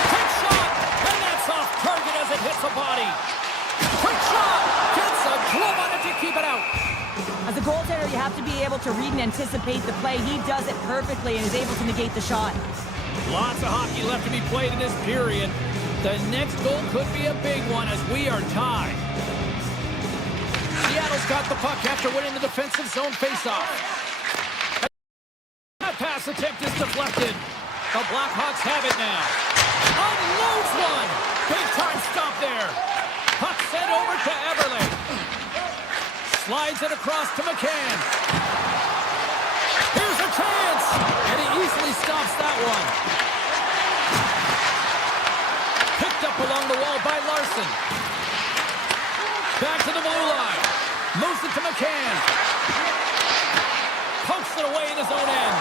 Quick shot, and that's off target as it hits a body. Quick shot, gets a glove on it to keep it out. As a goaltender, you have to be able to read and anticipate the play. He does it perfectly and is able to negate the shot. Lots of hockey left to be played in this period. The next goal could be a big one as we are tied. Seattle's got the puck after winning the defensive zone faceoff. That pass attempt is deflected. The Blackhawks have it now. Unloads one. Big time stop there. Puck sent over to Everly. Slides it across to McCann. Here's a chance. And he easily stops that one. Picked up along the wall by Larson. Back to the blue line. Moves it to McCann. Pokes it away in his own end.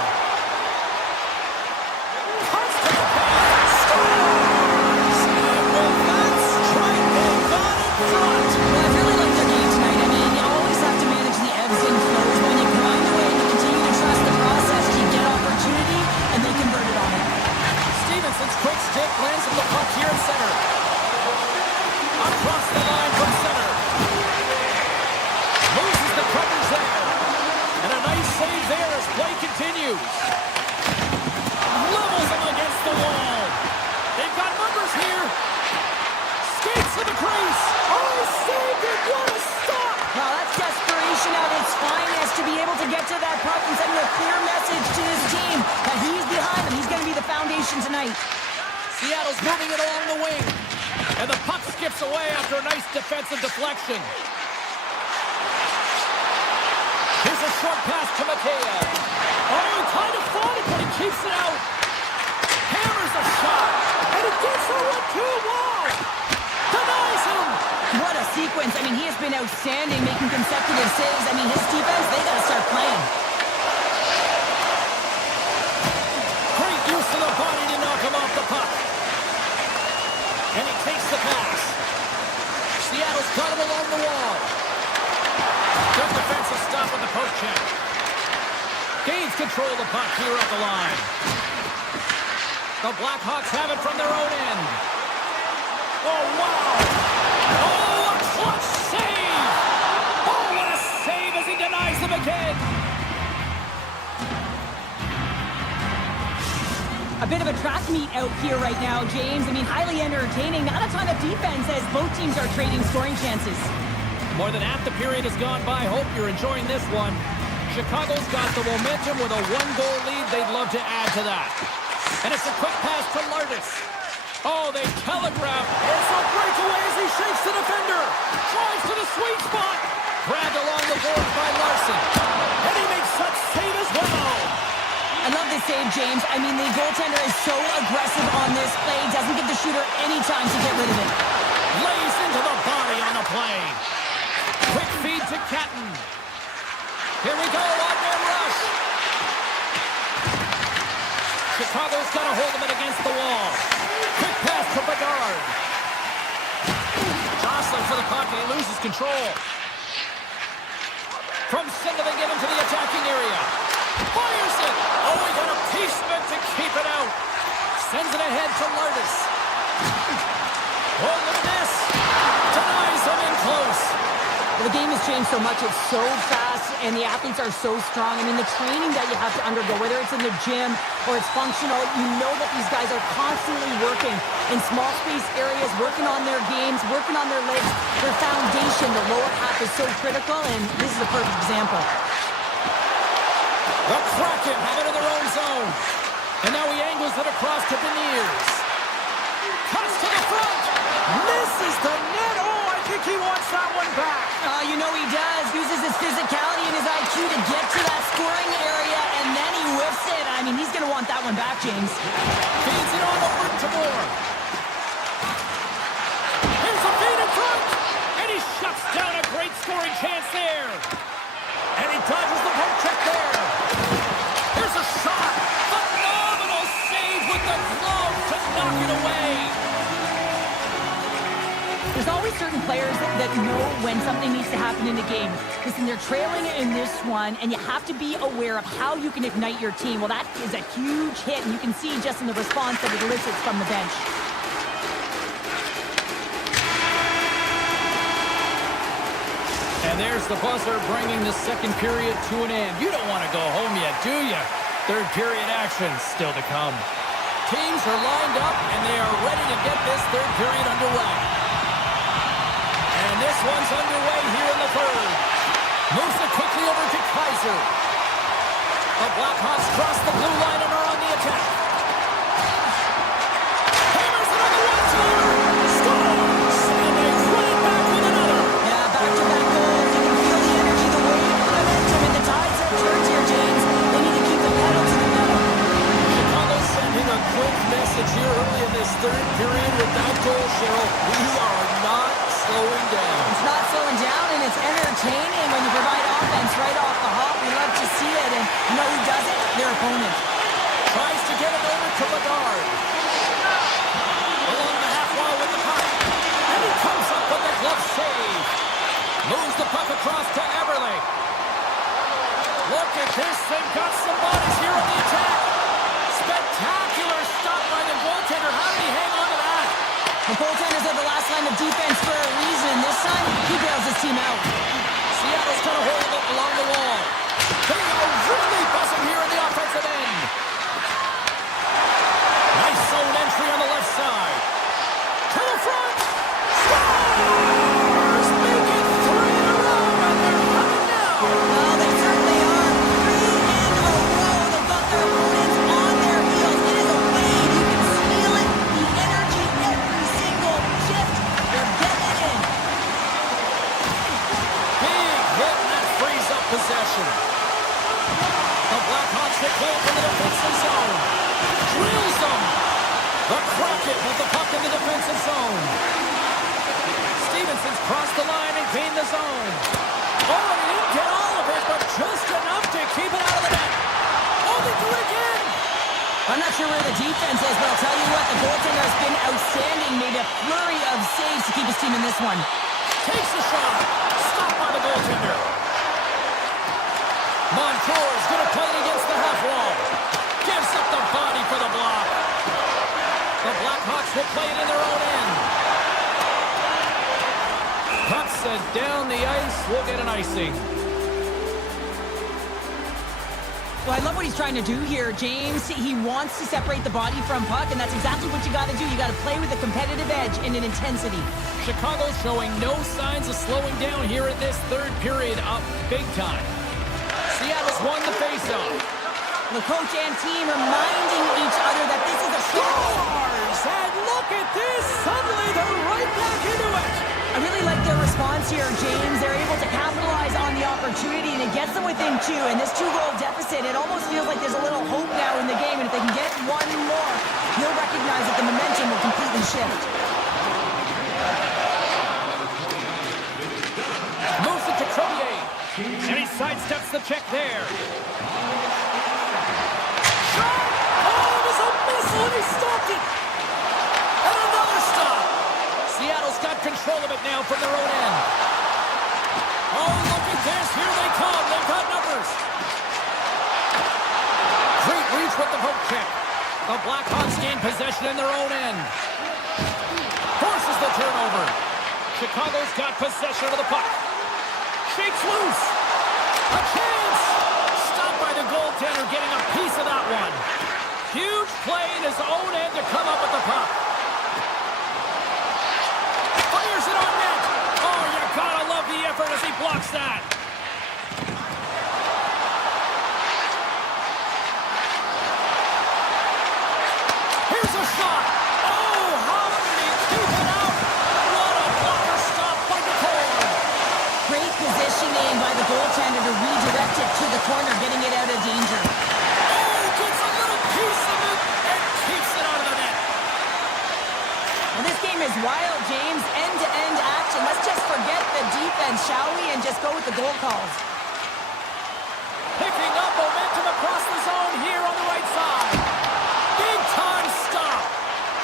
Punch to McCann. Scores! And with that strike, they got it front. Well, I really like their game tonight. I mean, you always have to manage the ebbs and flows. When you grind away and you continue to trust the process, you get opportunity, and they convert it on it. Stevenson's quick stick lands on the puck here in center. Across the line from center. Loses the coverage there. And a nice save there as play continues. Levels him against the wall. They've got numbers here. Skates to the crease. Oh, he saved it. What a stop. Well, that's desperation at its finest to be able to get to that puck and send a clear message to his team that he's behind them. He's going to be the foundation tonight. Seattle's moving it along the wing. And the puck skips away after a nice defensive deflection. Here's a short pass to Makea. Oh, he kind of fought it, but he keeps it out. Hammers a shot. And he gets a 1-2 wall. Denies him. What a sequence. I mean, he has been outstanding, making consecutive saves. I mean, his defense, they got to start playing. Great use of the body to knock him off the puck. And he takes the pass. Seattle's got him along the wall. Good defensive stop with the poke check. Gains control of the puck here at the line. The Blackhawks have it from their own end. Oh, wow. Oh, a clutch save. A bit of a track meet out here right now, James. I mean, highly entertaining. Not a ton of defense as both teams are trading scoring chances. More than half the period has gone by. Hope you're enjoying this one. Chicago's got the momentum with a one-goal lead. They'd love to add to that. And it's a quick pass to Lardis. Oh, they telegraph. It's a breakaway as he shakes the defender. Drives to the sweet spot. Grabbed along the boards by Larson. And he makes such save as well. I love this save, James. I mean, the goaltender is so aggressive on this play. Doesn't give the shooter any time to get rid of it. Lays into the body on the play. Quick feed to Catton. Here we go, one-man rush. Chicago's got a hold of it against the wall. Quick pass to Bedard. Jostling for the puck, and he loses control. From center, they get into the attacking area. Fires it. Oh, he got a pieceman to keep it out. Sends it ahead to Lardis. Oh, look at this. Denies him in close. Well, the game has changed so much. It's so fast, and the athletes are so strong. I mean, the training that you have to undergo, whether it's in the gym or it's functional, you know that these guys are constantly working in small space areas, working on their games, working on their legs. Their foundation, the lower half, is so critical, and this is a perfect example. The Kraken have it in their own zone. And now he angles it across to Beniers. Cuts to the front. Misses the net. Oh, I think he wants that one back. You know he does. Uses his physicality and his IQ to get to that scoring area, and then he whiffs it. I mean, he's going to want that one back, James. Feeds it on over to Moore. Here's a feed in front. And he shuts down a great scoring chance there. And he dodges the poke check there. Here's a shot. Phenomenal save with the glove to knock it away. There's always certain players that know when something needs to happen in the game. Listen, they're trailing in this one, and you have to be aware of how you can ignite your team. Well, that is a huge hit, and you can see just in the response that it elicits from the bench. And there's the buzzer bringing the second period to an end. You don't want to go home yet, do you? Third period action still to come. Teams are lined up, and they are ready to get this third period underway. And this one's underway here in the third. Moves it quickly over to Kaiser. The Blackhawks cross the blue line and are on the attack. Hammers it on the one-timer. Scores! And they run it back with another. Yeah, back-to-back goals. You can feel the energy, the wave, the momentum, and the tides have turned here, James. They need to keep the pedal to the metal. Chicago sending a quick message here early in this third period with that goal, Cheryl. We are not slowing down. It's not slowing down, and it's entertaining when you provide offense right off the hop. We love to see it, and you know who does it? Their opponent. Tries to get it over to Bedard. Along the half wall with the puck. And he comes up with the glove save. Moves the puck across to Eberle. Look at this. They've got some bodies here on the attack. Spectacular stop by the goaltender. How did he hang on to that? The goaltenders are the last line of defense for a reason. This time, he bails his team out. Seattle's got a hold of it along the wall. They are really buzzing here in the offensive end. Nice zone entry on the left side. To the front. Scores! Make it 3 in a row, and they're coming now. Well, they certainly are. 3 in a row. They've got their opponents on their heels. It is a wave. You can feel it. The energy every single shift. They're getting it in. Big hit, and that frees up possession. The Blackhawks get play from the defensive zone. Drills them. The Kraken with the puck in the defensive zone. Stevenson's crossed the line and gained the zone. Oh, he didn't get all of it, but just enough to keep it out of the net. Oh, they do it again. I'm not sure where the defense is, but I'll tell you what, the goaltender has been outstanding. Made a flurry of saves to keep his team in this one. Takes the shot. Stopped by the goaltender. Montour's going to play it against the half wall. Gives up the body for the block. The Blackhawks will play it in their own end. Puck sent down the ice. We'll get an icing. Well, I love what he's trying to do here, James. He wants to separate the body from puck, and that's exactly what you got to do. You got to play with a competitive edge and an intensity. Chicago's showing no signs of slowing down here in this third period, up big time. Seattle's won the faceoff. The coach and team reminding each other that this is a Scores! And look at this! Suddenly they're right back into it! I really like their response here, James. They're able to capitalize on the opportunity, and it gets them within two. And this two-goal deficit, it almost feels like there's a little hope now in the game. And if they can get one more, you'll recognize that the momentum will completely shift. Moves it to Troyer. And he sidesteps the check there. Shot! Oh, it was a missile, and he stopped it! And another stop! Seattle's got control of it now from their own end. Oh, look at this. Here they come. They've got numbers. Great reach with the poke check. The Blackhawks gain possession in their own end. Forces the turnover. Chicago's got possession of the puck. Shakes loose. A chance. Stopped by the goaltender, getting a piece of that one. Huge play in his own end to come up with the puck. Fires it on net. Oh, you gotta love the effort as he blocks that. Here's a shot. Oh, how did he keep it out? What a blocker stop by the corner. Great positioning by the goaltender to redirect it to the corner, getting it out of danger. Oh, gets a little piece of it and keeps it out of the net. Well, this game is wild, James. End-to-end action. Let's just forget the defense, shall we, and just go with the goal calls. Picking up momentum across the zone here on the right side. Big time stop.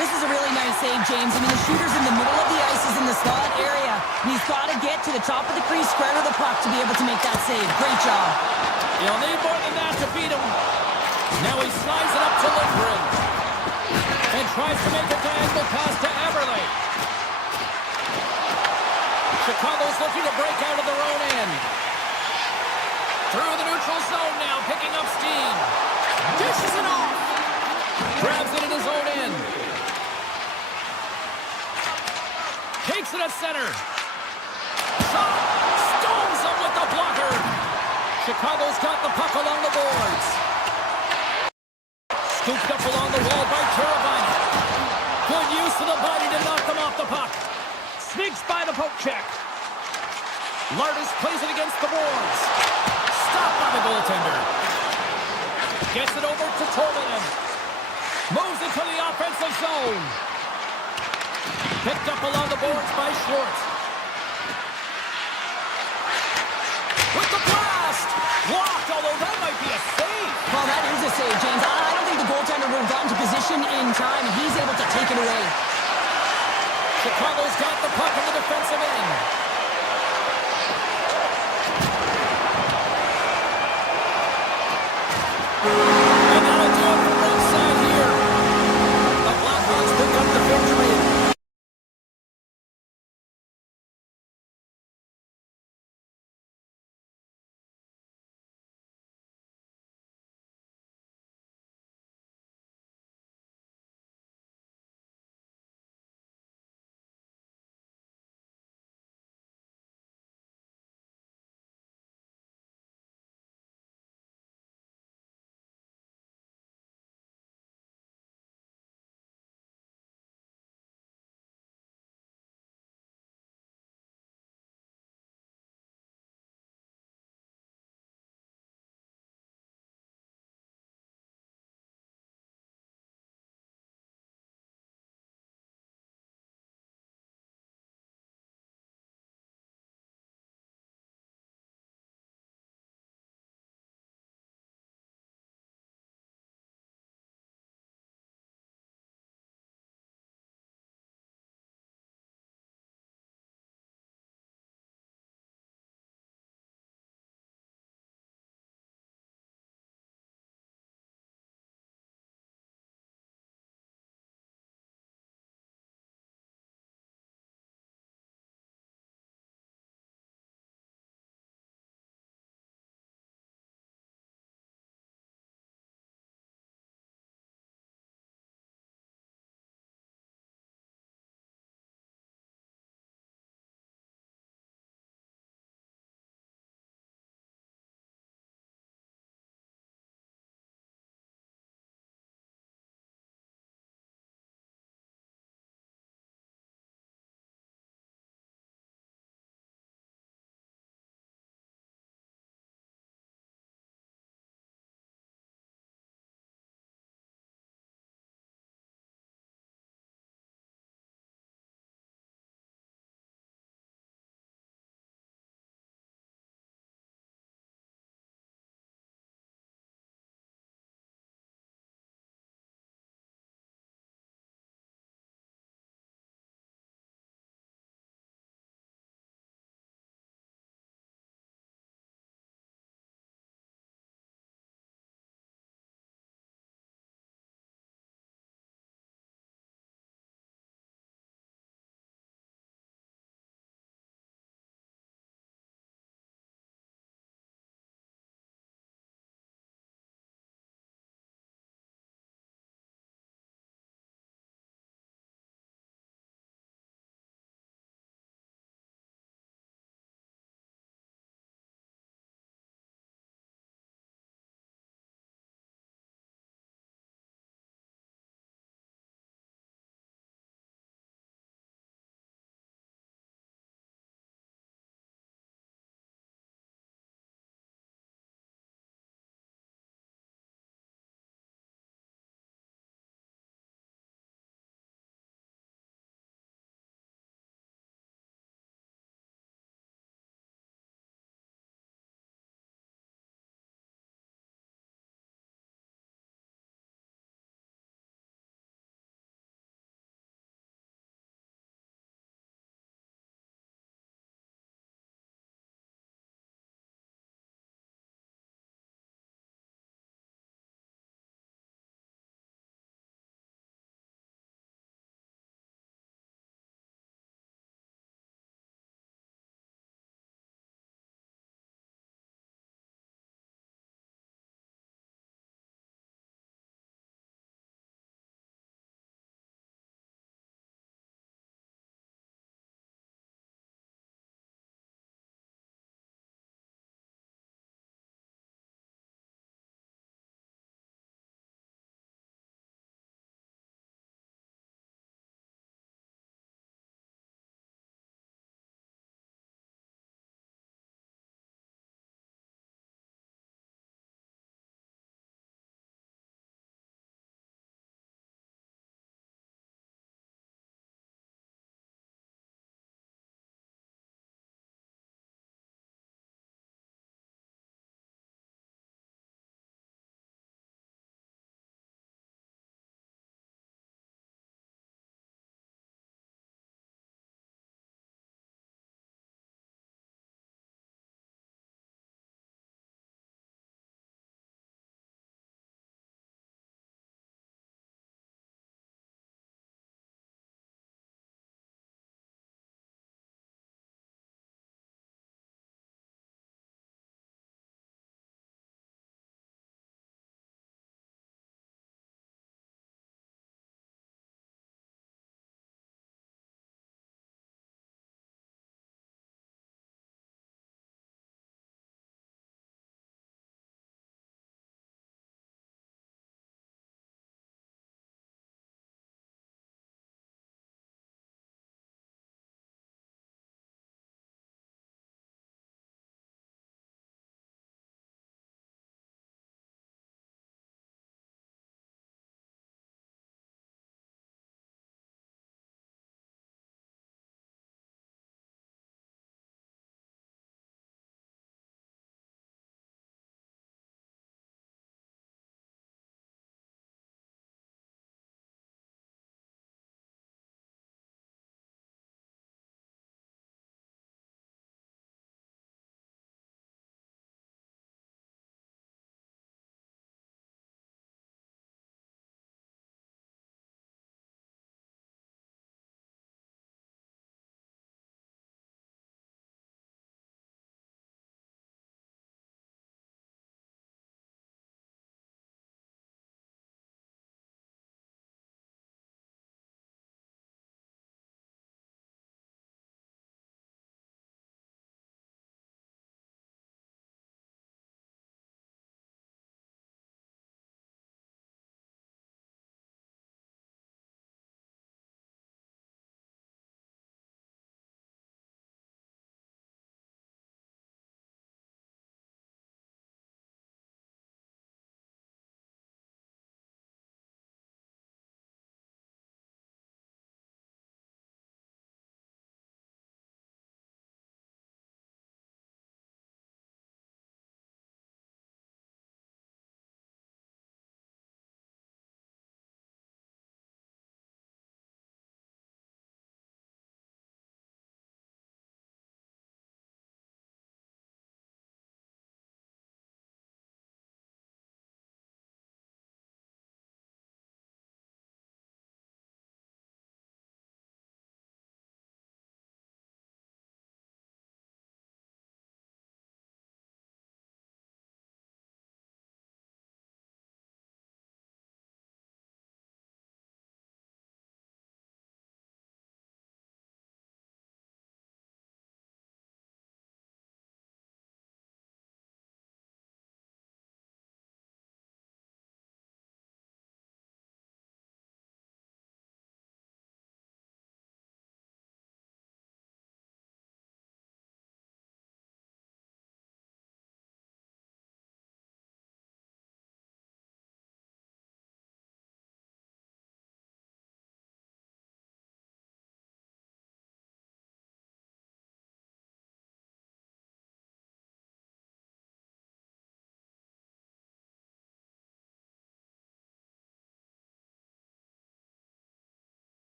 This is a really nice save, James. I mean, the shooter's in the middle of the ice, is in the slot area, and he's got to get to the top of the crease, square to the puck to be able to make that save. Great job. He'll need more than that to beat him. Now he slides it up to Lindgren. And tries to make a diagonal pass to Everly. Chicago's looking to break out of their own end. Through the neutral zone now, picking up steam. Dishes it off. Grabs it in his own end. Takes it at center. Shot. Stones him with the blocker. Chicago's got the puck along the boards. Scooped up along the wall by Teravainen. Good use of the body to knock them off the puck. Sneaks by the poke check. Lardis plays it against the boards. Stopped by the goaltender. Gets it over to Tolvanen. Moves into the offensive zone. Picked up along the boards by Schwartz. With the blast! Blocked, although that might be a save. Well, that is a save, James. I don't think the goaltender would have gotten to position in time, and he's able to take it away. Chicago's got the puck in the defensive end.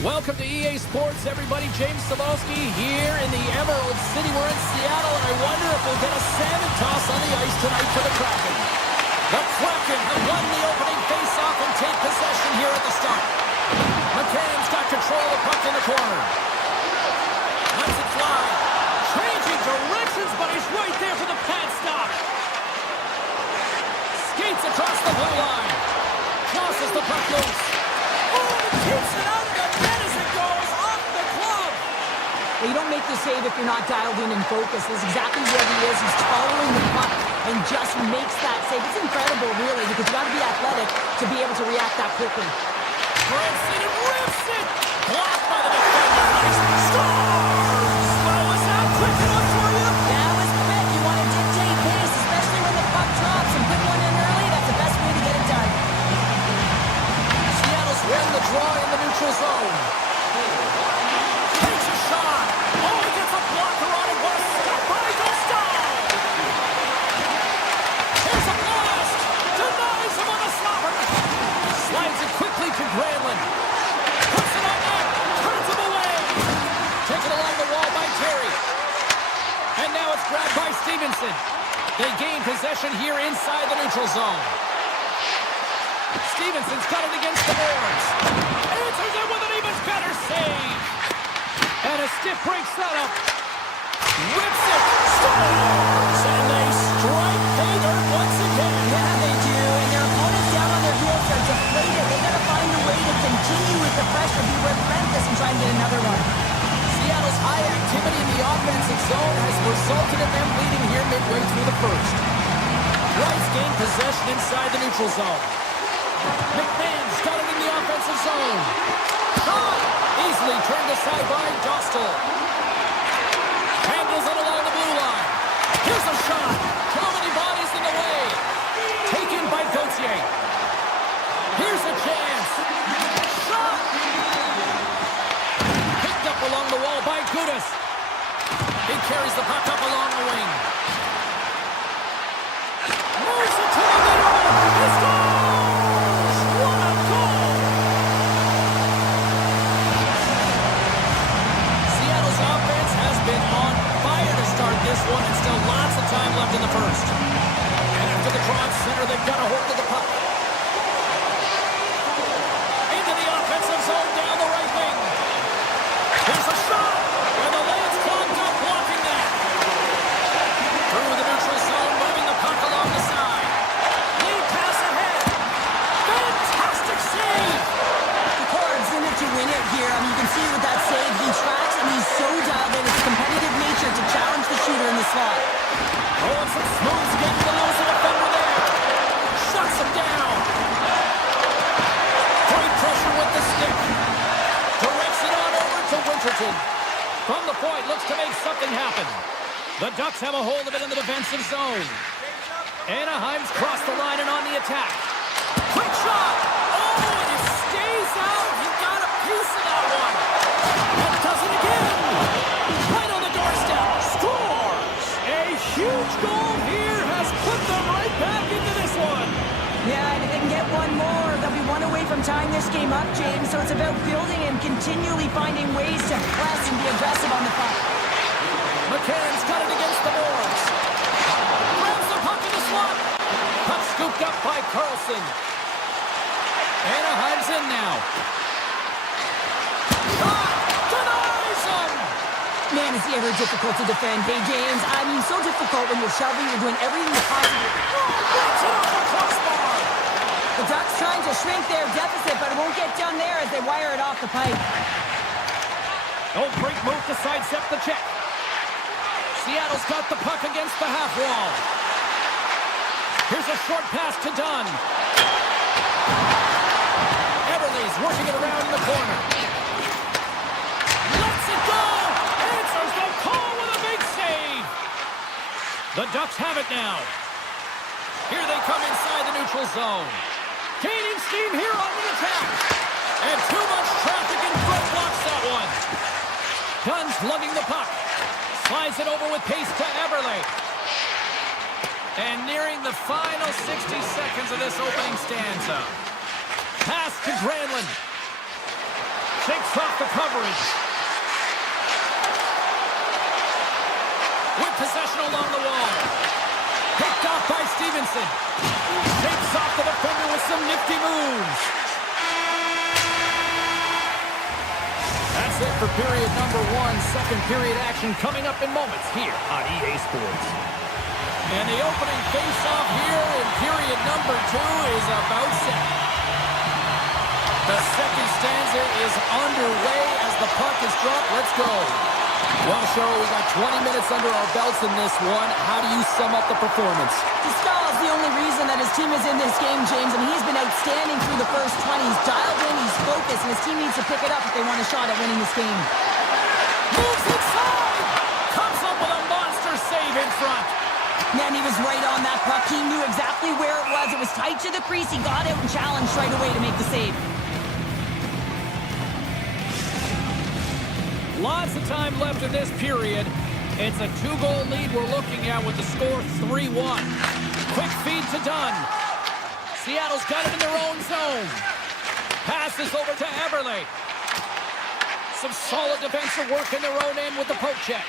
Welcome to EA Sports, everybody. James Cebulski here in the Emerald City. We're in Seattle, and I wonder if we'll get a salmon toss on the ice tonight for the Kraken. The Kraken have won the opening face-off and take possession here at the start. McCann's got control of the puck in the corner. Lets it fly. Changing directions, but he's right there for the pad stop. Skates across the blue line. Tosses the puck loose. Oh, he keeps it out of the net as it goes off the glove. Well, you don't make the save if you're not dialed in and focused. That's exactly where he is. He's following the puck and just makes that save. It's incredible, really, because you got to be athletic to be able to react that quickly. Rips it and rips it. Blocked by the defender. Nice. Scores! Well, was that quick enough for you? That was quick. You want to dictate pace, especially when the puck drops, and put one in early. That's the best way to get it done. Seattle's won the draw in the neutral zone. Takes a shot. Oh, he gets a blocker on it. What a step by Gustav. Here's a blast. Denies him on the slapper. Slides it quickly to Granlund. Puts it on net. Turns him away. Taken along the wall by Terry. And now it's grabbed by Stevenson. They gain possession here inside the neutral zone. Stevenson's got it against the boards. Answers it with an even better save. And a stiff breaks that up. Rips it. Scores! And they strike pay dirt once again. Yeah, they do. And their opponents down on their heels are deflated. They got to find a way to continue with the pressure, be relentless, and try and get another one. Seattle's high activity in the offensive zone has resulted in them leading here midway through the first. Rice gained possession inside the neutral zone. McMahon's got it in the offensive zone. Shot! Easily turned aside by Dostal. Handles it along the blue line. Here's a shot. Too many bodies in the way. Taken by Gauthier. Here's a chance. Shot! Picked up along the wall by Gudas. He carries the puck up along the wing. Moves it to the middle. He scores! What a goal! Seattle's offense has been on fire to start this one, and still lots of time left in the first. And after the draw center, they've got a hold of the puck. Into the offensive zone down the right wing. There's a shot, and the lane's clogged up, blocking that. Through the neutral zone, moving the puck along the side. Lead pass ahead. Fantastic save. The Cards in it to win it here. I mean, you can see with that save, he tracks and he's so dialed in. It's a competitive nature to challenge the shooter in the slot. Oh, and some smooth skating to lose the defender there. Shuts him down. Great pressure with the stick. Directs it on over to Winterton. From the point, looks to make something happen. The Ducks have a hold of it in the defensive zone. Anaheim's crossed the line and on the attack. Quick shot. Oh, and it stays out. He got a piece of that one. And does it again. Right on the doorstep. Scores. A huge goal here has put them right back into this one. Yeah, and if they can get one more, they'll be one away from tying this game up, James. So it's about building and continually finding ways to press and be aggressive on the puck. McCann's got it against the boards. Grabs the puck in the slot. Puck scooped up by Carlson. Anaheim's in now. Shot! Denies him! Man, is he ever difficult to defend. Hey, James, I mean, so difficult when you're shoving, you're doing everything you possibly. Breaks it off the crossbar. The Ducks trying to shrink their deficit, but it won't get done there as they wire it off the pipe. Oh, great move to sidestep the check. Seattle's got the puck against the half wall. Here's a short pass to Dunn. Eberle's working it around in the corner. Lets it go! Answers the call with a big save! The Ducks have it now. Here they come inside the neutral zone. Gaining steam here on the attack. And too much traffic in front blocks that one. Dunn's lugging the puck. Slides it over with pace to Eberle. And nearing the final 60 seconds of this opening stanza. Pass to Granlund. Shakes off the coverage. With possession along the wall. Picked off by Stevenson. Shakes off the defender with some nifty moves. That's it for period number 1. Second period action coming up in moments here on EA Sports. And the opening face-off here in period number 2 is about set. The second stanza is underway as the puck is dropped. Let's go. Well, Cheryl, we got 20 minutes under our belts in this one. How do you sum up the performance? Pascal is the only reason that his team is in this game, James, and he's been outstanding through the first 20. He's dialed in, he's focused, and his team needs to pick it up if they want a shot at winning this game. Moves inside! Comes up with a monster save in front. Man, he was right on that puck. He knew exactly where it was. It was tight to the crease. He got out and challenged right away to make the save. Lots of time left in this period. It's a 2-goal lead we're looking at with the score 3-1. Quick feed to Dunn. Seattle's got it in their own zone. Passes over to Eberle. Some solid defensive work in their own end with the poke check.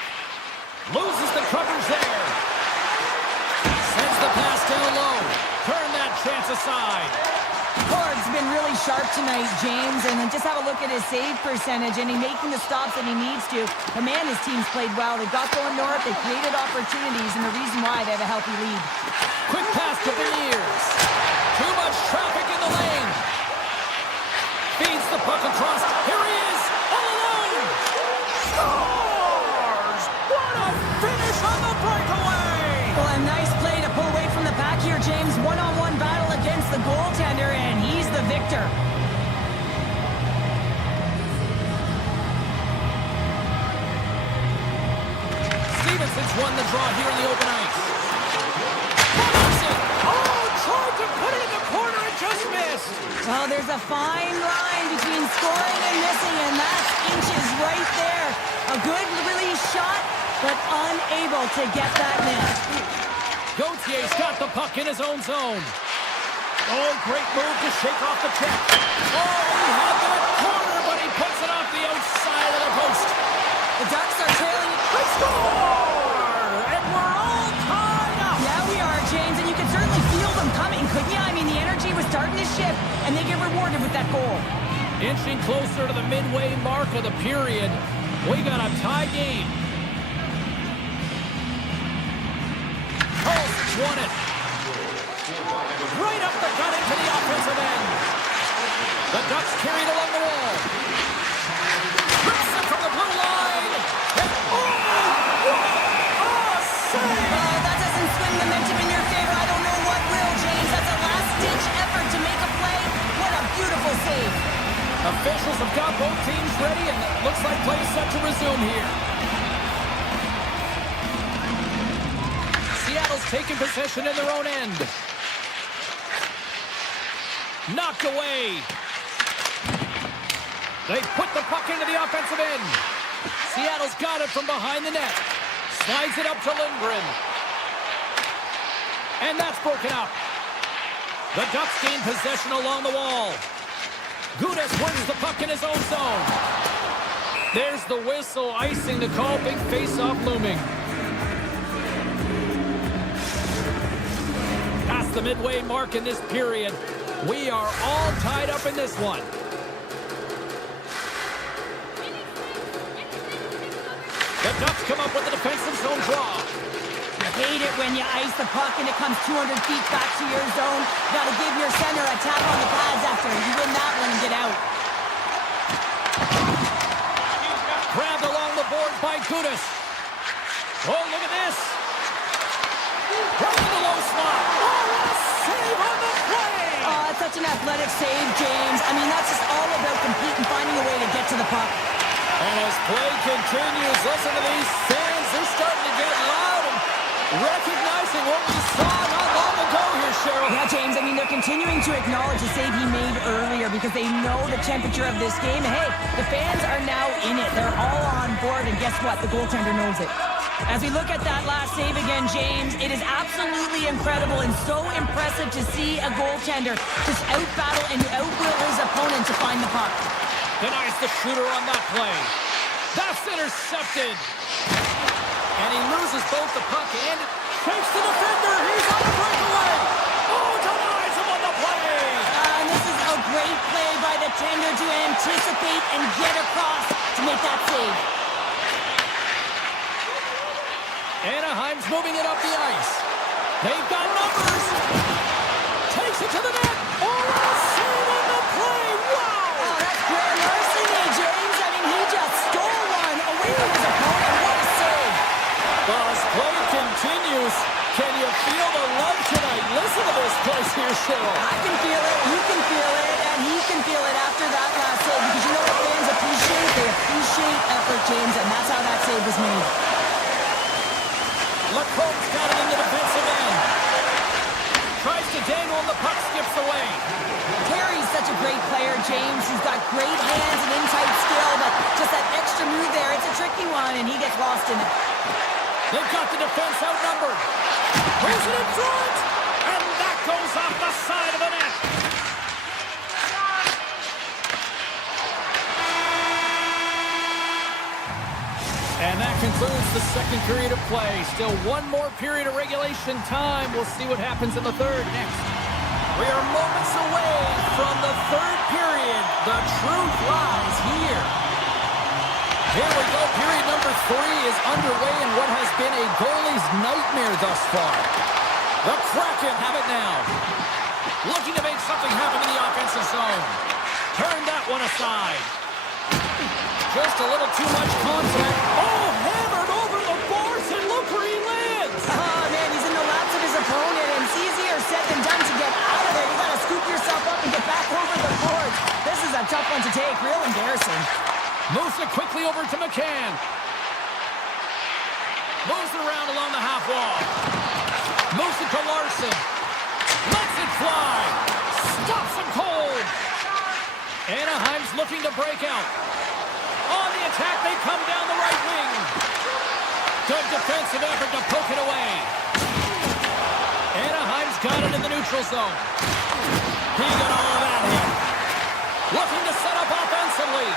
Loses the coverage there. Sends the pass down low. Turn that chance aside. Ford's been really sharp tonight, James, and then just have a look at his save percentage, and he's making the stops that he needs to. But man, his team's played well. They've got going north, they created opportunities, and the reason why they have a healthy lead. Quick pass to Beniers. Too much traffic in the lane. Feeds the puck across. Here he is, all alone. Scores! What a finish on the breakaway! Well, a nice play to pull away from the pack here, James. One-on-one battle against the goaltender, and he's the victor. Stevenson's won the draw here in the open ice. Oh, tried to put it in the corner and just missed. Well, there's a fine line between scoring and missing, and that's inches right there. A good release shot, but unable to get that net. Gautier's got the puck in his own zone. Oh, great move to shake off the check. Oh, he had that corner, but he puts it off the outside of the post. The Ducks are trailing. They score! And we're all tied up. Yeah, we are, James, and you can certainly feel them coming, couldn't you? I mean, the energy was starting to shift, and they get rewarded with that goal. Inching closer to the midway mark of the period, we got a tie game. Colson's won it. Right up the gut into the offensive end. The Ducks carried along the wall. Rips it from the blue line. And save! That doesn't swing the momentum in your favor. I don't know what will, James. That's a last-ditch effort to make a play. What a beautiful save. Officials have got both teams ready, and it looks like play is set to resume here. Seattle's taking possession in their own end. Knocked away. They put the puck into the offensive end. Seattle's got it from behind the net. Slides it up to Lindgren. And that's broken up. The Ducks gain possession along the wall. Gudas works the puck in his own zone. There's the whistle, icing the call. Big face-off looming. Past the midway mark in this period. We are all tied up in this one. The Ducks come up with the defensive zone draw. You hate it when you ice the puck and it comes 200 feet back to your zone. Got to give your center a tap on the pads after you win that one and get out. Grabbed along the board by Gudas. Oh, look at this. Right in the low slot. Oh, what a save on the play. Oh, that's such an athletic save, James. I mean, that's just all about competing, finding a way to get to the puck. And as play continues, listen to these fans. They're starting to get loud and recognizing what we saw not long ago here, Cheryl. Yeah, James, I mean, they're continuing to acknowledge the save he made earlier because they know the temperature of this game. And hey, the fans are now in it. They're all on board, and guess what? The goaltender knows it. As we look at that last save again, James, it is absolutely incredible and so impressive to see a goaltender just out-battle and out-will his opponent to find the puck. Denies the shooter on that play. That's intercepted. And he loses both the puck and takes the defender. He's on the breakaway. Oh, denies him on the play. And this is a great play by the tender to anticipate and get across to make that save. Anaheim's moving it up the ice. They've got numbers. Takes it to the net. Oh, what a save on the play. Wow. Oh, that's grand larceny, James. I mean, he just stole one away from his opponent. What a save. Well, as play continues, can you feel the love tonight? Listen to this place here, Cheryl. I can feel it, you can feel it, and he can feel it after that last save because you know what fans appreciate? They appreciate effort, James, and that's how that save was made. Lacombe's got it in the defensive end. Tries to dangle and the puck skips away. Terry's such a great player, James. He's got great hands and in-tight skill, but just that extra move there, it's a tricky one, and he gets lost in it. They've got the defense outnumbered. Where's it in front? And that goes off the side of the net. And that concludes the second period of play. Still one more period of regulation time. We'll see what happens in the third next. We are moments away from the third period. The truth lies here. Here we go. Period number 3 is underway in what has been a goalie's nightmare thus far. The Kraken have it now. Looking to make something happen in the offensive zone. Turn that one aside. Just a little too much contact. Oh, hammered over the boards, and look where he lands. Oh, man, he's in the laps of his opponent, and it's easier said than done to get out of there. You got to scoop yourself up and get back over the boards. This is a tough one to take. Real embarrassing. Moves it quickly over to McCann. Moves it around along the half wall. Moves it to Larson. Lets it fly. Stops him cold. Anaheim's looking to break out. On the attack, they come down the right wing. Good defensive effort to poke it away. Anaheim's got it in the neutral zone. He got all of that hit. Looking to set up offensively.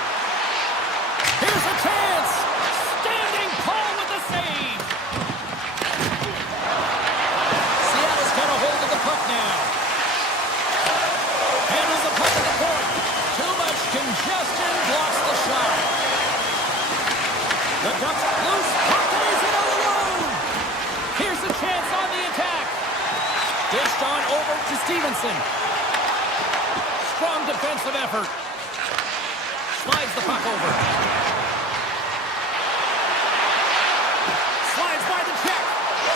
Here's a chance. Standing Paul with the save. Seattle's got a hold of the puck now. Handles the puck at the point. Too much congestion. Blocks the shot. The Ducks loose. Puck is in all alone. Here's a chance on the attack. Dished on over to Stevenson. Strong defensive effort. Slides the puck over. Slides by the check.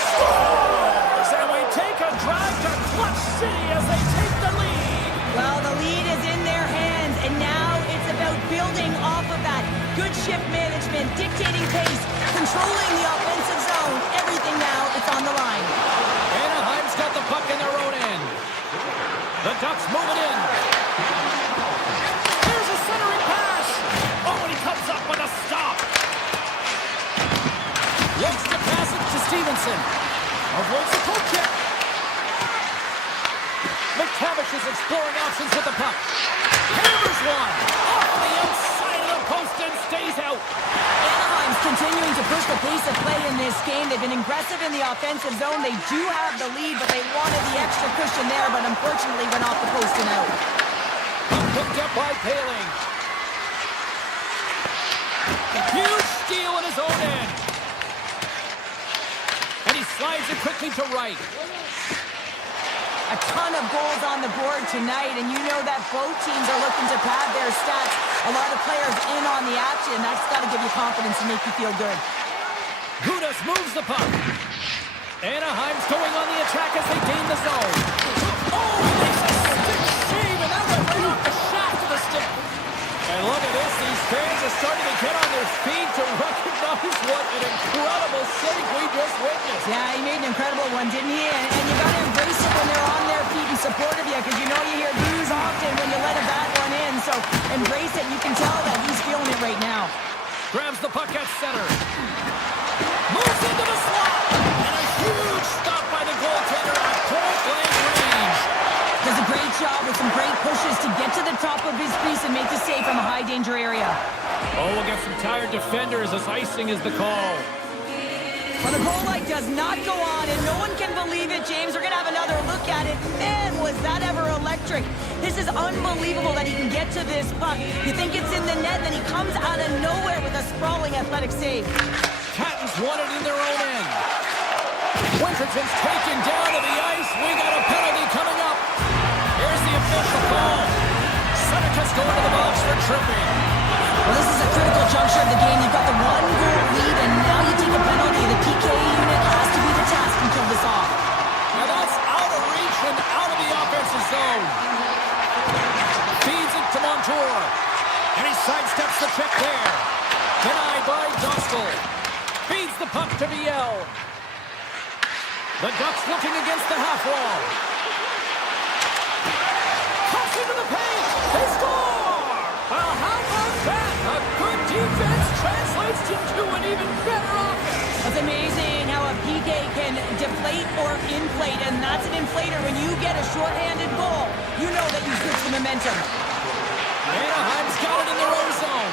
Scores! And we take a drive to Clutch City as they take the lead. Well, the lead is in their hands, and now it's about building off of that. Good shift management, dictating pace, controlling the offensive zone. Everything now, it's on the line. Anaheim's got the puck in their own end. The Ducks move it in. Here's a centering pass. Oh, and he comes up with a stop. Looks to pass it to Stevenson. Avoids the poke check. McTavish is exploring options with the puck. Hammers one. Off the outside of the post and stays out. Anaheim's continuing to push the pace of play in this game. They've been aggressive in the offensive zone. They do have the lead, but they wanted the extra cushion there, but unfortunately went off the post and out. Picked up by Paling. Huge steal in his own end. And he slides it quickly to right. A ton of goals on the board tonight, and you know that both teams are looking to pad their stats. A lot of players in on the action. That's got to give you confidence and make you feel good. Gudas moves the puck. Anaheim's going on the attack as they gain the zone. Oh, he makes a stick save, and that went right off the shaft of the stick. And look at this. These fans are starting to get on their feet to recognize what an incredible save we just witnessed. Yeah, he made an incredible one, didn't he? And you got to embrace it when they're on their feet in support of you, because you know you hear boos often when you let a bad one in. So embrace it. You can tell that he's feeling it right now. Grabs the puck at center. Moves into the slot. And a huge stop by the goaltender at point-blank range. Does a great job with some great pushes to get to the top of his crease and make the save from a high-danger area. Oh, we'll get some tired defenders as icing is the call. Well, the goal light does not go on, and no one can believe it, James. We're going to have another look at it. Man, was that ever electric. This is unbelievable that he can get to this puck. You think it's in the net, then he comes out of nowhere with a sprawling athletic save. Titans won it in their own end. Winterton's taken down to the ice. We got a penalty coming up. Here's the official call. Seneca's going to the box for tripping. Well, this is a critical juncture of the game. You've got the one-goal lead, and now you take a penalty. The PK unit has to be the task and kill this off. Now that's out of reach and out of the offensive zone. Feeds it to Montour. And he sidesteps the check there. Denied by Dostal. Feeds the puck to Viel. The Ducks looking against the half wall. Cuts into the paint. They score! Well, how about that? A good defense translates into an even better offense. It's amazing how a PK can deflate or inflate, and that's an inflator. When you get a shorthanded goal, you know that you switch the momentum. Anaheim's got it in their own zone.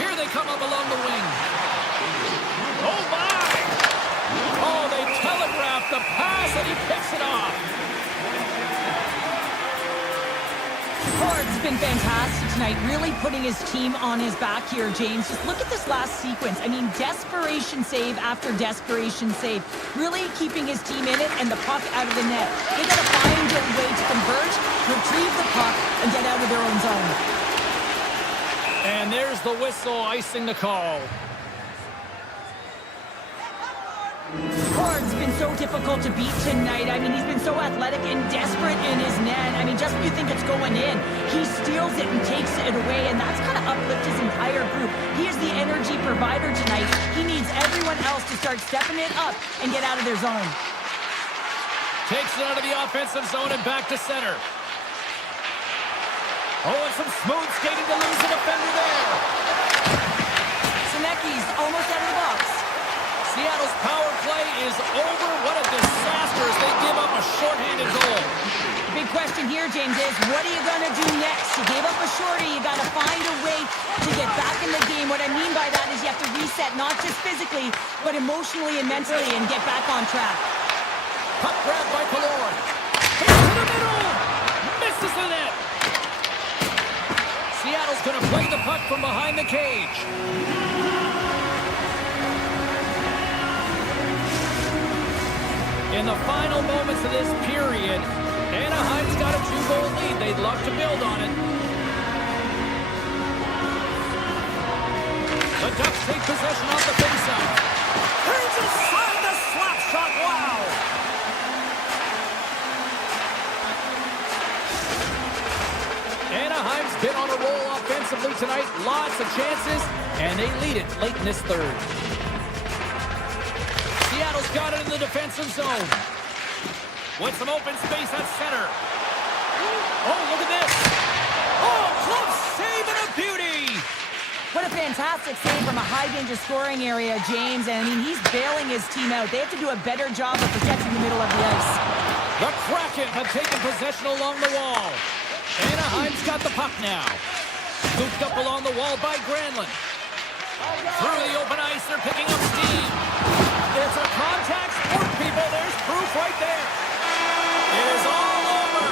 Here they come up along the wing. Oh, my! Oh, they telegraphed the pass, and he picks it off. Ford's been fantastic tonight, really putting his team on his back here, James. Just look at this last sequence. I mean, desperation save after desperation save. Really keeping his team in it and the puck out of the net. They got to find a way to converge, retrieve the puck, and get out of their own zone. And there's the whistle icing the call. Ford's been so difficult to beat tonight. I mean, he's been so athletic and desperate in his net. I mean, just when you think it's going in, he steals it and takes it away, and that's kind of uplifted his entire group. He is the energy provider tonight. He needs everyone else to start stepping it up and get out of their zone. Takes it out of the offensive zone and back to center. Oh, and some smooth skating to lose the defender there. Senecki's almost out of the box. Seattle's power play is over. What a disaster as they give up a shorthanded goal. The big question here, James, is what are you going to do next? You gave up a shorty. You got to find a way to get back in the game. What I mean by that is you have to reset, not just physically, but emotionally and mentally, and get back on track. Puck grabbed by Kaloy. Hits to the middle. Misses the net. Seattle's going to play the puck from behind the cage. In the final moments of this period, Anaheim's got a 2-goal lead. They'd love to build on it. The Ducks take possession off the faceoff. Turns aside the slap shot. Wow! Anaheim's been on a roll offensively tonight. Lots of chances, and they lead it late in this third. Seattle's got it in the defensive zone. With some open space at center. Oh, look at this. Oh, close save and a beauty. What a fantastic save from a high-danger scoring area, James. And I mean, he's bailing his team out. They have to do a better job of protecting the middle of the ice. The Kraken have taken possession along the wall. Anaheim's got the puck now. Scooped up along the wall by Granlund. Through the open ice, they're picking up steam. It's a contact sport, people. There's proof right there. It is all over.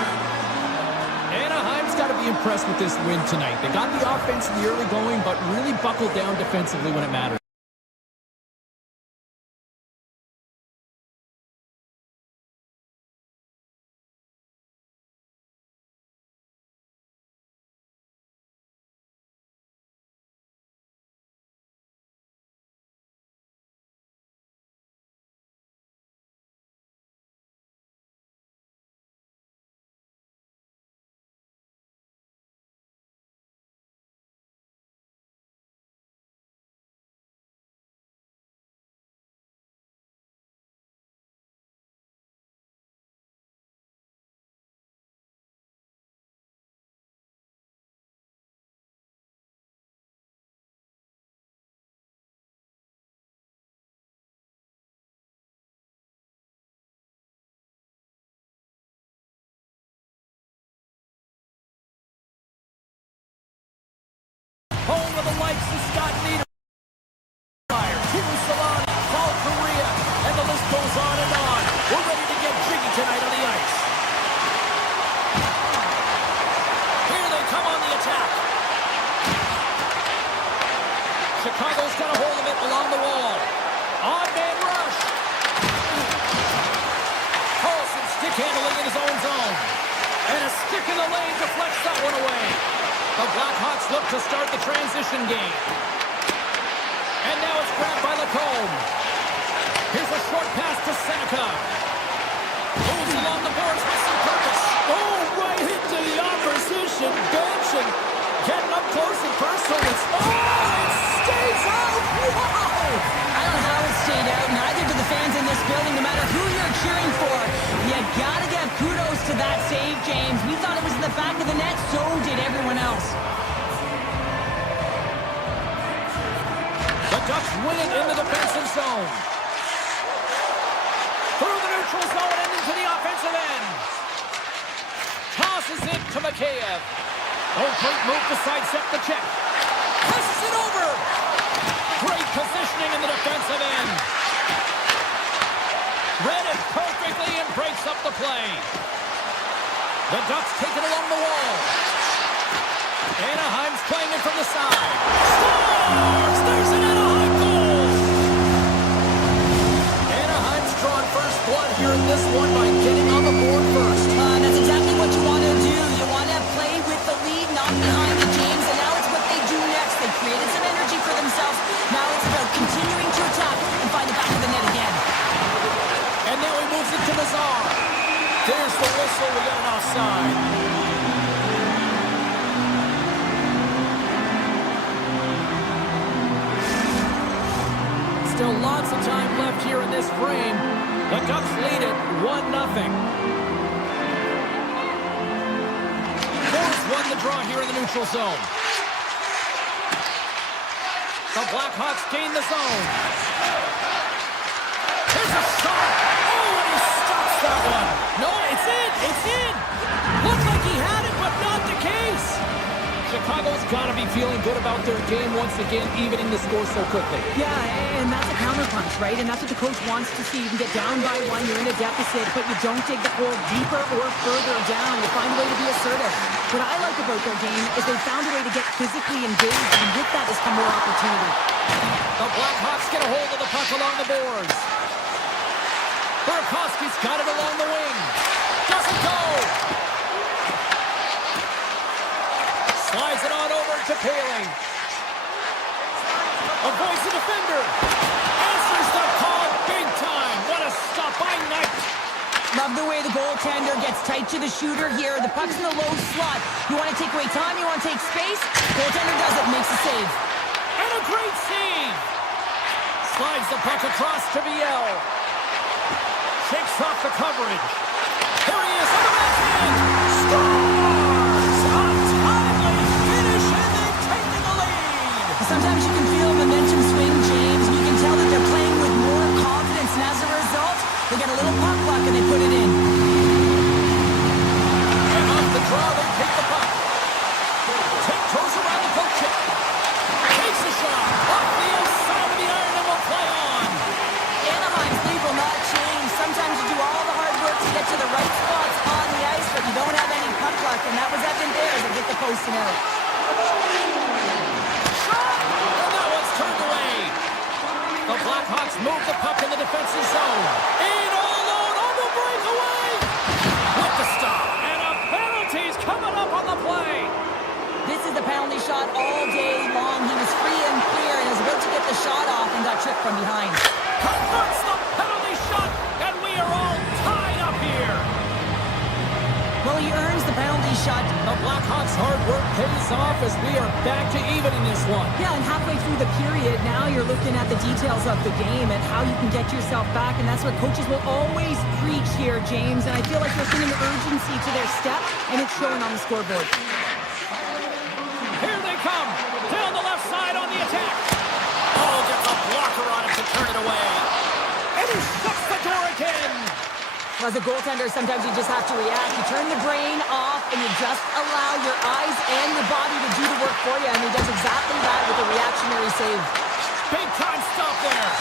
Anaheim's got to be impressed with this win tonight. They got the offense in the early going, but really buckled down defensively when it mattered. Chicago's got a hold of it along the wall. On man rush. Carlson stick handling in his own zone. And a stick in the lane deflects that one away. The Blackhawks look to start the transition game. And now it's grabbed by Lacombe. Here's a short pass to Seneca. Moves along the boards with some purpose. Oh, right into the opposition bench and getting up close and personal. It stays out. Wow! I don't know how it stayed out. Neither do the fans in this building, no matter who you're cheering for. You gotta give kudos to that save, James. We thought it was in the back of the net, so did everyone else. The Ducks win it in the defensive zone. Through the neutral zone and into the offensive end. Tosses it to Mikheyev. Oh, great move to sidestep the check. Passes it over. Great positioning in the defensive end. Read it perfectly and breaks up the play. The Ducks take it along the wall. Anaheim's playing it from the side. Scores! There's an Anaheim goal! Anaheim's drawn first blood here in this one by getting on the board first. That's exactly what you want to do. You want to play with the lead, not behind the James, and now it's what they do next. They created some energy for themselves. Now it's about continuing to attack and find the back of the net again. And now he moves it to Nazar. There's the whistle. We got an offside. Still lots of time left here in this frame. The Ducks lead it 1-0. Force won the draw here in the neutral zone. The Blackhawks gain the zone. Here's a shot. Oh, and he stops that one. No, it's in. It's in. Looked like he had it, but not the case. Chicago's got to be feeling good about their game once again, evening the score so quickly. Yeah, and that's a counterpunch, right? And that's what the coach wants to see. You can get down by one, you're in a deficit, but you don't dig the hole deeper or further down. You find a way to be assertive. What I like about their game is they found a way to get physically engaged, and with that has come more opportunity. The Blackhawks get a hold of the puck along the boards. Burakovsky's got it along the wing. Doesn't go. Slides it on over to Paling. Avoids the defender. Answers the call big time. What a stop by Knight. Love the way the goaltender gets tight to the shooter here. The puck's in the low slot. You want to take away time, you want to take space. Goaltender does it, makes the save. And a great save. Slides the puck across to Viel. Shakes off the coverage. Here he is on the backhand. Scores! A timely finish, and they've taken the lead. Sometimes you can feel momentum swing, James, and you can tell that they're playing with more confidence, and as a result, they get a little puck luck and they put it in. And off the draw, they take the puck. Tiptoes around the poke check. Takes a shot. Off the inside of the iron and will play on. Anaheim's lead will not change. Sometimes you do all the hard work to get to the right spots on the ice, but you don't have any puck luck, and that was Evan there to get the post and out. And that one's turned away. The Blackhawks move the puck in the defensive zone. In all alone on the breakaway. With the stop. And a penalty's coming up on the play. This is the penalty shot all day long. He was free and clear and was about to get the shot off and got tripped from behind. Converts the penalty shot, and we are all tied up here. Well, he earns the penalty shot. The Blackhawks' hard work pays off as we are back to even in this one. Yeah, and halfway through the period, now you're looking at the details of the game and how you can get yourself back, and that's what coaches will always preach here, James, and I feel like they're bringing the urgency to their step, and it's showing on the scoreboard. Here they come. Down the left side on the attack. Oh, gets a blocker on it to turn it away. And he shuts the door again. As a goaltender, sometimes you just have to react. You turn the brain off and you just allow your eyes and your body to do the work for you, and he does exactly that with a reactionary save. Big time stop there.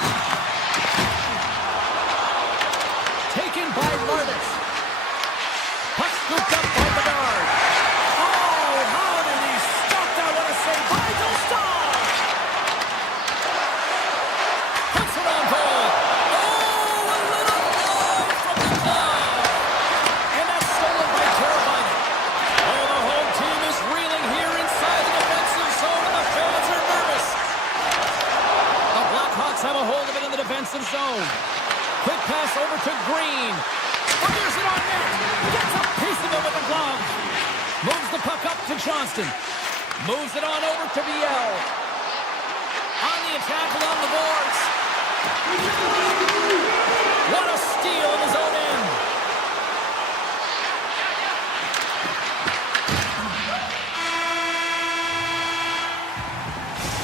Taken by Martis. Puck scooped up by Bedard. Oh, how did he stop that? What a save by Dostal. zone. Quick pass over to Green. Fires it on net. Gets a piece of it with the glove. Moves the puck up to Johnston. Moves it on over to Biel. On the attack along the boards. What a steal in his own end.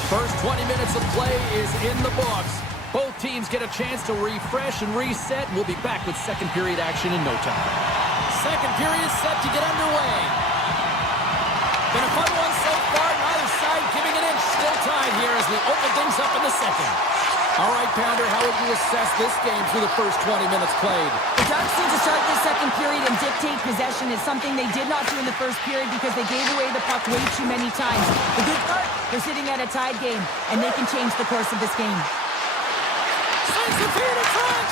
First 20 minutes of play is in the books. Both teams get a chance to refresh and reset. We'll be back with second period action in no time. Second period set to get underway. Been a fun one so far. Neither side giving an inch. Still tied here as we open things up in the second. All right, Pounder, how would you assess this game through the first 20 minutes played? The Ducks need to start this second period and dictate possession. Is something they did not do in the first period because they gave away the puck way too many times. The good part, they're sitting at a tied game, and they can change the course of this game. Sends the feed in front,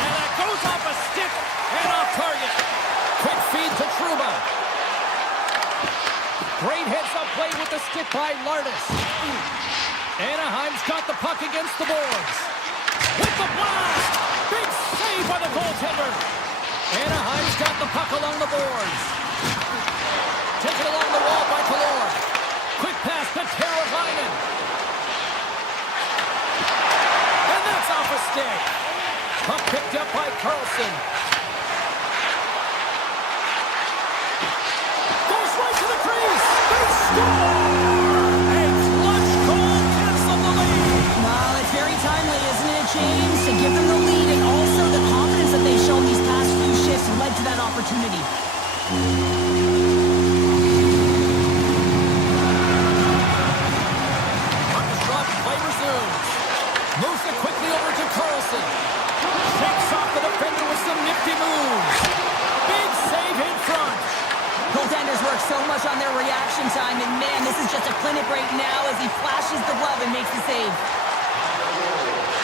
and that goes off a stick and off target. Quick feed to Trouba. Great heads-up play with the stick by Lardis. Anaheim's got the puck against the boards. With the blast! Big save by the goaltender. Anaheim's got the puck along the boards. Taken along the wall by Kalor. Quick pass to Teravainen. And that's off a stick. Puck picked up by Carlson. Goes right to the crease. They score! A clutch goal canceled the lead. Well, it's very timely, isn't it, James? To give them the lead and also the confidence that they've shown these past few shifts led to that opportunity. Puck is dropped, play resumes. Moves it quickly over to Carlson. Shakes off the defender with some nifty moves. Big save in front. Goaltenders work so much on their reaction time, and man, this is just a clinic right now as he flashes the glove and makes the save.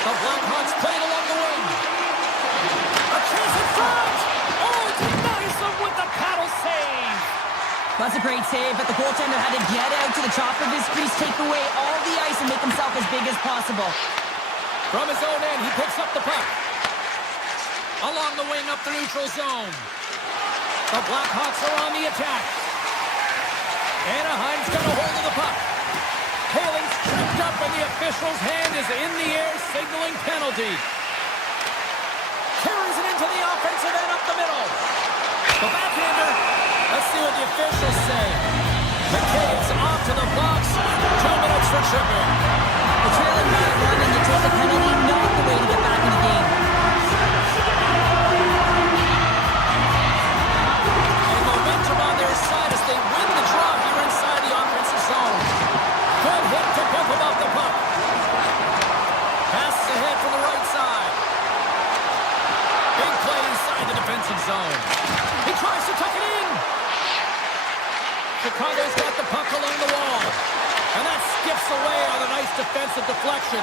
The Blackhawks played along the wing. A chance in front. Oh, denies them with the paddle save. That's a great save, but the goaltender had to get out to the top of his crease, take away all the ice, and make himself as big as possible. From his own end, he picks up the puck. Along the wing up the neutral zone. The Blackhawks are on the attack. Anaheim's got a hold of the puck. Haling's tripped up and the official's hand is in the air signaling penalty. Carries it into the offensive end up the middle. The backhander. Let's see what the officials say. McCabe's off to the box. 2 minutes for tripping. The trailing by one and you take a penalty, not the way to get back in the game. And momentum on their side as they win the draw here inside the offensive zone. Good hit to bump him off the puck. Passes ahead from the right side. Big play inside the defensive zone. He tries to tuck it in. Chicago's got the puck along the wall. And that skips away on a nice defensive deflection.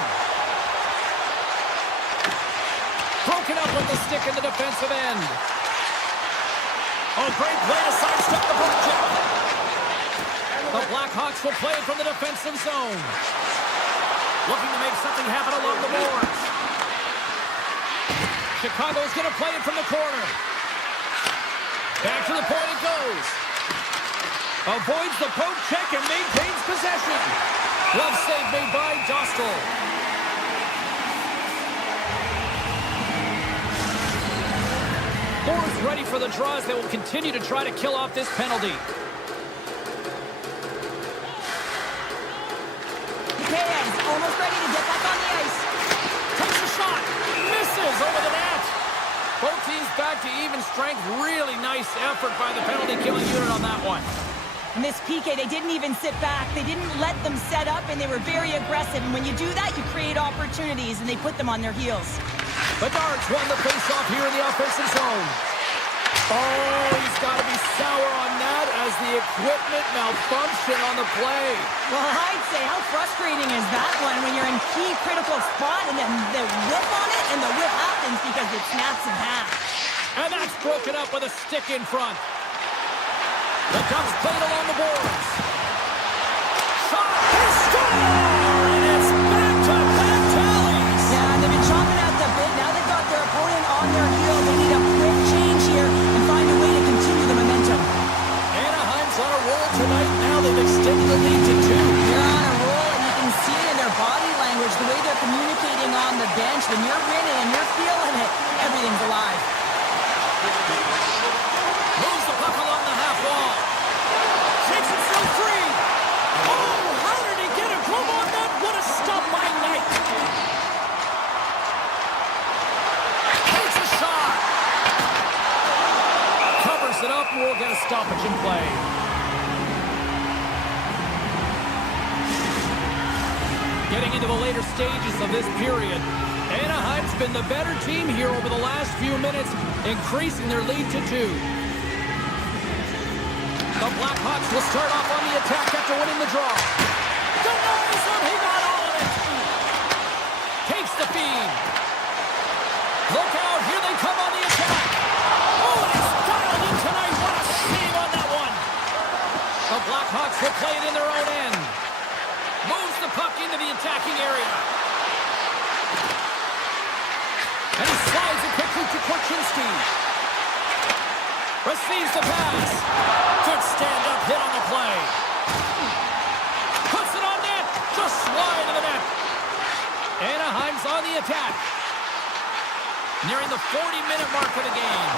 Broken up with the stick in the defensive end. Oh, great play to sidestep the puck check. The Blackhawks will play it from the defensive zone. Looking to make something happen along the boards. Chicago's going to play it from the corner. Back to the point it goes. Avoids the poke check and maintains possession. Glove save made by Dostal. Boards ready for the draws. They will continue to try to kill off this penalty. Is almost ready to get back on the ice. Takes a shot. Misses over the net. Both teams back to even strength. Really nice effort by the penalty killing unit on that one. And this PK, they didn't even sit back. They didn't let them set up, and they were very aggressive. And when you do that, you create opportunities, and they put them on their heels. Bedard's won the faceoff here in the offensive zone. Oh, he's got to be sour on that as the equipment malfunction on the play. Well, I'd say, how frustrating is that one when you're in key critical spot, and then the whip on it, and the whip happens because it snaps in half. And that's broken up with a stick in front. The Ducks played along the boards. Shot, they score! And it's back-to-back tallies! Yeah, they've been chopping out the bit. Now they lead to 2. They're on a roll, and you can see it in their body language, the way they're communicating on the bench. When you're winning and you're feeling it, everything's alive. Moves the puck along the half wall. Shakes it through 3. Oh, how did he get a glove on that? What a stop by Knight. Takes a shot. Covers it up, and we'll get a stoppage in play. Getting into the later stages of this period, Anaheim's been the better team here over the last few minutes, increasing their lead to 2. The Blackhawks will start off on the attack after winning the draw. Denies him, he got all of it. Takes the feed. Look out, here they come on the attack. Oh, and it's dialed in tonight. What a save on that one. The Blackhawks will play it in their own end. Moves the puck into the attacking area. And he slides it quickly to Korchinski. Receives the pass. Good stand-up hit on the play. Puts it on net. Just wide of the net. Anaheim's on the attack. Nearing the 40-minute mark of the game.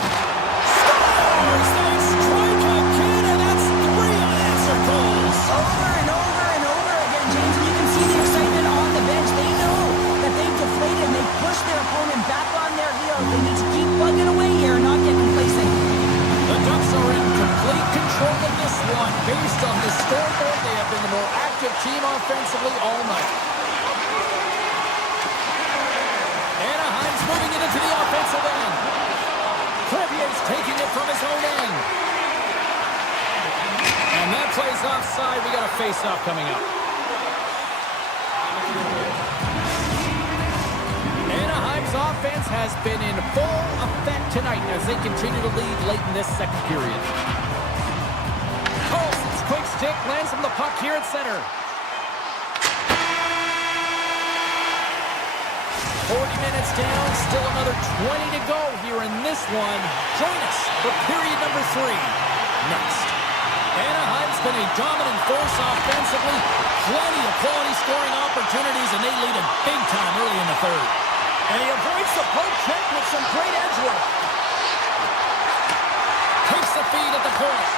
Scores! They strike again, and that's 3 unanswered goals. Over and over and over again, James. And you can see the excitement on the bench. They know that they've deflated and they push their opponent back on their heels. They need to keep plugging away here and not get complacent. The Ducks are in complete control of this one. Based on the scoreboard, they have been the more active team offensively all night. Anaheim's moving it into the offensive end. Corvier's taking it from his own end. And that plays offside. We got a face-off coming up. Anaheim's offense has been in full effect tonight as they continue to lead late in this second period. Carlson's quick stick lands from the puck here at center. 40 minutes down, still another 20 to go here in this one. Join us for period number 3 next. Anaheim's been a dominant force offensively. Plenty of quality scoring opportunities, and they lead it big time early in the third. And he avoids the poke check with some great edge work. Takes the feed at the point.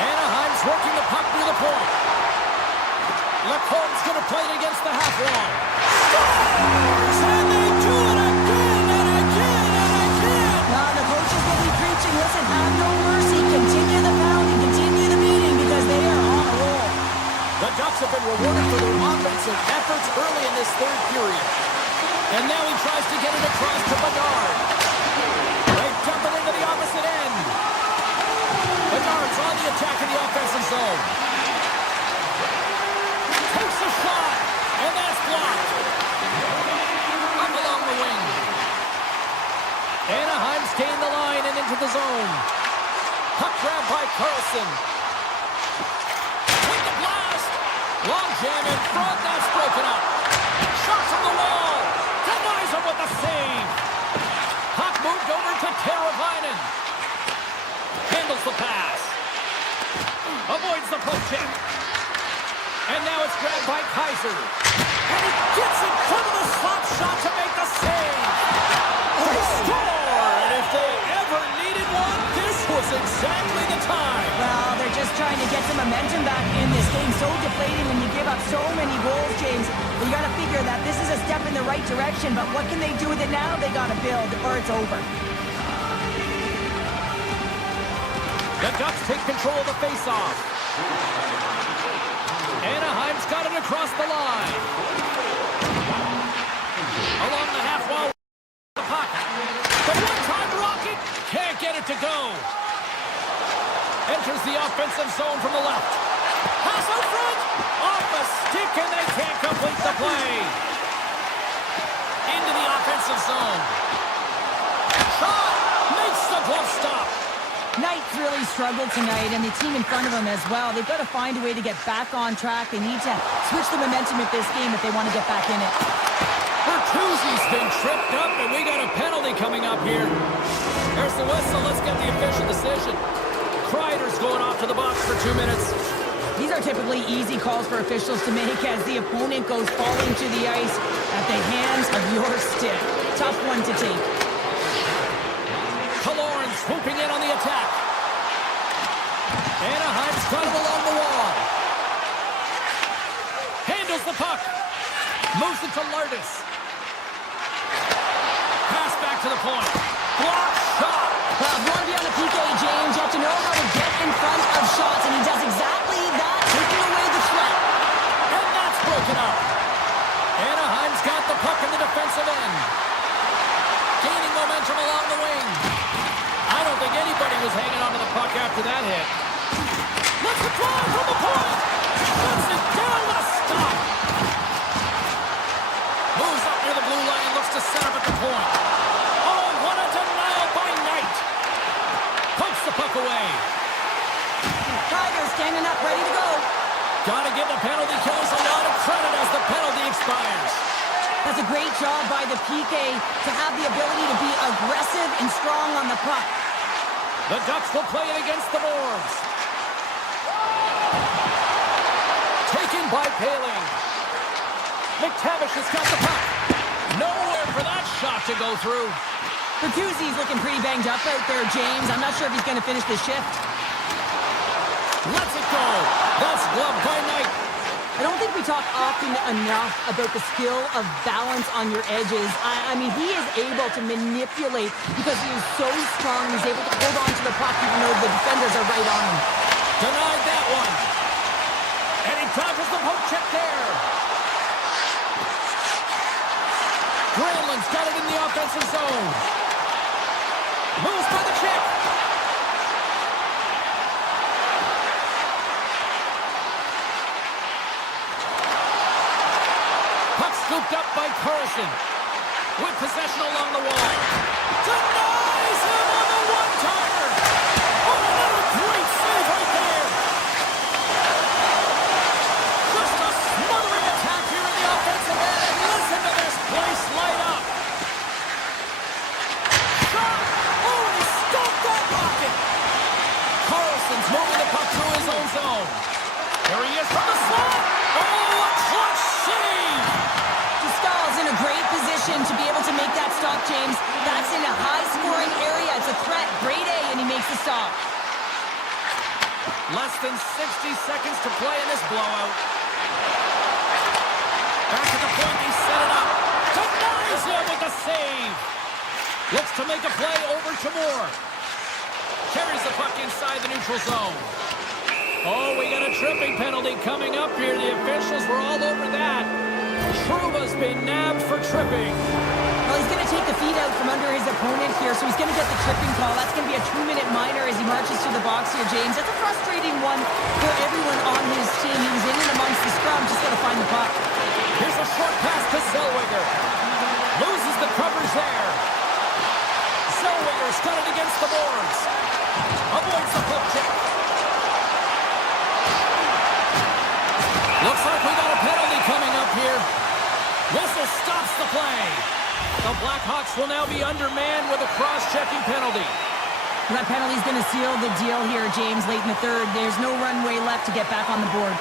Anaheim's working the puck near the point. Lacorne's going to play it against the half wall. Scores! And they do it again and again and again! Now the coaches will be preaching, listen, have no mercy. Continue the pounding, continue the beating because they are on a roll. The Ducks have been rewarded for their offensive efforts early in this third period. And now he tries to get it across to Bedard. They dump it into the opposite end. Bedard's on the attack in the offensive zone. Takes a shot, and that's blocked. Up along the wing. Anaheim's gained the line and into the zone. Puck grab by Carlson. With the blast. Long jam in front, that's broken up. Shot from the wall. Denies him with the save. Puck moved over to Teravainen. Handles the pass. Avoids the poke check. And now it's grabbed by Kaiser. And he gets in front of the slap shot to make the save. They score! And if they ever needed one, this was exactly the time. Well, they're just trying to get some momentum back in this game. So deflating when you give up so many goals, James. But you got to figure that this is a step in the right direction. But what can they do with it now? They got to build or it's over. The Ducks take control of the faceoff. Anaheim's got it across the line. Along the half wall. The puck. The one-time rocket. Can't get it to go. Enters the offensive zone from the left. Pass out front. Off a stick, and they can't complete the play. Into the offensive zone. Shot. Makes the glove stop. Knight's really struggled tonight, and the team in front of him as well. They've got to find a way to get back on track. They need to switch the momentum of this game if they want to get back in it. Bertuzzi's been tripped up, and we got a penalty coming up here. There's the whistle. Let's get the official decision. Kreider's going off to the box for 2 minutes. These are typically easy calls for officials to make as the opponent goes falling to the ice at the hands of your stick. Tough one to take. Killorn swooping in on the attack. Anaheim's got him along the wall. Handles the puck. Moves it to Lardis. Pass back to the point. Block shot. Well, if you want to be on the PK, James, you have to know how to get in front of shots, and he does exactly that, taking away the threat. And that's broken up. Anaheim's got the puck in the defensive end. Gaining momentum along the wing. I don't think anybody was hanging onto the puck after that hit. Let's it fly from the point. Puts it down with a stop. Moves up near the blue line and looks to set up at the point. Oh, what a denial by Knight. Pokes the puck away. Tiger standing up, ready to go. Got to give the penalty killers a lot of credit as the penalty expires. That's a great job by the PK to have the ability to be aggressive and strong on the puck. The Ducks will play it against the boards. Taken by Paling. McTavish has got the puck. Nowhere for that shot to go through. Bertuzzi's looking pretty banged up out there, James. I'm not sure if he's going to finish the shift. Lets it go. That's gloved by Knight. I don't think we talk often enough about the skill of balance on your edges. I mean, he is able to manipulate because he is so strong. He's able to hold on to the puck even though the defenders are right on him. Denied that one. And he dodges the poke check there. Granlund's got it in the offensive zone. Moves by the check. Puck scooped up by Carlson. With possession along the wall. Denies him on the one-timer. Oh, another great save right there. Just a smothering attack here in the offensive end. And listen to this place light up. Shot. Oh, and he stopped that rocket. Carlson's moving the puck through his own zone. Here he is from the slot. Oh, a clutch save. Stahl's in a great position to be able to make that stop, James. That's in a high-scoring area. It's a threat. Grade A, and he makes the stop. Less than 60 seconds to play in this blowout. Back to the point, he set it up. Denies him with the save. Looks to make a play over to Moore. Carries the puck inside the neutral zone. Oh, we got a tripping penalty coming up here. The officials were all over that. Trouba's been nabbed for tripping. Well, he's going to take the feet out from under his opponent here, so he's going to get the tripping call. That's going to be a 2-minute minor as he marches through the box here, James. That's a frustrating one for everyone on his team. He was in and amongst the scrum, just got to find the puck. Here's a short pass to Zellweger. Loses the coverage there. Zellweger's got it against the boards. Avoids the poke check. Looks like we got a penalty coming up here. Whistle stops the play. The Blackhawks will now be undermanned with a cross-checking penalty. That penalty's going to seal the deal here, James, late in the third. There's no runway left to get back on the board.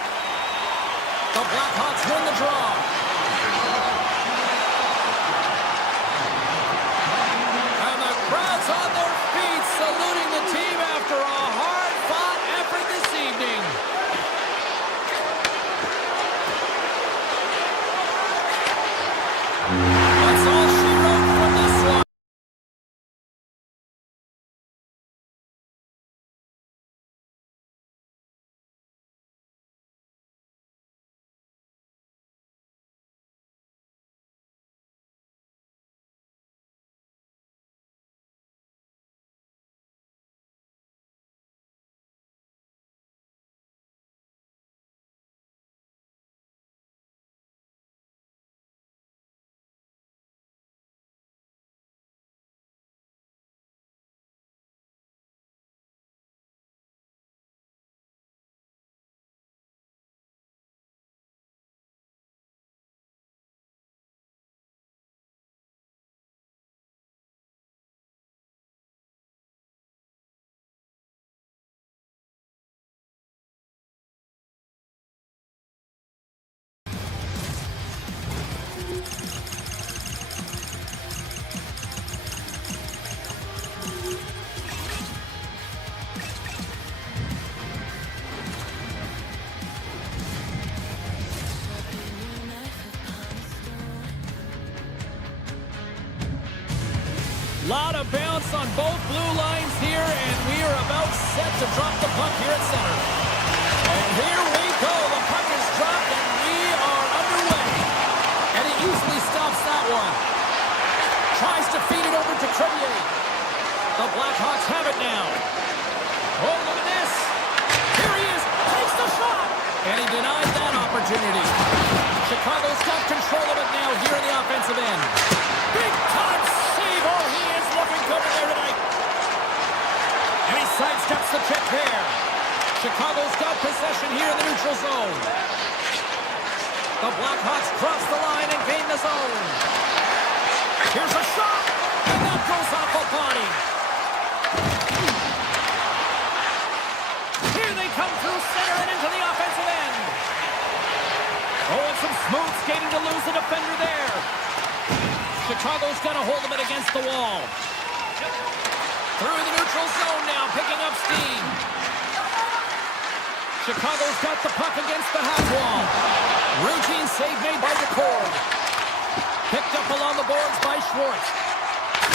The Blackhawks win the draw. Lot of bounce on both blue lines here, and we are about set to drop the puck here at center. And here we go. The puck is dropped, and we are underway. And he easily stops that one. Tries to feed it over to Crevier. The Blackhawks have it now. Oh, look at this. Here he is. Takes the shot. And he denied that opportunity. Chicago's got control of it now here in the offensive end. Big time save. Oh, he is looking good in there tonight. And he sidesteps the check there. Chicago's got possession here in the neutral zone. The Blackhawks cross the line and gain the zone. Here's a shot. And that goes off a body. Here they come through center and into the offensive end. Oh, and some smooth skating to lose the defender there. Chicago's got a hold of it against the wall. Through the neutral zone now, picking up steam. Chicago's got the puck against the half wall. Routine save made by DeCord. Picked up along the boards by Schwartz.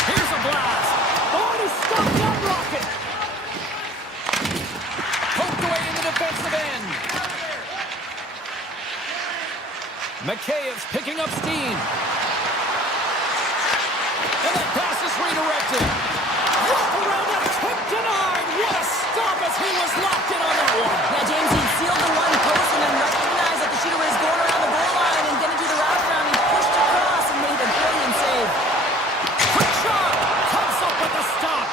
Here's a blast. Oh, he stopped that rocket. Poked away in the defensive end. Mikheyev's picking up steam. And that pass is redirected. Wrap around the tip denied. What a stop as he was locked in on that one. Yeah, James, he sealed the one post and then recognized that the shooter was going around the goal line and going to do the wraparound. He pushed across and made a brilliant save. Quick shot. Comes up with the stop.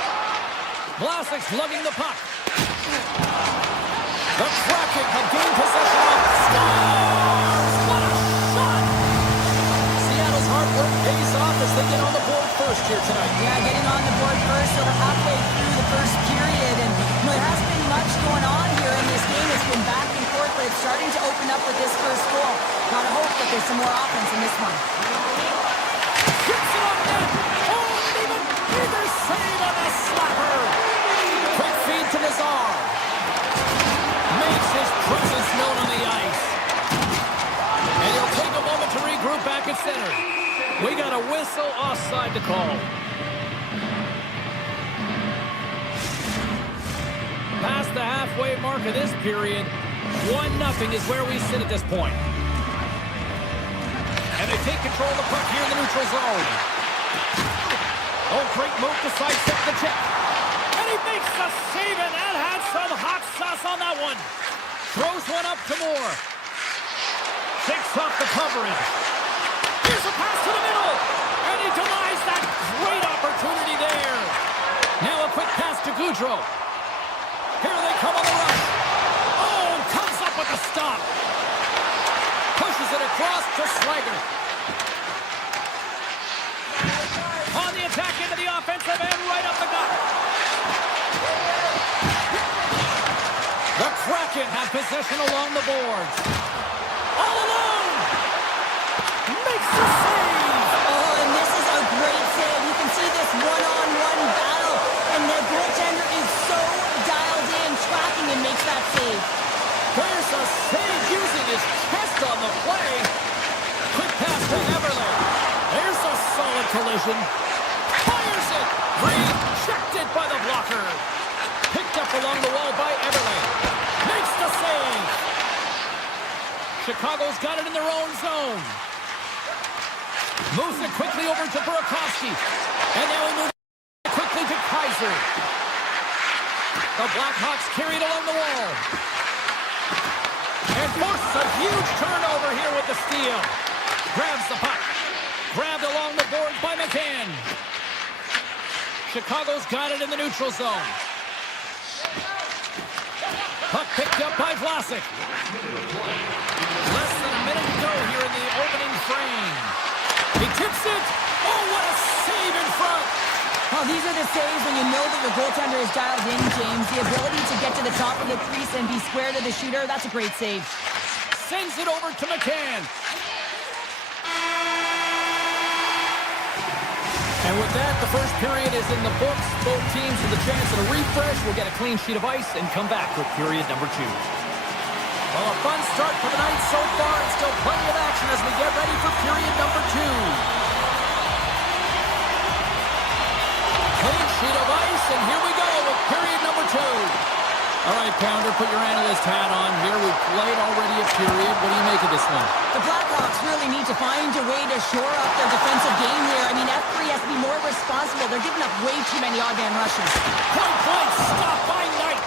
Vlasic's lugging the puck. The Kraken have gained possession of it. Scores! What a shot! Seattle's hard work pays off as they get on the board first here tonight. Yeah, getting on the board first, so we're halfway through the first period. And there hasn't been much going on here in this game. It's been back and forth, but it's starting to open up with this first goal. Gotta hope that there's some more offense in this one. Gets it up net. Oh, and even either save on the slapper. Quick feed to Nazar. Makes his presence known on the ice. And he'll take a moment to regroup back at center. We got a whistle offside to call. Past the halfway mark of this period, 1-0 is where we sit at this point. And they take control of the puck here in the neutral zone. Oh, great move to sidestep the check. And he makes the save, and that had some hot sauce on that one. Throws one up to Moore. Shakes off the coverage. Here's a pass to the middle. And he denies that great opportunity there. Now a quick pass to Goudreau. Here they come on the rush. Oh, comes up with a stop. Pushes it across to Slager. On the attack into the offensive end, right up the gut. The Kraken have possession along the boards. All alone. Makes the save. Oh, and this is a great save. You can see this one-on-one battle, and the goaltender is so dialed in, tracking, and makes that save. There's a save using his chest on the play. Quick pass to Everly. There's a solid collision. Fires it. Rejected by the blocker. Picked up along the wall by Everly. Makes the save. Chicago's got it in their own zone. Moves it quickly over to Burakovsky. And now he moves quickly to Kaiser. The Blackhawks carry it along the wall. And forces a huge turnover here with the steal. Grabs the puck. Grabbed along the boards by McCann. Chicago's got it in the neutral zone. Puck picked up by Vlasic. Less than a minute to go here in the opening frame. He tips it. Oh, what a save in front. Oh, these are the saves when you know that your goaltender is dialed in, James. The ability to get to the top of the crease and be square to the shooter, that's a great save. Sends it over to McCann. And with that, the first period is in the books. Both teams with a chance at a refresh will get a clean sheet of ice and come back with period number 2. Well, a fun start for the night so far, and still plenty of action as we get ready for period number 2. All right, Pounder, put your analyst hat on here. We've played already a period. What do you make of this one? The Blackhawks really need to find a way to shore up their defensive game here. I mean, F3 has to be more responsible. They're giving up way too many odd man rushes. Point blank, stopped by Knight.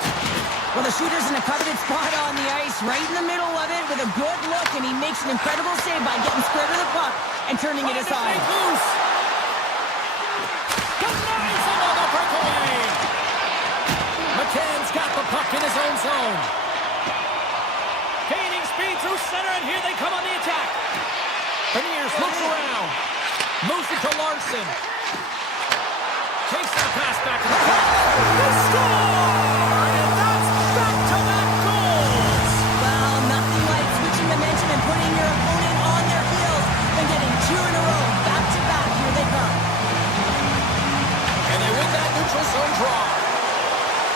Well, the shooter's in a coveted spot on the ice, right in the middle of it with a good look, and he makes an incredible save by getting square to the puck and turning it aside. Loose. Denies another breakaway. McCann's got the puck in his own zone. Gaining speed through center, and here they come on the attack. Beniers looks around. Moves it to Larson. Takes that pass back in the puck. They score! And that's back-to-back goals! Well, nothing like switching momentum and putting your opponent on their heels and getting two in a row. Back-to-back, here they come. And they win that neutral zone draw.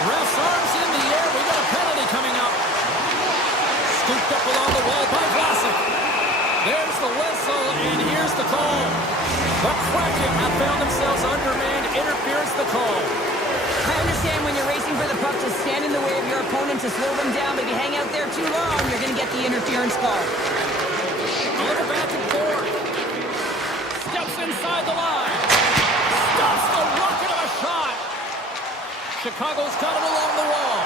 Ref's arms in the air. We got a penalty coming up. Scooped up along the wall by Baltic. There's the whistle, and here's the call. The Kraken have found themselves undermanned. Interference the call. I understand when you're racing for the puck to stand in the way of your opponent to slow them down, but if you hang out there too long, you're going to get the interference call. A little back and forth. Steps inside the line. Stops the rocket of a shot. Chicago's got it along the wall.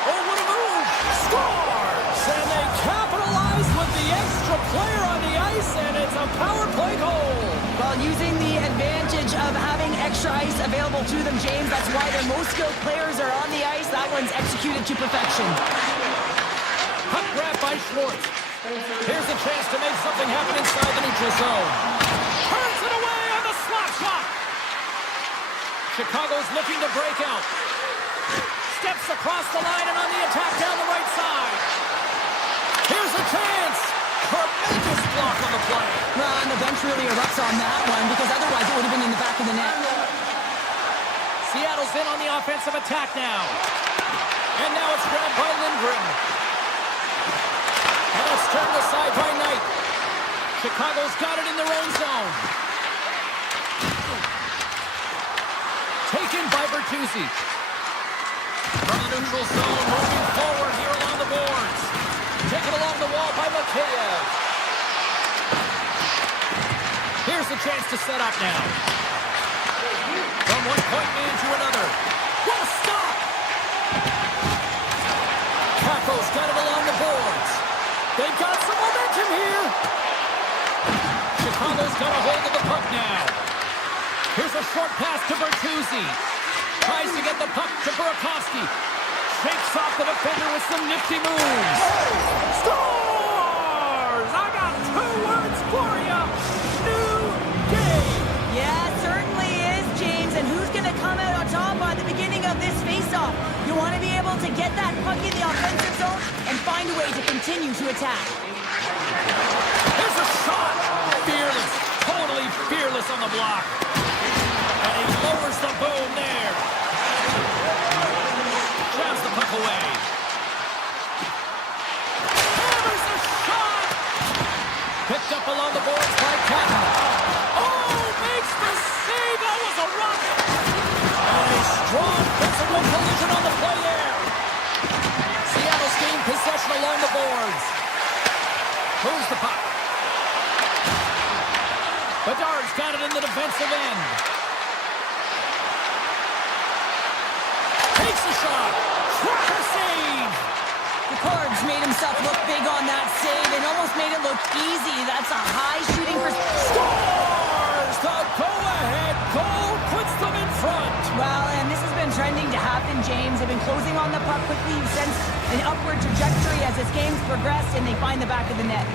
Oh, what a move! Scores! And they capitalize with the extra player on the ice, and it's a power play goal. Well, using the advantage of having extra ice available to them, James, that's why their most skilled players are on the ice. That one's executed to perfection. Puck grab by Schwartz. Here's a chance to make something happen inside the neutral zone. Turns it away on the slap shot. Chicago's looking to break out. Steps across the line and on the attack down the right side. Here's a chance. Tremendous block on the play. Well, and the bench really erupts on that one because otherwise it would have been in the back of the net. Seattle's in on the offensive attack now. And now it's grabbed by Lindgren. And it's turned aside by Knight. Chicago's got it in their own zone. Taken by Bertuzzi. From the neutral zone, moving forward here along the boards. Taken along the wall by Mikheyev. Here's the chance to set up now. From one point man to another. What a stop! Capo's got it along the boards. They've got some momentum here. Chicago's got a hold of the puck now. Here's a short pass to Bertuzzi. Tries to get the puck to Burakovsky. Shakes off the defender with some nifty moves. Scores! I got two words for you. New game. Yeah, it certainly is, James. And who's going to come out on top by the beginning of this face-off? You want to be able to get that puck in the offensive zone and find a way to continue to attack. Here's a shot. Fearless. Totally fearless on the block. And he lowers the boom there. Grabs the puck away. Hammers the shot. Picked up along the boards by Kraken. Oh, makes the save. That was a rocket. And a strong physical collision on the play there. Seattle's gained possession along the boards. Moves the puck. Bedard's got it in the defensive end. Takes the shot. Cracker save. The Cards made himself look big on that save and almost made it look easy. That's a high shooting Scores! The go-ahead goal puts them in front. Well, and this has been trending to happen, James. They've been closing on the puck quickly. You've sensed an upward trajectory as this game's progressed, and they find the back of the net.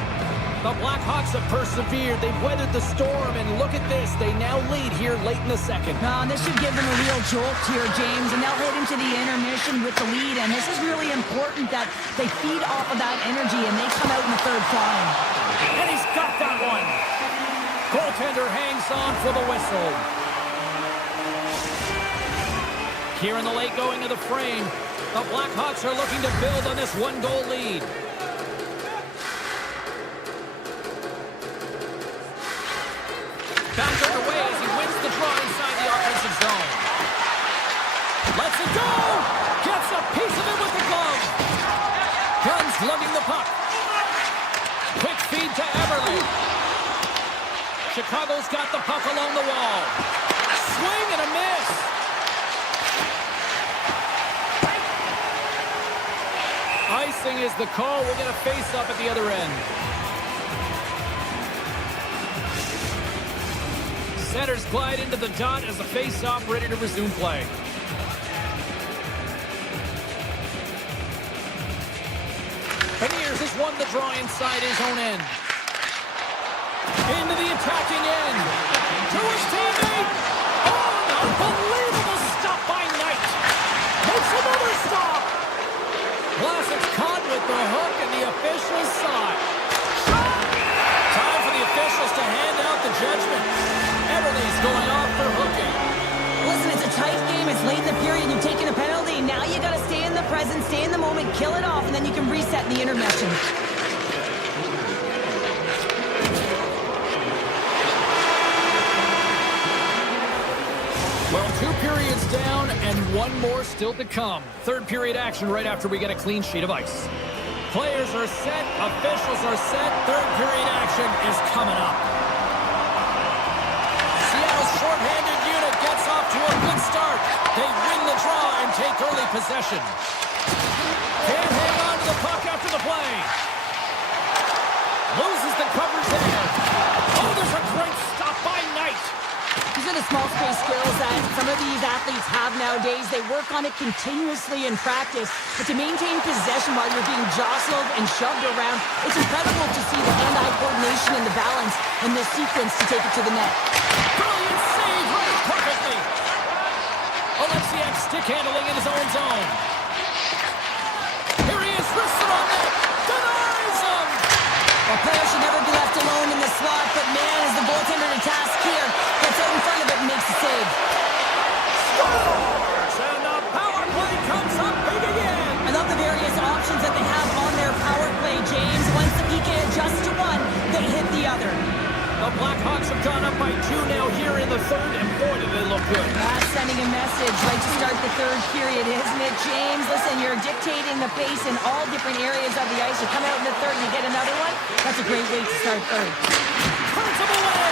The Blackhawks have persevered. They've weathered the storm, and look at this. They now lead here late in the second. Now, this should give them a real jolt here, James, and they'll head into the intermission with the lead, and this is really important that they feed off of that energy, and they come out in the third flying. And he's got that one. Goaltender hangs on for the whistle. Here in the late going of the frame, the Blackhawks are looking to build on this one-goal lead. Back underway as he wins the draw inside the offensive zone. Lets it go! Gets puck. Quick feed to Eberle. Chicago's got the puck along the wall. Swing and a miss. Icing is the call. We'll get a face-up at the other end. Centers glide into the dot as a face-off ready to resume play. Beniers has won the draw inside his own end. Into the attacking end. To his teammate. Oh, an unbelievable stop by Knight. Makes another stop. Vlasic's caught with the hook, and the officials saw it. Time for the officials to hand out the judgment. Eberle's going off for hooking. Listen, it's a tight game. It's late in the period. You've taken a penalty. Now you got to stay in the present, stay in the moment, kill it off, and then you can reset in the intermission. Well, 2 periods down and 1 more still to come. Third period action right after we get a clean sheet of ice. Players are set. Officials are set. Third period action is coming up. Seattle's shorthanded unit gets off to a good start. They win the draw and take early possession. Can't hang on to the puck after the play. Loses the coverage there. Oh, there's a great stop by Knight. These are the small space skills that some of these athletes have nowadays. They work on it continuously in practice. But to maintain possession while you're being jostled and shoved around, it's incredible to see the hand-eye coordination and the balance in this sequence to take it to the net. Brilliant save, right perfectly. Oleksiak stick handling in his own zone. Here he is, wrists it on net. Denies him. A player should never be left alone in the slot, but man, is the goaltender to task here. Gets out in front of it and makes the save. Scores! And the power play comes up big again. I love the various options that they have on their power play, James. Once the PK adjusts to one, they hit the other. The Blackhawks have gone up by 2 now here in the third, and boy, do they look good. That's sending a message right to start the third period, isn't it, James? Listen, you're dictating the pace in all different areas of the ice. You come out in the third and you get another one. That's a great way to start third. Turns him away.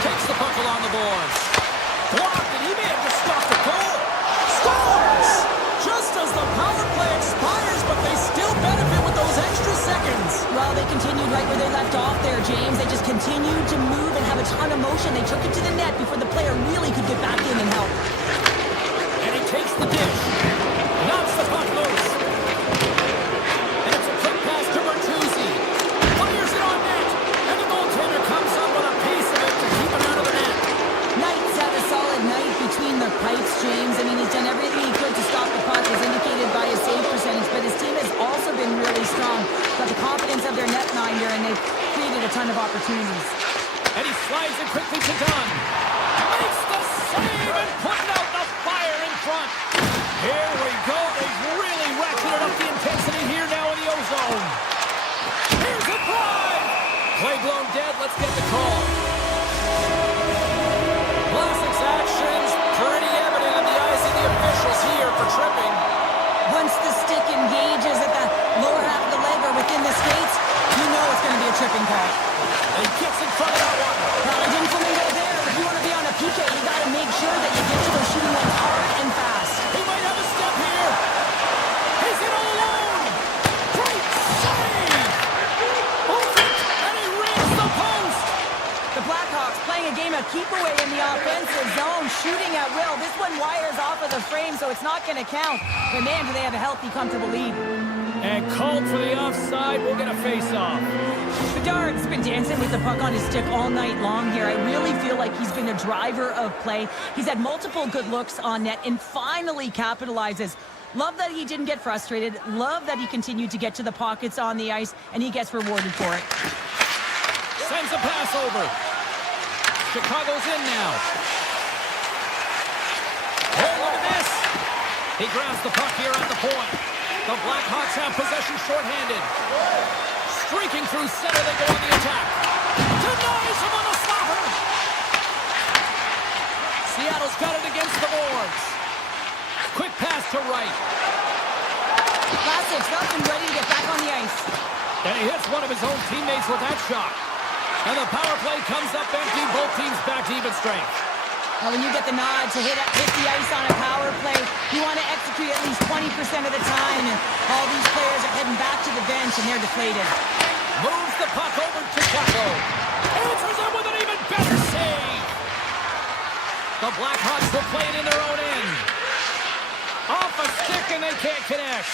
Takes the puck along the boards. Blocked, and he may have just stopped the goal. Scores! Just as the power play expires, but they still benefit with those extra seconds. Well, they continued right where they left off there, James. They just continued to move and have a ton of motion. They took it to the net before the player really could get back in and help. And he takes the dish. Knocks the puck loose. And it's a quick pass to Bertuzzi. Fires it on net. And the goaltender comes up with a piece of it to keep it out of the net. Knight's had a solid night between the pipes, James. I mean, he's done everything he could to stop the puck, as indicated by his save percentage, but his team has also been really strong. Got the confidence of their netminder, and they've created a ton of opportunities. And he slides it quickly to Dunn. Makes the save and putting out the fire in front. Here we go. They've really ratcheted up the intensity here now in the O-zone. Here's a drive. Play blown dead. Let's get the call. Vlasic's actions pretty evident in the eyes of the officials here for tripping. Once the stick engages at the lower half of the leg or within the skates, you know it's going to be a tripping call. And he gets in front of that one. Now, I didn't flamingo there. If you want to be on a PK, you got to make sure that you get to those shooting lanes hard and fast. He might have a step here. He's in all alone. Great save. And he rings the post. The Blackhawks playing a game of keep away in the offensive zone, shooting at will. This one wires off of the frame, so it's not going to count. But man, do they have a healthy, comfortable lead. And called for the offside. We'll get a face-off. Bedard's been dancing with the puck on his stick all night long here. I really feel like he's been a driver of play. He's had multiple good looks on net and finally capitalizes. Love that he didn't get frustrated. Love that he continued to get to the pockets on the ice, and he gets rewarded for it. Sends a pass over. Chicago's in now. Oh, look at this. He grabs the puck here at the point. The Blackhawks have possession shorthanded. Streaking through center, they go on the attack. Denies him on a stopper. Seattle's got it against the boards. Quick pass to right. Last Baltic's up and ready to get back on the ice. And he hits one of his own teammates with that shot. And the power play comes up empty. Both teams back to even strength. Well, when you get the nod to hit the ice on a power play, you want to execute at least 20% of the time, and all these players are heading back to the bench, and they're deflated. Moves the puck over to Chicago. Answers it with an even better save. The Blackhawks will play it in their own end. Off a stick, and they can't connect.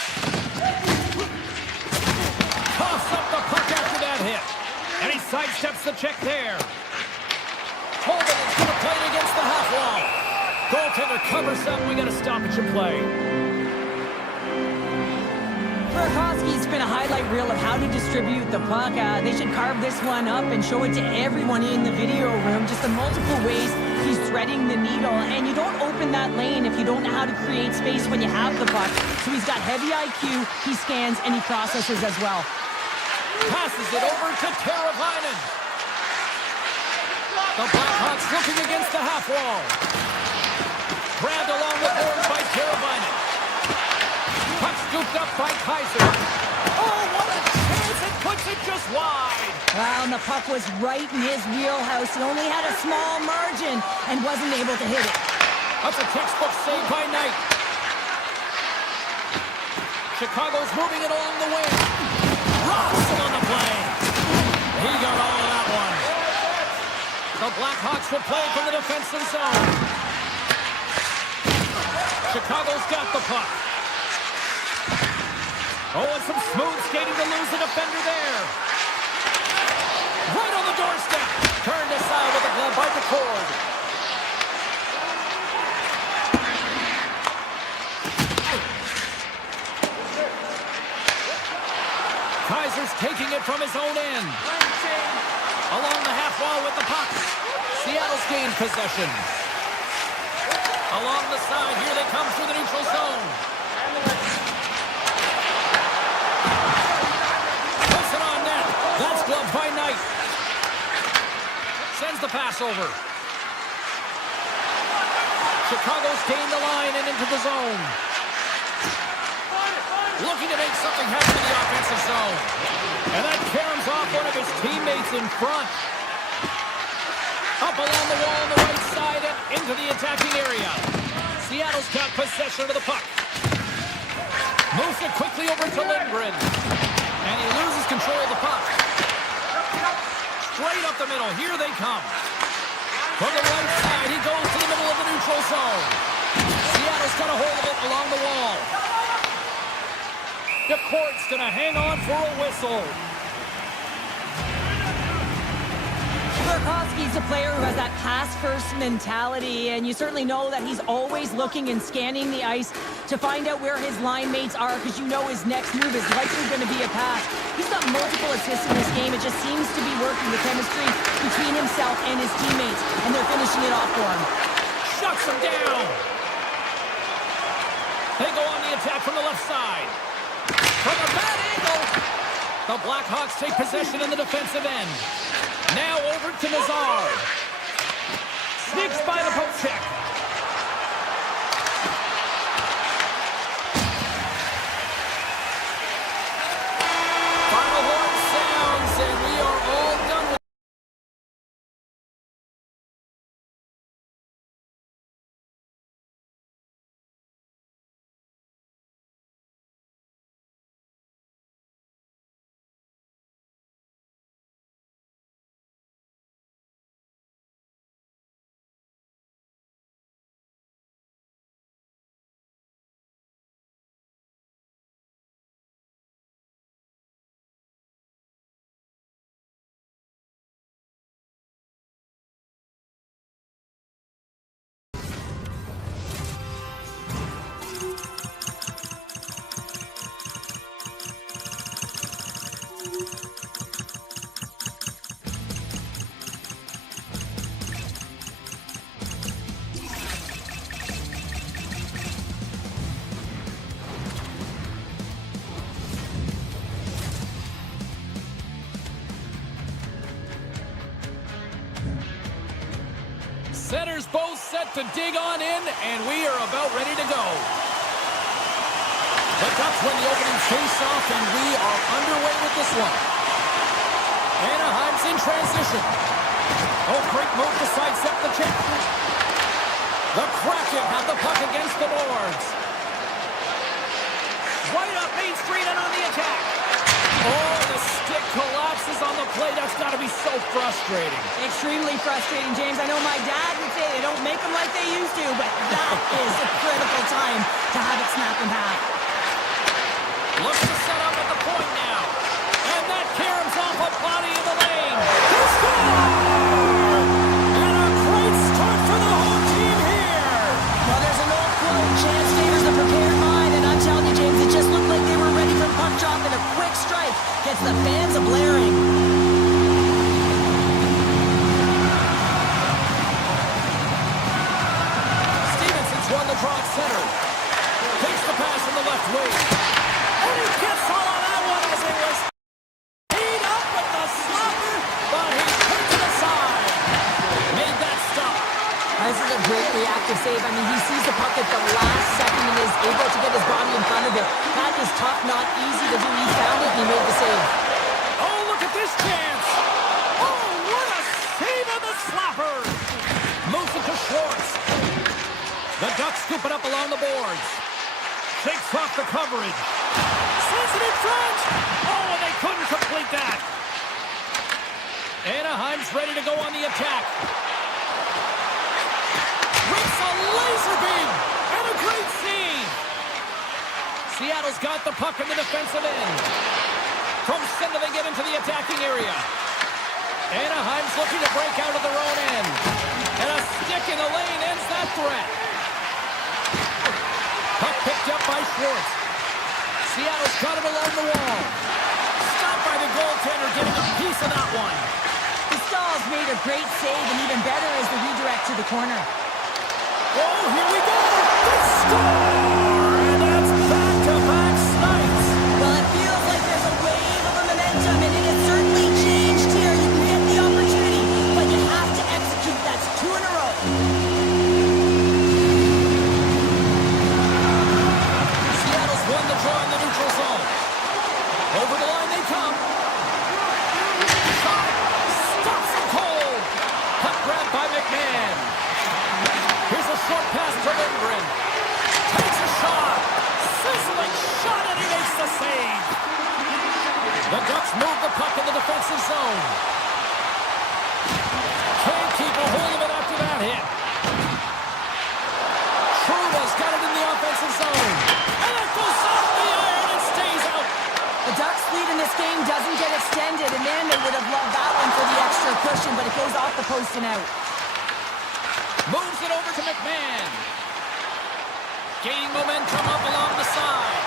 Toss up the puck after that hit. And he sidesteps the check there. Holden is going to play it against the half wall. Goaltender covers up. We got a stoppage of play. Burakovsky's been a highlight reel of how to distribute the puck. They should carve this one up and show it to everyone in the video room. Just the multiple ways he's threading the needle. And you don't open that lane if you don't know how to create space when you have the puck. So he's got heavy IQ, he scans, and he processes as well. Passes it over to Teravainen. The Blackhawks looking against the half wall. Grabbed along the boards by Teravainen. Puck scooped up by Kaiser. Oh, what a chance! It puts it just wide. Wow, and the puck was right in his wheelhouse. He only had a small margin and wasn't able to hit it. That's a textbook save by Knight. Chicago's moving it along the wing. Robson on the play. He got all of that one. The Blackhawks will play from the defensive zone. Chicago's got the puck. Oh, and some smooth skating to lose the defender there. Right on the doorstep. Turned aside with a glove by the cord. Kaiser's taking it from his own end. Along the half wall with the puck. Seattle's gained possession. Along the side, here they come through the neutral zone. Puts it on net. That's gloved by Knight. Sends the pass over. Chicago's gained the line and into the zone. Looking to make something happen in the offensive zone. And that caroms off one of his teammates in front. Up along the wall on the right side and into the attacking area. Seattle's got possession of the puck. Moves it quickly over to Lindgren. And he loses control of the puck. Straight up the middle. Here they come. From the right side, he goes to the middle of the neutral zone. Seattle's got a hold of it along the wall. The court's going to hang on for a whistle. Burakovsky's a player who has that pass-first mentality, and you certainly know that he's always looking and scanning the ice to find out where his line mates are, because you know his next move is likely going to be a pass. He's got multiple assists in this game. It just seems to be working, the chemistry between himself and his teammates, and they're finishing it off for him. Shuts him down. They go on the attack from the left side. From a bad angle, the Blackhawks take possession in the defensive end. Now over to Nazar. Sneaks by the poke check. Final horn sounds, and we are all done with. Centers both set to dig on in, and we are about ready to go. The Ducks win the opening face-off, and we are underway with this one. Anaheim's in transition. Oh, great move to sidestep the check. The Kraken have the puck against the boards. Right up Main Street and on the attack. Oh, the stick collapses on the play. That's got to be so frustrating. Extremely frustrating, James. I know my dad would say they don't make them like they used to, but that is a critical time to have it snap in half. Looks to set up at the point now. And that caroms off a body in the lane. He scored! And a great start for the home team here. Well, there's an old quote, chance favors the prepared mind, and I'm telling you, James, it just looked like they were ready for puck drop, and a quick strike gets the fans a-blaring. Stevenson's won the draw at center. Takes the pass from the left wing. And he gets all on that one as he was teed up with the slapper, but he put to the side. Made that stop. This is a great reactive save. I mean, he sees the puck at the last second and is able to get his body in front of it. That is tough, not easy to do. He found it and he made the save. Oh, look at this chance. Oh, what a save on the slapper. Moves it to Schwartz. The Ducks scoop it up along the boards. Shakes off the coverage. Sends it in front. Oh, and they couldn't complete that. Anaheim's ready to go on the attack. Rips a laser beam. And a great save. Seattle's got the puck in the defensive end. From center, they get into the attacking area. Anaheim's looking to break out of their own end. And a stick in the lane ends that threat. Puck picked up by Schwartz. Seattle's got it along the wall. Stopped by the goaltender, getting a piece of that one. Stahl's made a great save, and even better is the redirect to the corner. Oh, here we go! They score! And that's back-to-back snipes. Well, it feels like there's a wave of momentum, and it has certainly changed here. You can get the opportunity, but you have to execute. That's 2 in a row. Seattle's won the draw in the neutral zone. Over the line they come. Shot! Stops it cold! Puck grabbed by McMahon. Here's a short pass to Lindgren. Takes a shot. Sizzling shot, and he makes the save. The Ducks move the puck in the defensive zone. Can't keep a hold of it after that hit. Truba's got it in the offensive zone. And it goes off the iron and stays out. The Ducks' lead in this game doesn't get extended, and man, they would have loved that one for the extra cushion, but it goes off the post and out. Moves it over to McMahon. Gaining momentum up along the side.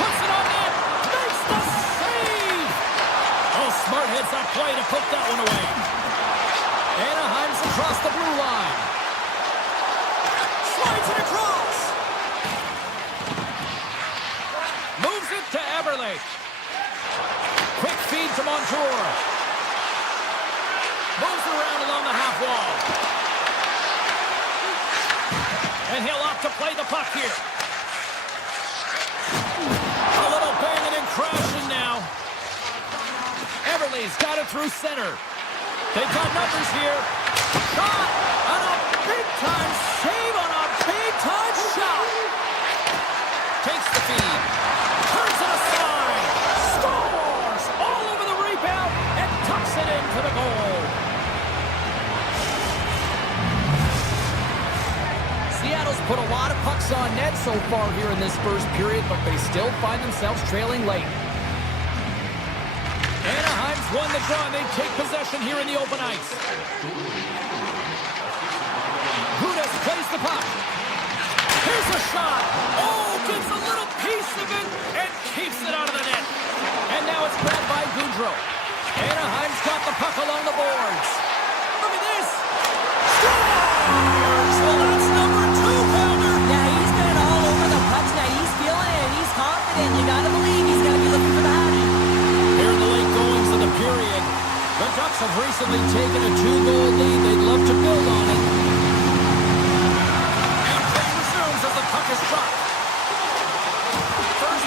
Puts it on net. Makes the save. Oh, smart hits that play to put that one away. Anaheim's across the blue line. Slides it across. Moves it to Eberle. Quick feed to Montour. Moves it around along the half wall. And he'll opt to play the puck here. A little banging and crashing now. Everly's got it through center. They've got numbers here. Shot! On a big-time save on a big-time shot. Takes the feed. Turns it aside. Scores! All over the rebound and tucks it into the goal. Seattle's put a lot of pucks on net so far here in this first period, but they still find themselves trailing late. Anaheim's won the draw, and they take possession here in the open ice. Gudas plays the puck. Here's a shot. Oh, gets a little piece of it and keeps it out of the net. And now it's grabbed by Goudreau. Anaheim's got the puck along the boards. Look at this. Scores! Well, that's number 2-pounder. Yeah, he's been all over the puck tonight. He's feeling it. He's confident. You gotta believe he's gonna be looking for the hattie. Here in the late goings of the period, the Ducks have recently taken a 2-goal lead. They'd love to build on it. And play resumes as the puck is dropped. First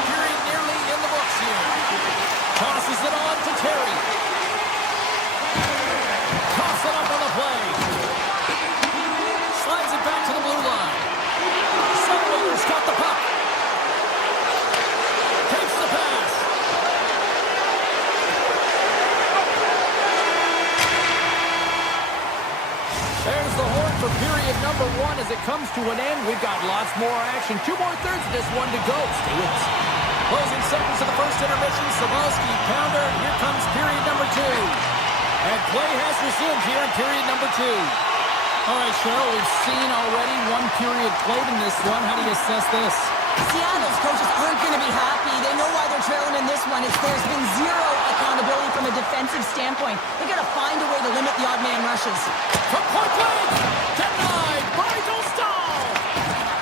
number one as it comes to an end. We've got lots more action. 2 more thirds of this one to go. Stay with us. Closing seconds of the first intermission. Sabalski, pounder. Here comes period number 2. And play has resumed here in period number 2. All right, Cheryl, we've seen already 1 period played in this one. How do you assess this? Seattle's coaches aren't going to be happy. They know why they're trailing in this one. There's been zero accountability from a defensive standpoint. They got to find a way to limit the odd man rushes. From point blank, denied by Dostal.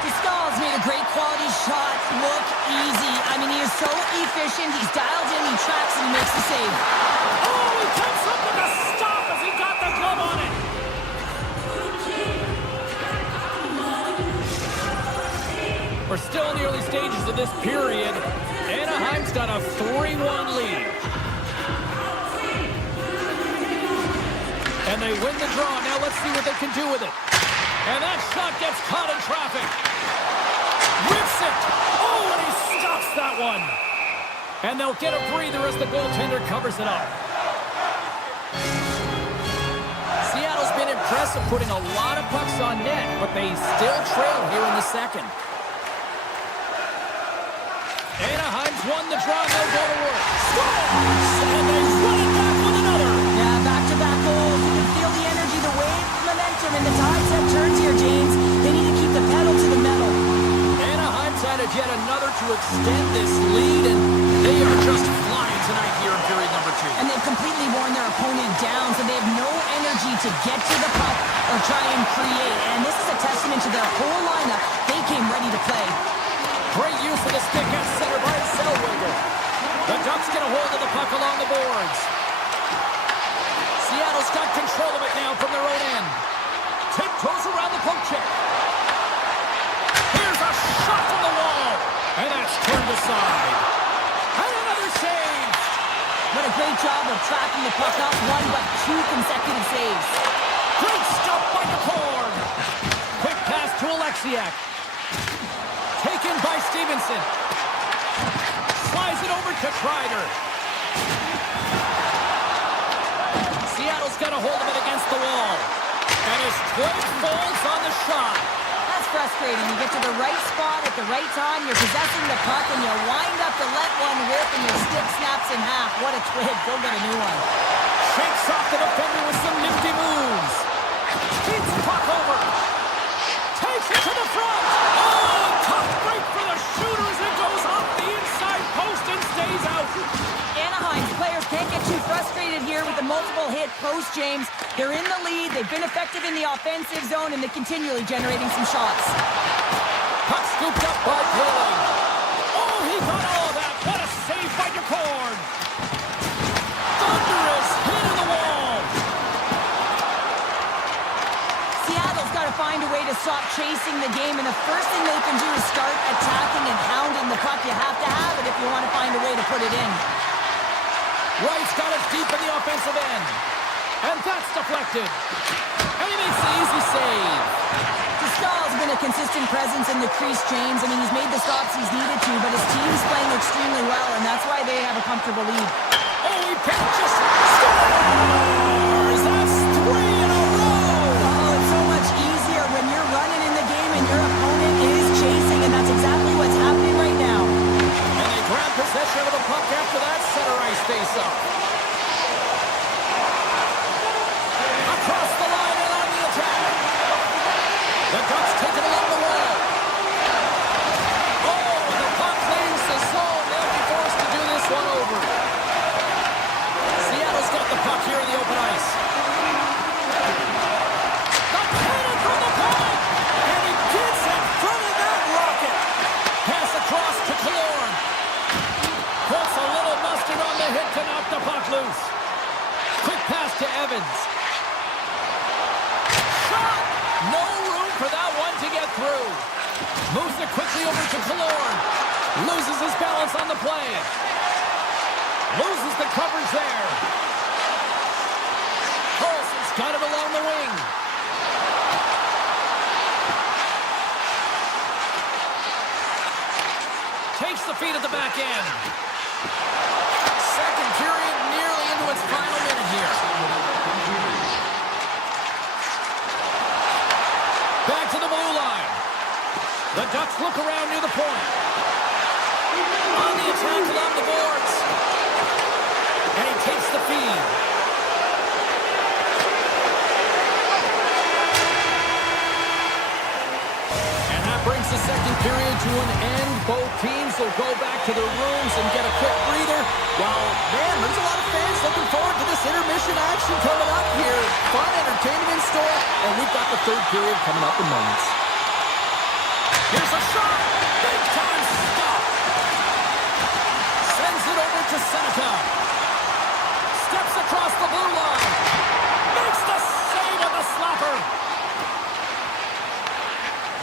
Dostal's made a great quality shot look easy. I mean, he is so efficient. He's dialed in, he tracks, and he makes the save. Oh, he comes up with a stop as he got the glove on it. We're still in the early stages of this period. Anaheim's got a 3-1 lead. And they win the draw. Now let's see what they can do with it. And that shot gets caught in traffic. Rips it. Oh, and he stops that one. And they'll get a breather as the goaltender covers it up. Seattle's been impressive, putting a lot of pucks on net, but they still trail here in the second. Anaheim's won the draw. They'll go to work. Scores! And they run it back with another. Yeah, back-to-back goals. You can feel the energy, the wave, momentum, and the tides have turned here, James. They need to keep the pedal to the metal. Anaheim's added yet another to extend this lead, and they are just flying tonight here in period number 2. And they've completely worn their opponent down, so they have no energy to get to the puck or try and create. And this is a testament to their whole lineup. They came ready to play. Great use of the stick at center by Zellweger. The Ducks get a hold of the puck along the boards. Seattle's got control of it now from their own end. Tiptoes around the poke check. Here's a shot from the wall. And that's turned aside. And another save. What a great job of tracking the puck up. 1 but 2 consecutive saves. Great stop by Kaporn. Quick pass to Alexiak. Taken by Stevenson. Slides it over to Kreider. Seattle's got a hold of it against the wall. And his twig falls on the shot. That's frustrating. You get to the right spot at the right time, you're possessing the puck, and you wind up to let one rip, and your stick snaps in half. What a twig. Go get a new one. Shakes off the defender with some nifty moves. Keeps the puck over. Takes it to the front. Oh, tough break for the shooters. It goes off the inside post and stays out. Anaheim's players can't get too frustrated here with the multiple hit post, James. They're in the lead, they've been effective in the offensive zone, and they're continually generating some shots. Puck scooped up by Poehling. Oh, he got all of that. What a save by Kaporn. Thunderous hit in the wall. Seattle's got to find a way to stop chasing the game, and the first thing they can do is start attacking and hounding the puck. You have to have it if you want to find a way to put it in. Wright's got it deep in the offensive end. And that's deflected. And he makes the easy save. Dostal's been a consistent presence in the crease, James. I mean, he's made the stops he's needed to, but his team's playing extremely well, and that's why they have a comfortable lead. Oh, he picked just scores! That's 3 in a row! Oh, it's so much easier when you're running in the game and your opponent is chasing, and that's exactly what's happening right now. And they grab possession of the puck after that center ice face-off. Across the line and on the attack. The Ducks take it along the wall. Oh, and the puck leaves the zone. They'll be forced to do this one over. Seattle's got the puck here in the open ice. The cannon from the point. And he gets in front of that rocket. Pass across to Killorn. Puts a little mustard on the hit to knock the puck loose. Quick pass to Evans. Shot! No room for that one to get through. Moves it quickly over to Killorn. Loses his balance on the play. Loses the coverage there. Carlson's got it along the wing. Takes the feed at the back end. Second period nearly into its final minute here. Back to attack along the boards. And he takes the feed. And that brings the second period to an end. Both teams will go back to their rooms and get a quick breather. Well, man, there's a lot of fans looking forward to this intermission action coming up here. Fun entertainment in store, and we've got the third period coming up in moments. Here's a shot. Big time stop. Sends it over to Seneca. Steps across the blue line. Makes the save on the slapper.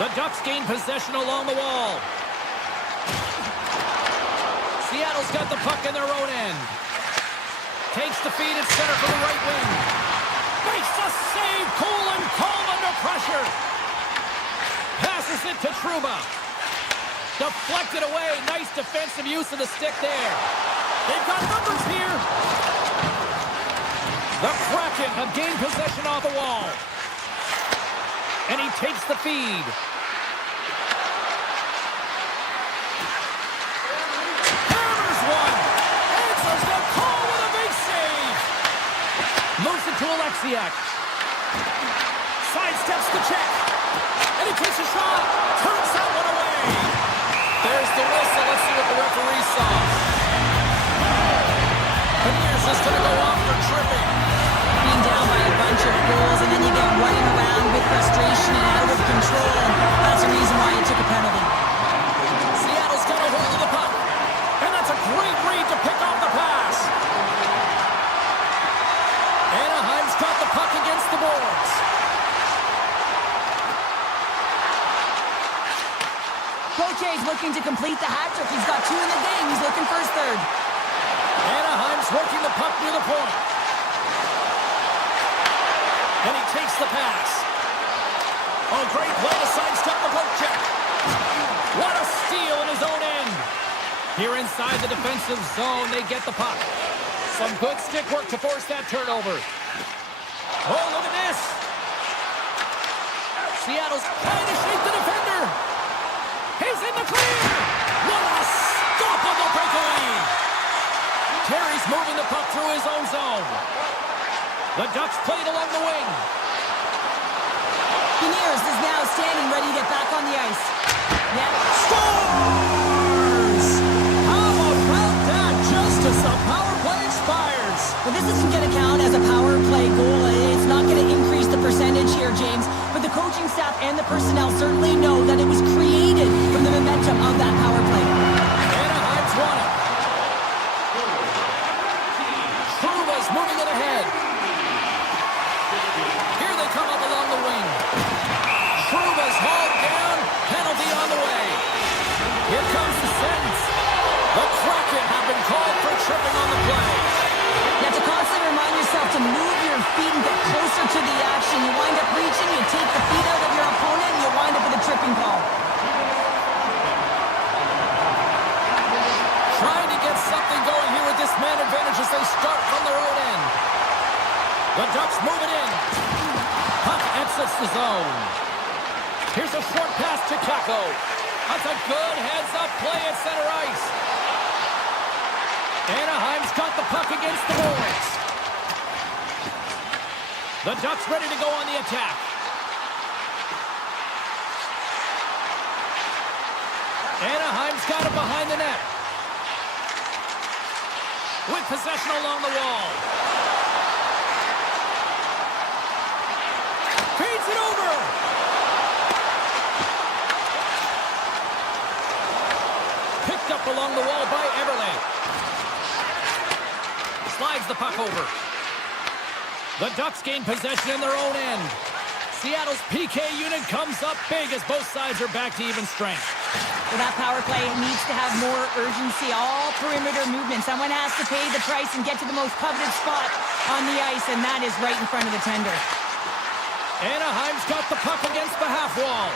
The Ducks gain possession along the wall. Seattle's got the puck in their own end. Takes the feed at center for the right wing. Makes the save. Cool and calm under pressure. Passes it to Trouba. Deflected away. Nice defensive use of the stick there. They've got numbers here. The Kraken have gained possession off the wall. And he takes the feed. Hammers one. Answers the call with a big save. Moves it to Alexiak. Sidesteps the check. And he takes a shot. Turns that one away. There's the whistle. Let's see what the referee saw. Beniers is going to go off for tripping. Being down by a bunch of goals, and then you get running around with frustration and out of control, and that's the reason why you took a penalty. Seattle's got a hold of the puck. And that's a great read to pick off the pass. Anaheim's got the puck against the boards. Coach A is looking to complete the hat trick. He's got 2 in the game. He's looking for his third. Anaheim's working the puck near the point. And he takes the pass. Oh, great play to sidestep the poke check. What a steal in his own end. Here inside the defensive zone, they get the puck. Some good stick work to force that turnover. Oh, look at this. Seattle's trying to shake the defender. He's in the clear. What a stop on the breakaway. Terry's moving the puck through his own zone. The Ducks played along the wing. Beniers is now standing ready to get back on the ice. Yeah. Scores! How about that? Just as the power play expires. Well, this isn't going to count as a power play goal. It's not going to increase the percentage here, James. But the coaching staff and the personnel certainly know that it was created from the momentum of that power play. Anaheim's won it. Trouba's moving it ahead. Here they come up along the wing. Trouba's hauled down. Penalty on the way. Here comes the sentence. The Kraken have been called for tripping on the play. You have to constantly remind yourself to move your feet and get closer to the action. You wind up reaching, you take the feet out of your opponent, and you wind up with a tripping call. Trying to get something going here with this man advantage as they start from their own end. The Ducks move it in. Puck exits the zone. Here's a short pass to Kako. That's a good heads-up play at center ice. Anaheim's got the puck against the boards. The Ducks ready to go on the attack. Anaheim's got it behind the net. With possession along the wall. Feeds it over. Picked up along the wall by Everly. Slides the puck over. The Ducks gain possession in their own end. Seattle's PK unit comes up big as both sides are back to even strength. Well, that power play needs to have more urgency. All perimeter movement. Someone has to pay the price and get to the most coveted spot on the ice, and that is right in front of the tender. Anaheim's got the puck against the half wall.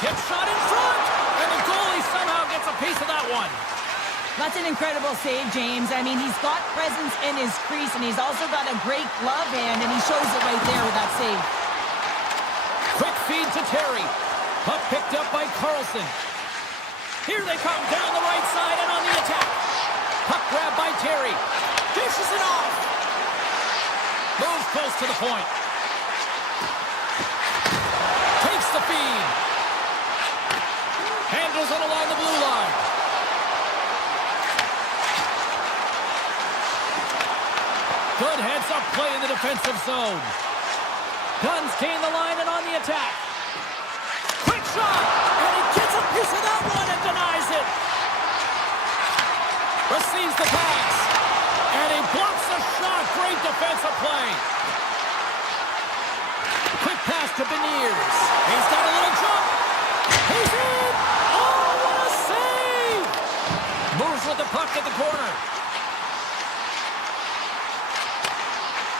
Tip shot in front, and the goalie somehow gets a piece of that one. That's an incredible save, James. I mean, he's got presence in his crease, and he's also got a great glove hand, and he shows it right there with that save. Quick feed to Terry. Puck picked up by Carlson. Here they come down the right side and on the attack. Puck grab by Terry. Dishes it off. Moves close to the point. Takes the feed. Handles it along the blue line. Good heads-up play in the defensive zone. Guns gain the line and on the attack. Quick shot! And he gets a piece of that one and denies it. Receives the pass. And he blocks the shot. Great defensive play. Quick pass to Beniers. He's got a little jump. He's in! Oh, what a save! Moves with the puck at the corner.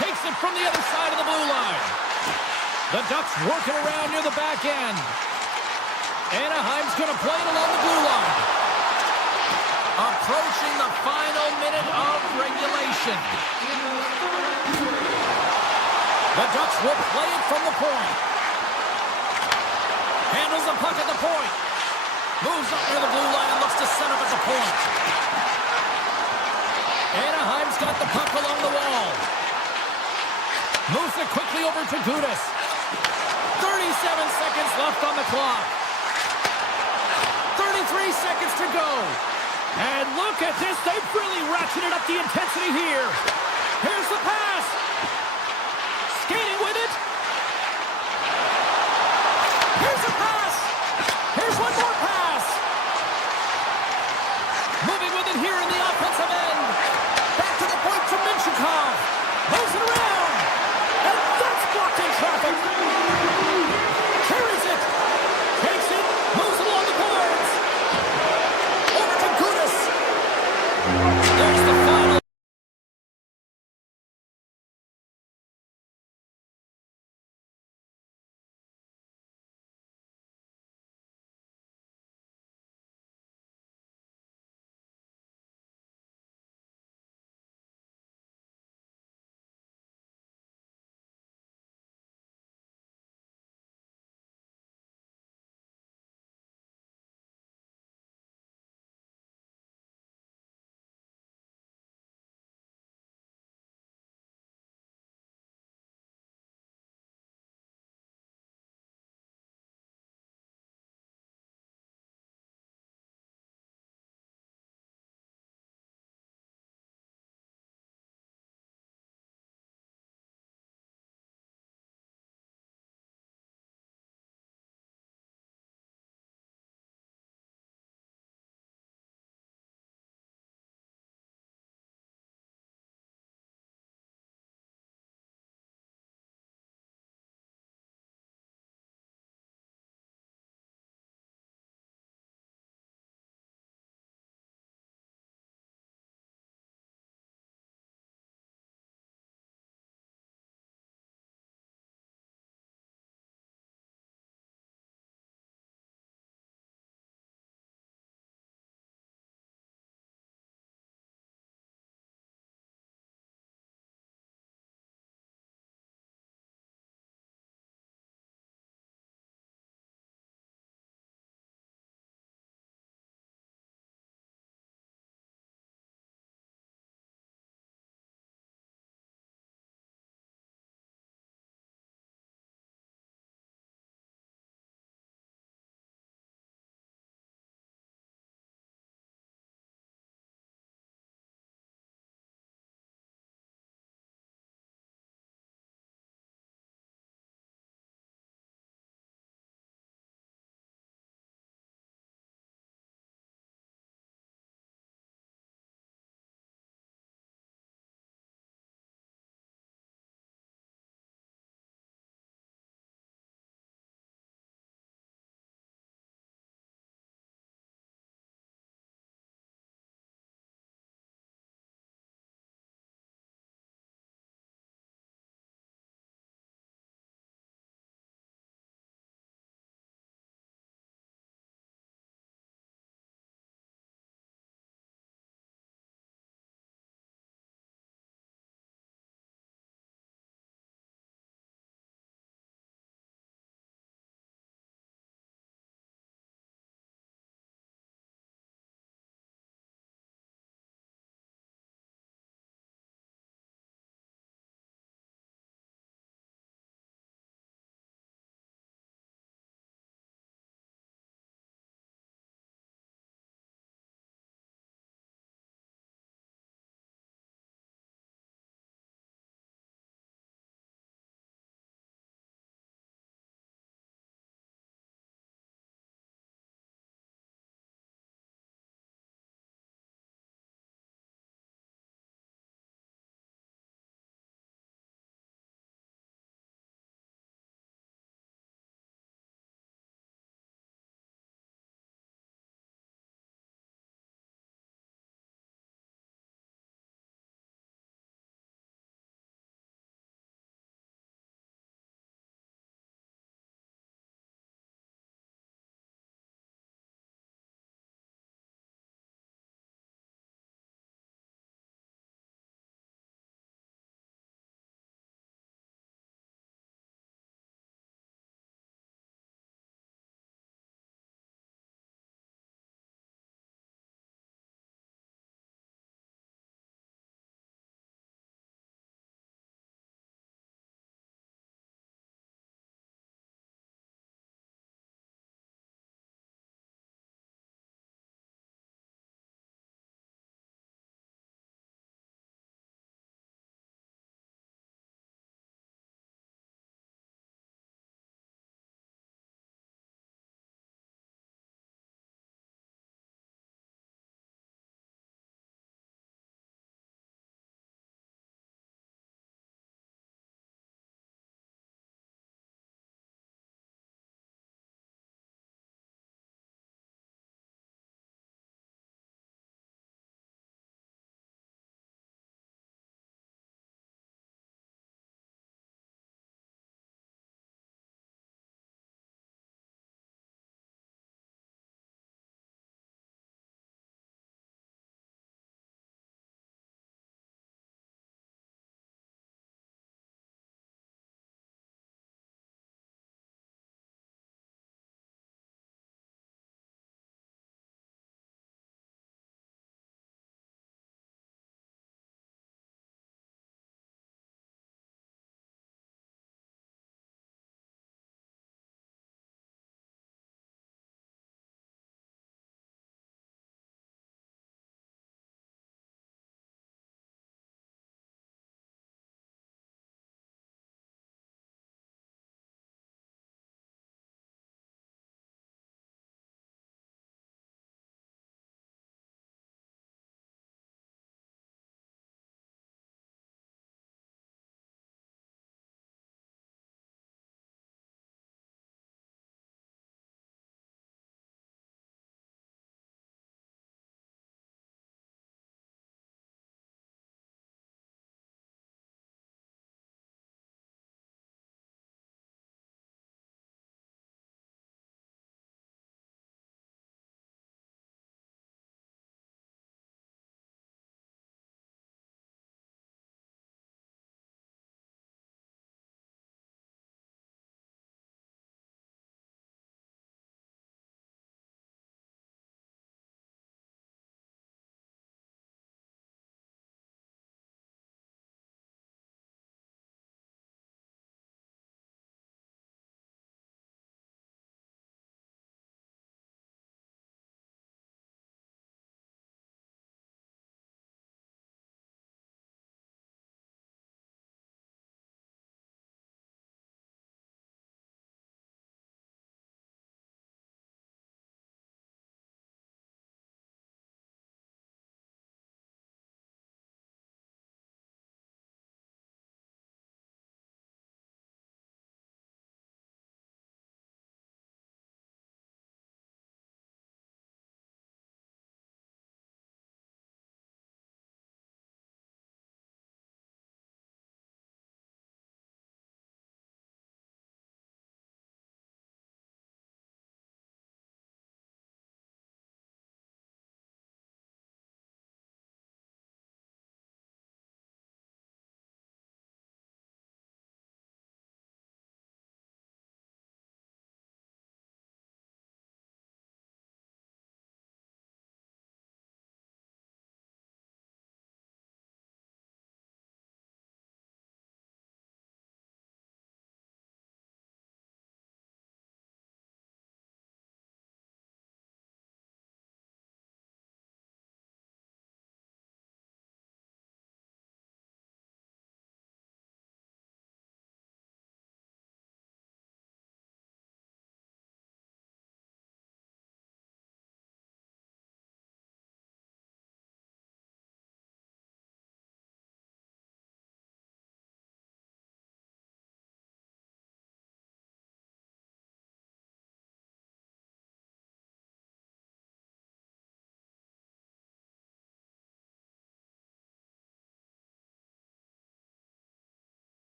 Takes it from the other side of the blue line. The Ducks working around near the back end. Anaheim's going to play it along the blue line. Approaching the final minute of regulation. The Ducks will play it from the point. Handles the puck at the point. Moves up near the blue line and looks to set up at the point. Anaheim's got the puck along the wall. Moves it quickly over to Gudas. 37 seconds left on the clock. 33 seconds to go. And look at this. They've really ratcheted up the intensity here. Here's the pass.